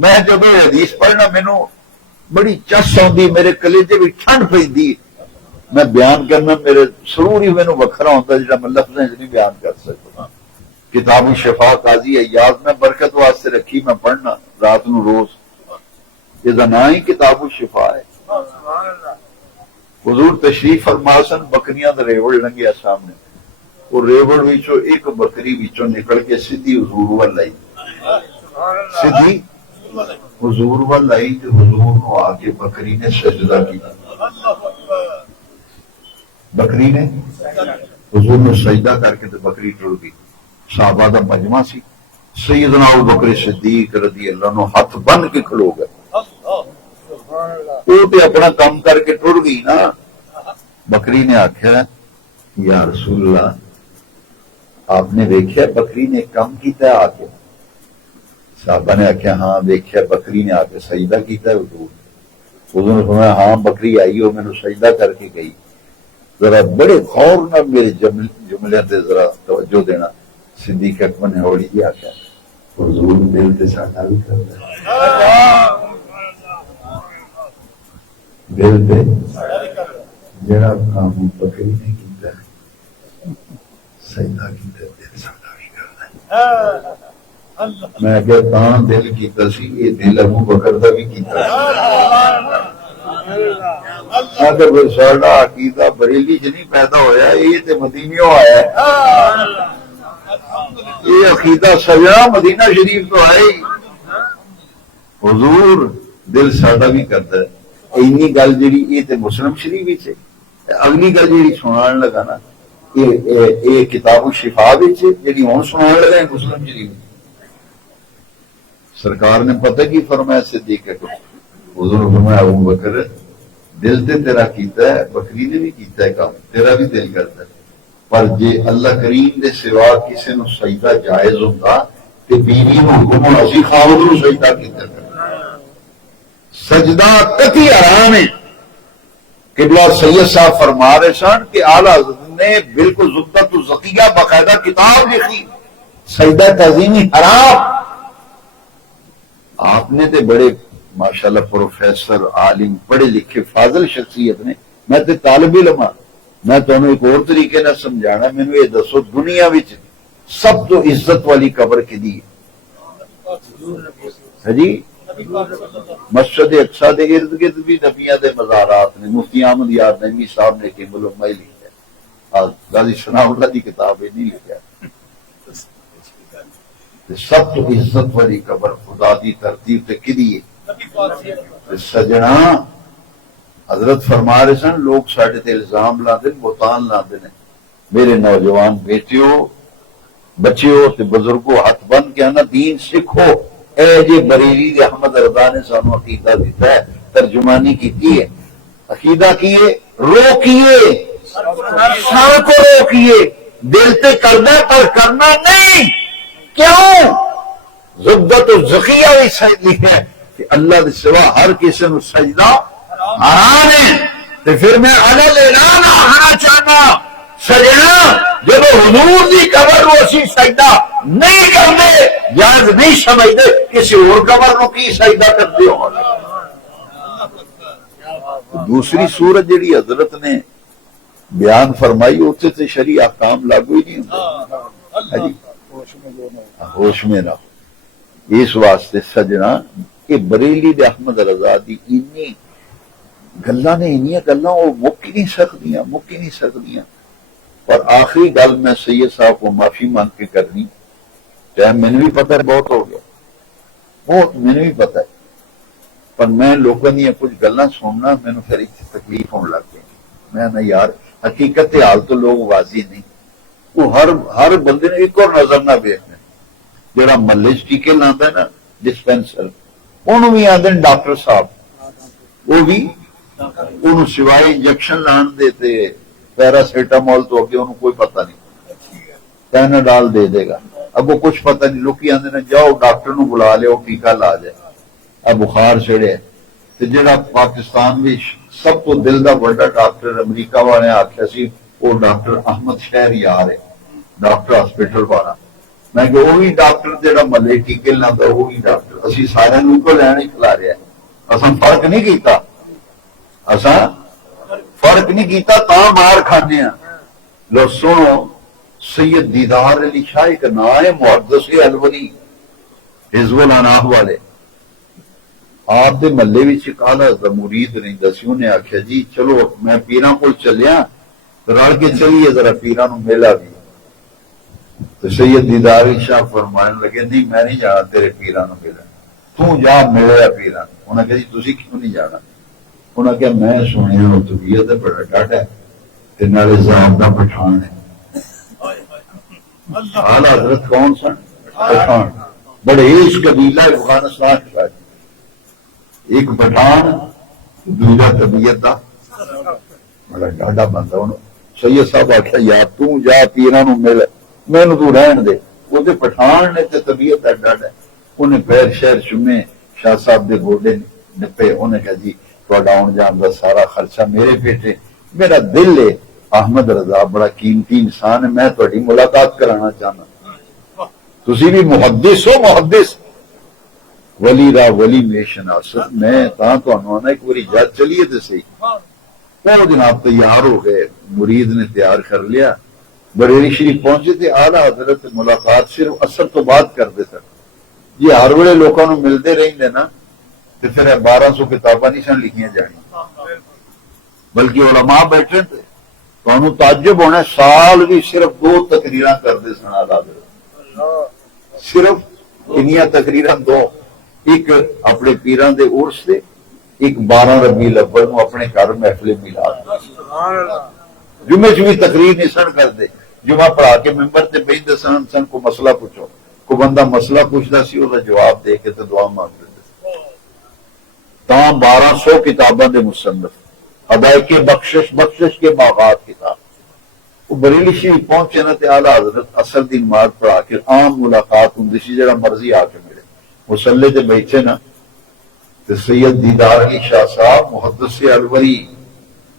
میں جب یہ حدیث پڑھنا مینوں بڑی چس آندی، میرے کلیجے وچ ٹھنڈ پیندی، میں بیان کرنا میرے سرور ہی مینوں وکھرا ہوندا جڑا میں لفظاں وچ نہیں بیان کر سکدا۔ کتاب الشفا قاضی ایاز میں برکت واسطے رکھی، میں پڑھنا رات نو روز، یہ نام ہی کتاب الشفا ہے۔ حضور تشریف فرما سن، بکریاں دا ریوڑ لنگیا سامنے، وہ ریوڑ وچوں ایک بکری وچوں نکل کے سیدھی حضور وال آئی، سیدھی حضور وال آئی تے حضور نو آ کے بکری نے سجدہ کیا، بکری نے حضور نو سجدہ کر کے تے بکری ٹر گئی۔ صحابہ دا مجمع سی، سیدنا ابوبکر صدیق رضی اللہ عنہ ہاتھ بن کے کھلو گئے، وہ تے اپنا کام کر کے ٹر گئی نا۔ بکری نے آخیا یا رسول اللہ آپ نے دیکھا بکری نے کام کیتا ہے آ کے؟ صحابہ نے آخیا ہاں دیکھا بکری نے آ کے سجدہ کیتا ہے حضور۔ حضور نے فرمایا ہاں بکری آئی ہو میں نے سجدہ کر کے گئی، ذرا بڑے غور نہ میرے جملے تے ذرا توجہ دینا۔ صدیق اکبر نے ہولی جی آخیا حضور دل تے ساڈا بھی کردا ہے، دل تے جڑا کام بکری نے کیتا ہے سجدہ کیتا ہے دل ساڈا بھی کردا ہے۔ میں کہ تاں دل کیتا سی، یہ دل ابو بکر دا بھی کیتا ہے۔ اگر ساڈا عقیدہ بریلی چ نہیں پیدا ہویا، یہ تے مدینیوں آیا ہے۔ یہ عقیدہ سجنا مدینہ شریف تو آئے حضور دل ساڈا بھی کرتا ہے اینی گل جیڑی یہ تے مسلم شریف ہے اگلی گل جیڑی سنان لگا نا یہ کتاب الشفا جیڑی ہوں سنان لگا ہے مسلم شریف سرکار نے پتہ کی فرمایا صدیق حضور فرمایا ابو بکر دل تے تیرا کیتا ہے بکری نے بھی کیتا ہے کام تیرا بھی دل کرتا ہے پر جے اللہ کریم دے سوا کسی نو سجدہ جائز ہوتا تے بیوی نو حکم اسی خاوند نو سجدہ کیتا کرنا سجدہ قطعی حرام ہے قبلہ سید صاحب فرما رہے سن کہ اعلیٰ حضرت نے بالکل زبدۃ الزکیہ باقاعدہ کتاب لکھی سجدہ تعظیمی حرام آپ نے تے بڑے ماشاءاللہ پروفیسر عالم پڑھے لکھے فاضل شخصیت نے میں تے طالب علم ہاں میں تمہیں ایک اور طریقے نہ سمجھانا مینوں یہ دسو دنیا وچ سب تو عزت والی قبر کدی ہے جی مسجد اقصی دے ارد گرد بھی نبیاں دے مزارات نے مفتی احمد یار نعیمی صاحب نے کہ علماء لکھا غازی ثناء اللہ دی کتاب ہے نہیں لکھا سب تو عزت والی قبر خدا دی ترتیب تے کدی ہے سجنا حضرت فرما رہے سن لوگ ساڈے تے الزام لاندے بہتان لاندے نے میرے نوجوان بیٹیو بچیو تے بزرگو ہاتھ بن کے آنا دین سکھو اے جے بریلی دے احمد رضا نے سانو عقیدہ دیتا ہے ترجمانی کی ہے عقیدہ کیے روکیے سر کو روکیے دل تے کرنا پر کرنا نہیں کیوں زبدۃ الزکیہ بھی سجدی ہے کہ اللہ دے سوا ہر کسی نو سجدہ حرام ہے تو پھر میں علل اعلان آنا چاہنا سجنا جب حضور دی قبر نو اسی سجدہ نہیں کرتے جائز نہیں سمجھتے کسی اور قبر نو کی سجدہ کرتے ہو دوسری صورت جڑی حضرت نے بیان فرمائی اتنے سے شرعی احکام لاگو ہی نہیں ہوتے ہوش میں نہ اس واسطے سجنا کہ بریلی دے احمد رضا دی انی گلاں نے انیاں گلاں وہ مک ہی نہیں سکدیاں اور آخری گل میں سید صاحب کو معافی مانگ کے کرنی ٹائم میں نے بھی پتہ ہے بہت ہو گیا بہت میں نے بھی پتہ ہے پر میں لوگوں دیا کچھ گلاں سننا مینوں پھر تکلیف ہونے لگ گئی میں نہ یار حقیقت حال تو لوگ واضح نہیں وہ ہر بندے نے ایک اور نظر نہ دیکھنا جڑا محلے ٹیکے لاندہ ہے نا ڈسپینسر انہوں بھی آدھے ڈاکٹر صاحب وہ بھی انہوں سوائے انجیکشن لان دیتے پیراسیٹامول تو اگے انہوں کوئی پتہ نہیں پیناڈال دے دے گا اب وہ کچھ پتہ نہیں لوگ آدھے نا جاؤ ڈاکٹر نو بلا لے ٹیکہ لا جائے اب بخار چڑھے تو جڑا پاکستان بھی سب تو دل دا بڑا ڈاکٹر امریکہ والے آخیا سی وہ ڈاکٹر احمد شہر یار ہے ڈاکٹر ہاسپٹل والا میں کہ وہی ڈاکٹر جڑا ملے ٹیکے لاتا وہی ڈاکٹر اسی سارے کو لین ہی کھلا رہا ہے اصا فرق نہیں کیتا اصا فرق نہیں کیتا تا مار کھانے ہیں لو سنو سید دیدار علی شاہ ایک نا ہے محدث الولی حزب الاناہ والے آپ دے ملے وچ کالا مرید نہیں دسیوں نے آخیا جی چلو میں پیراں کول چلیا رل کے چلیے ذرا پیراں نو میلا بھی تو سید دیدار علی شاہ فرمانے لگے نہیں میں نہیں جانا تیرے پیراں نو ملن تو جا ملیا پیراں انہاں کہا جی تسی کیوں نہیں جانا انہاں کہا میں سنیا طبیعت بڑا ڈاڈا ہے تے نالے ضابطہ پٹھان ہے اعلیٰ حضرت کون سن پٹھان بڑے اس قبیلہ افغانستان کا ایک پٹھان دوجا طبیعت دا بڑا ڈاڈا بندہ انہوں سید صاحب آخیا یار تو جا پیراں نو مل مینوں تو رہن دے وہ تے پٹھان نے تے طبیعت دا ڈاڈا انہیں پیر شہر چومے شاہ صاحب دے گوڈے نپے انہیں کہا جی تہاڈا آن جان دا سارا خرچہ میرے پیٹے میرا دل ہے احمد رضا بڑا قیمتی انسان ہے میں تہاڈی ملاقات کرانا چاہنا تسی بھی محدث ہو محدث ولی را ولی میں شناست میں تاں تانوں آنا ایک باری جات چلیے تے صحیح وہ جناب تیار ہو گئے مرید نے تیار کر لیا بریلی شریف پہنچے تھے اعلیٰ حضرت ملاقات صرف اثر تو بات کرتے سر جی ہر ویلے لوگوں کو ملتے رہتے نا تو پھر 1200 کتاباں نہیں سن لکھیاں جانی بلکہ علماء بیٹھے تھے تو تعجب ہونا سال بھی صرف 2 تقریراں کرتے سن اعلیٰ حضرت صرف کنیاں تقریراں دو، ایک اپنے پیراں دے عرس دے، ایک 12 ربیع الاول کو اپنے گھر محفل میلاد، جمعے چ بھی تقریر نہیں سن کرتے، جمعہ پڑھا کے ممبر تے بیٹھتے سن کو مسئلہ پوچھو، کو بندہ مسئلہ پوچھتا سی وہ جواب دے کے تے دعا مانگتے تھے۔ تاں 1200 کتاباں دے مصنف، ادائے بخشش کے باغات کتاب، وہ بریلی شریف پہنچے نا تے اعلیٰ حضرت اثر دی نماز پڑھا کے عام ملاقات ہوندی سی، جڑا مرضی آ کے ملے، مصلے تے بیٹھے نا تے سید دیدار علی شاہ صاحب محدث الولی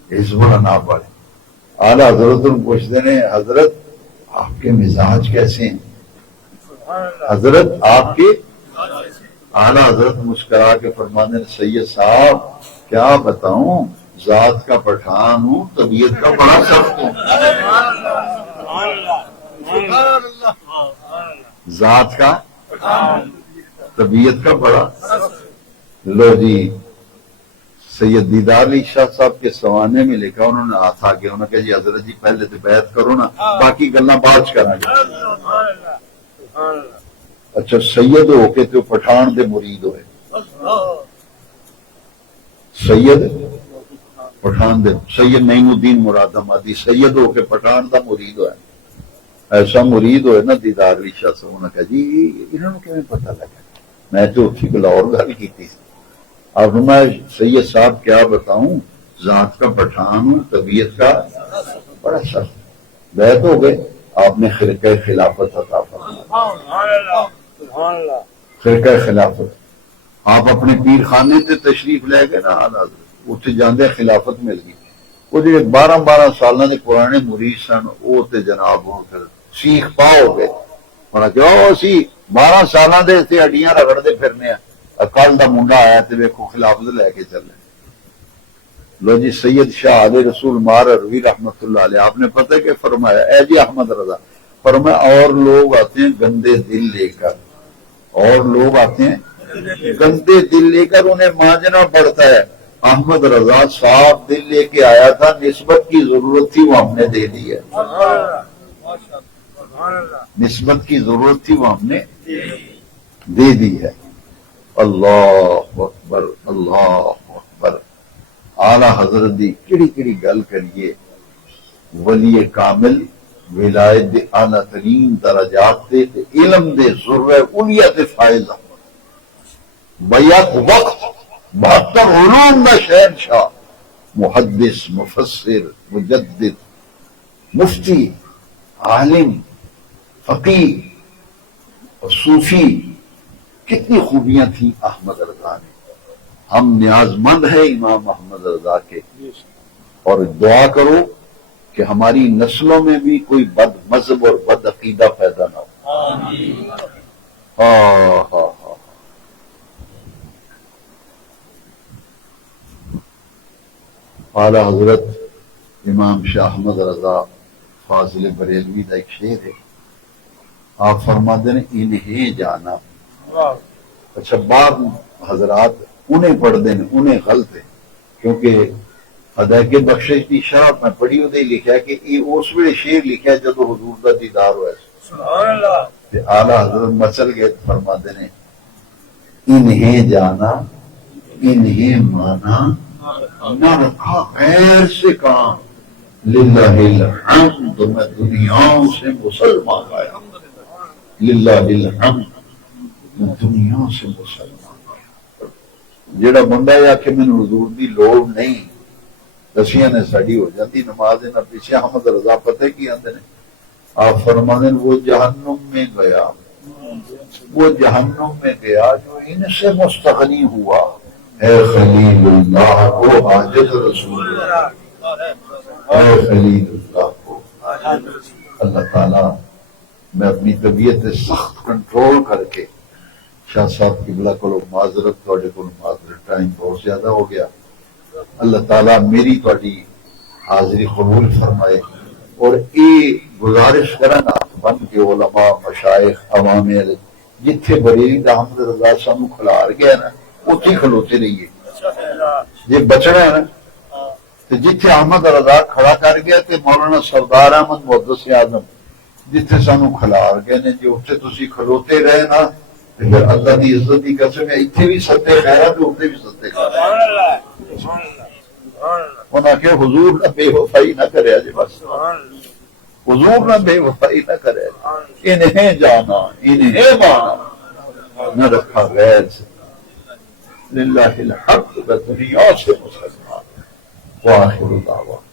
حزب الاناب والے اعلیٰ حضرت ان پوچھتے ہیں حضرت آپ کے مزاج کیسے ہیں؟ حضرت آپ کے اعلیٰ حضرت مسکرا کے فرماتے ہیں سید صاحب کیا بتاؤں، ذات کا پٹھان ہوں، طبیعت کا بڑا سخت ہوں۔ ذات کا طبیعت کا بڑا، لو جی سید دیدار علی شاہ صاحب کے سوانے میں لکھا، انہوں نے ہاتھ آ کے انہوں نے کہا جی حضرت جی پہلے تو بیعت کرو نا، باقی گلاں بعد چ کریں گے۔ اچھا سید ہو کے تو پٹھان دے مرید ہوئے، سید پٹھان دے، سید نعیم الدین مراد آبادی سید ہو کے پٹھان دا مرید ہوئے، ایسا مرید ہوئے نا دیدار علی شاہ صاحب، انہوں نے کہا جی انہوں نے کیوں پتہ لگا، میں تو اٹھی بلا اور گل کی تھی۔ اب میں سید صاحب کیا بتاؤں، ذات کا پٹھان ہوں، طبیعت کا بڑا سخت، بیعت ہو گئے، آپ نے خرقہ خلافت عطا فرمایا، خرقہ خلافت، آپ اپنے پیر خانے تے تشریف لے گئے نا اعلیٰ حضرت، اتنے جاندے خلافت مل گئی، وہ جو 12 سالوں کے پرانے مرید سن وہ تے جناب ہوں پھر سیخ پا ہو گئے، انہاں کہ او اسی 12 سالوں دے تے ہڈیاں رگڑتے پھرنے ہیں، کل دا منڈا آیا تے ویکھو خلافت لے کے چلے۔ لو جی سید شاہ علی رسول مار روی رحمت اللہ علیہ، آپ نے پتہ کہ فرمایا اے جی احمد رضا، فرمایا اور لوگ آتے ہیں گندے دل لے کر، اور لوگ آتے ہیں گندے دل لے کر، انہیں مانجنا پڑتا ہے، احمد رضا صاف دل لے کے آیا تھا، نسبت کی ضرورت تھی وہ ہم نے دے دی ہے، نسبت کی ضرورت تھی وہ ہم نے دے دی ہے۔ اللہ اکبر اللہ اکبر، اعلیٰ حضرت دی کڑی کڑی گل کریے، ولی کامل ولایت دے اعلیٰ ترین درجات دے علم دے ذرہ علیا تے فائز بیعت وقت 72 علوم دا شہنشاہ، محدث مفسر مجدد مفتی عالم فقیہ اور صوفی، کتنی خوبیاں تھیں احمد رضا میں۔ ہم نیاز مند ہیں امام احمد رضا کے، اور دعا کرو کہ ہماری نسلوں میں بھی کوئی بد مذہب اور بد عقیدہ پیدا نہ ہو۔ ہاں ہاں ہاں، اعلیٰ حضرت امام شاہ احمد رضا فاضل بریلوی کا ایک شعر ہے، آپ فرماتے ہیں انہیں جانا، اچھا بعض حضرات انہیں پڑھتے ہیں انہیں غلط ہے، کیونکہ ادائے بخشش کی شرح میں پڑھی ہوئی لکھا ہے کہ یہ اس ویلے شعر لکھا ہے جب حضور کا دیدار ہوا، اعلیٰ حضرت مچل گئے فرماتے ہیں انہیں جانا انہیں مانا، نہ رکھا غیر سے کام، للہ الحمد میں دنیا سے مسلمان آیا، للہ الحمد میں دنیا سے مسلمان آیا۔ جڑا بندہ ہے کہ میں حضور دی لوڑ نہیں، دسیاں نے ساڑی ہو جاتی نماز نہ پیچھے، احمد رضا پتہ کی آندے نے، آپ فرمانے وہ جہنم میں گیا، وہ جہنم میں گیا جو ان سے مستغنی ہوا، اے خلیل اللہ کو حاجت رسول اللہ، اے خلیل اللہ کو۔ اللہ تعالیٰ میں اپنی طبیعت سخت کنٹرول کر کے شاہ صاحب قبلہ کو معذرت، تھوڑے کو معذرت، ٹائم بہت زیادہ ہو گیا، اللہ تعالیٰ میری تھوڑی حاضری قبول فرمائے، اور یہ گزارش کرنا بن کے علماء مشائخ عوام جتھے بریلی دا احمد رضا سانو کھلار گیا نا اتھی کھلوتے رہیے، یہ بچنا ہے نا، تو جتھے احمد رضا کھڑا کر گیا کہ مولانا سردار احمد محدث اعظم جتھے سانو کھلار گئے نے جو اتنے تسی کھلوتے رہے نا تے پھر اللہ دی عزت کی قسم ہے اتنے بھی ستے خیرات اتنے بھی ستے خیرات سبحان اللہ سبحان اللہ سبحان اللہ انہاں کہ حضور نہ بے وفائی نہ کرے جی بس سبحان اللہ حضور نہ بے وفائی نہ کرے انہیں جانا انہیں مانا نہ رکھا غیر سے للہ الحق دنیا سے مسلمان واخر دعوان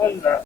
اللہ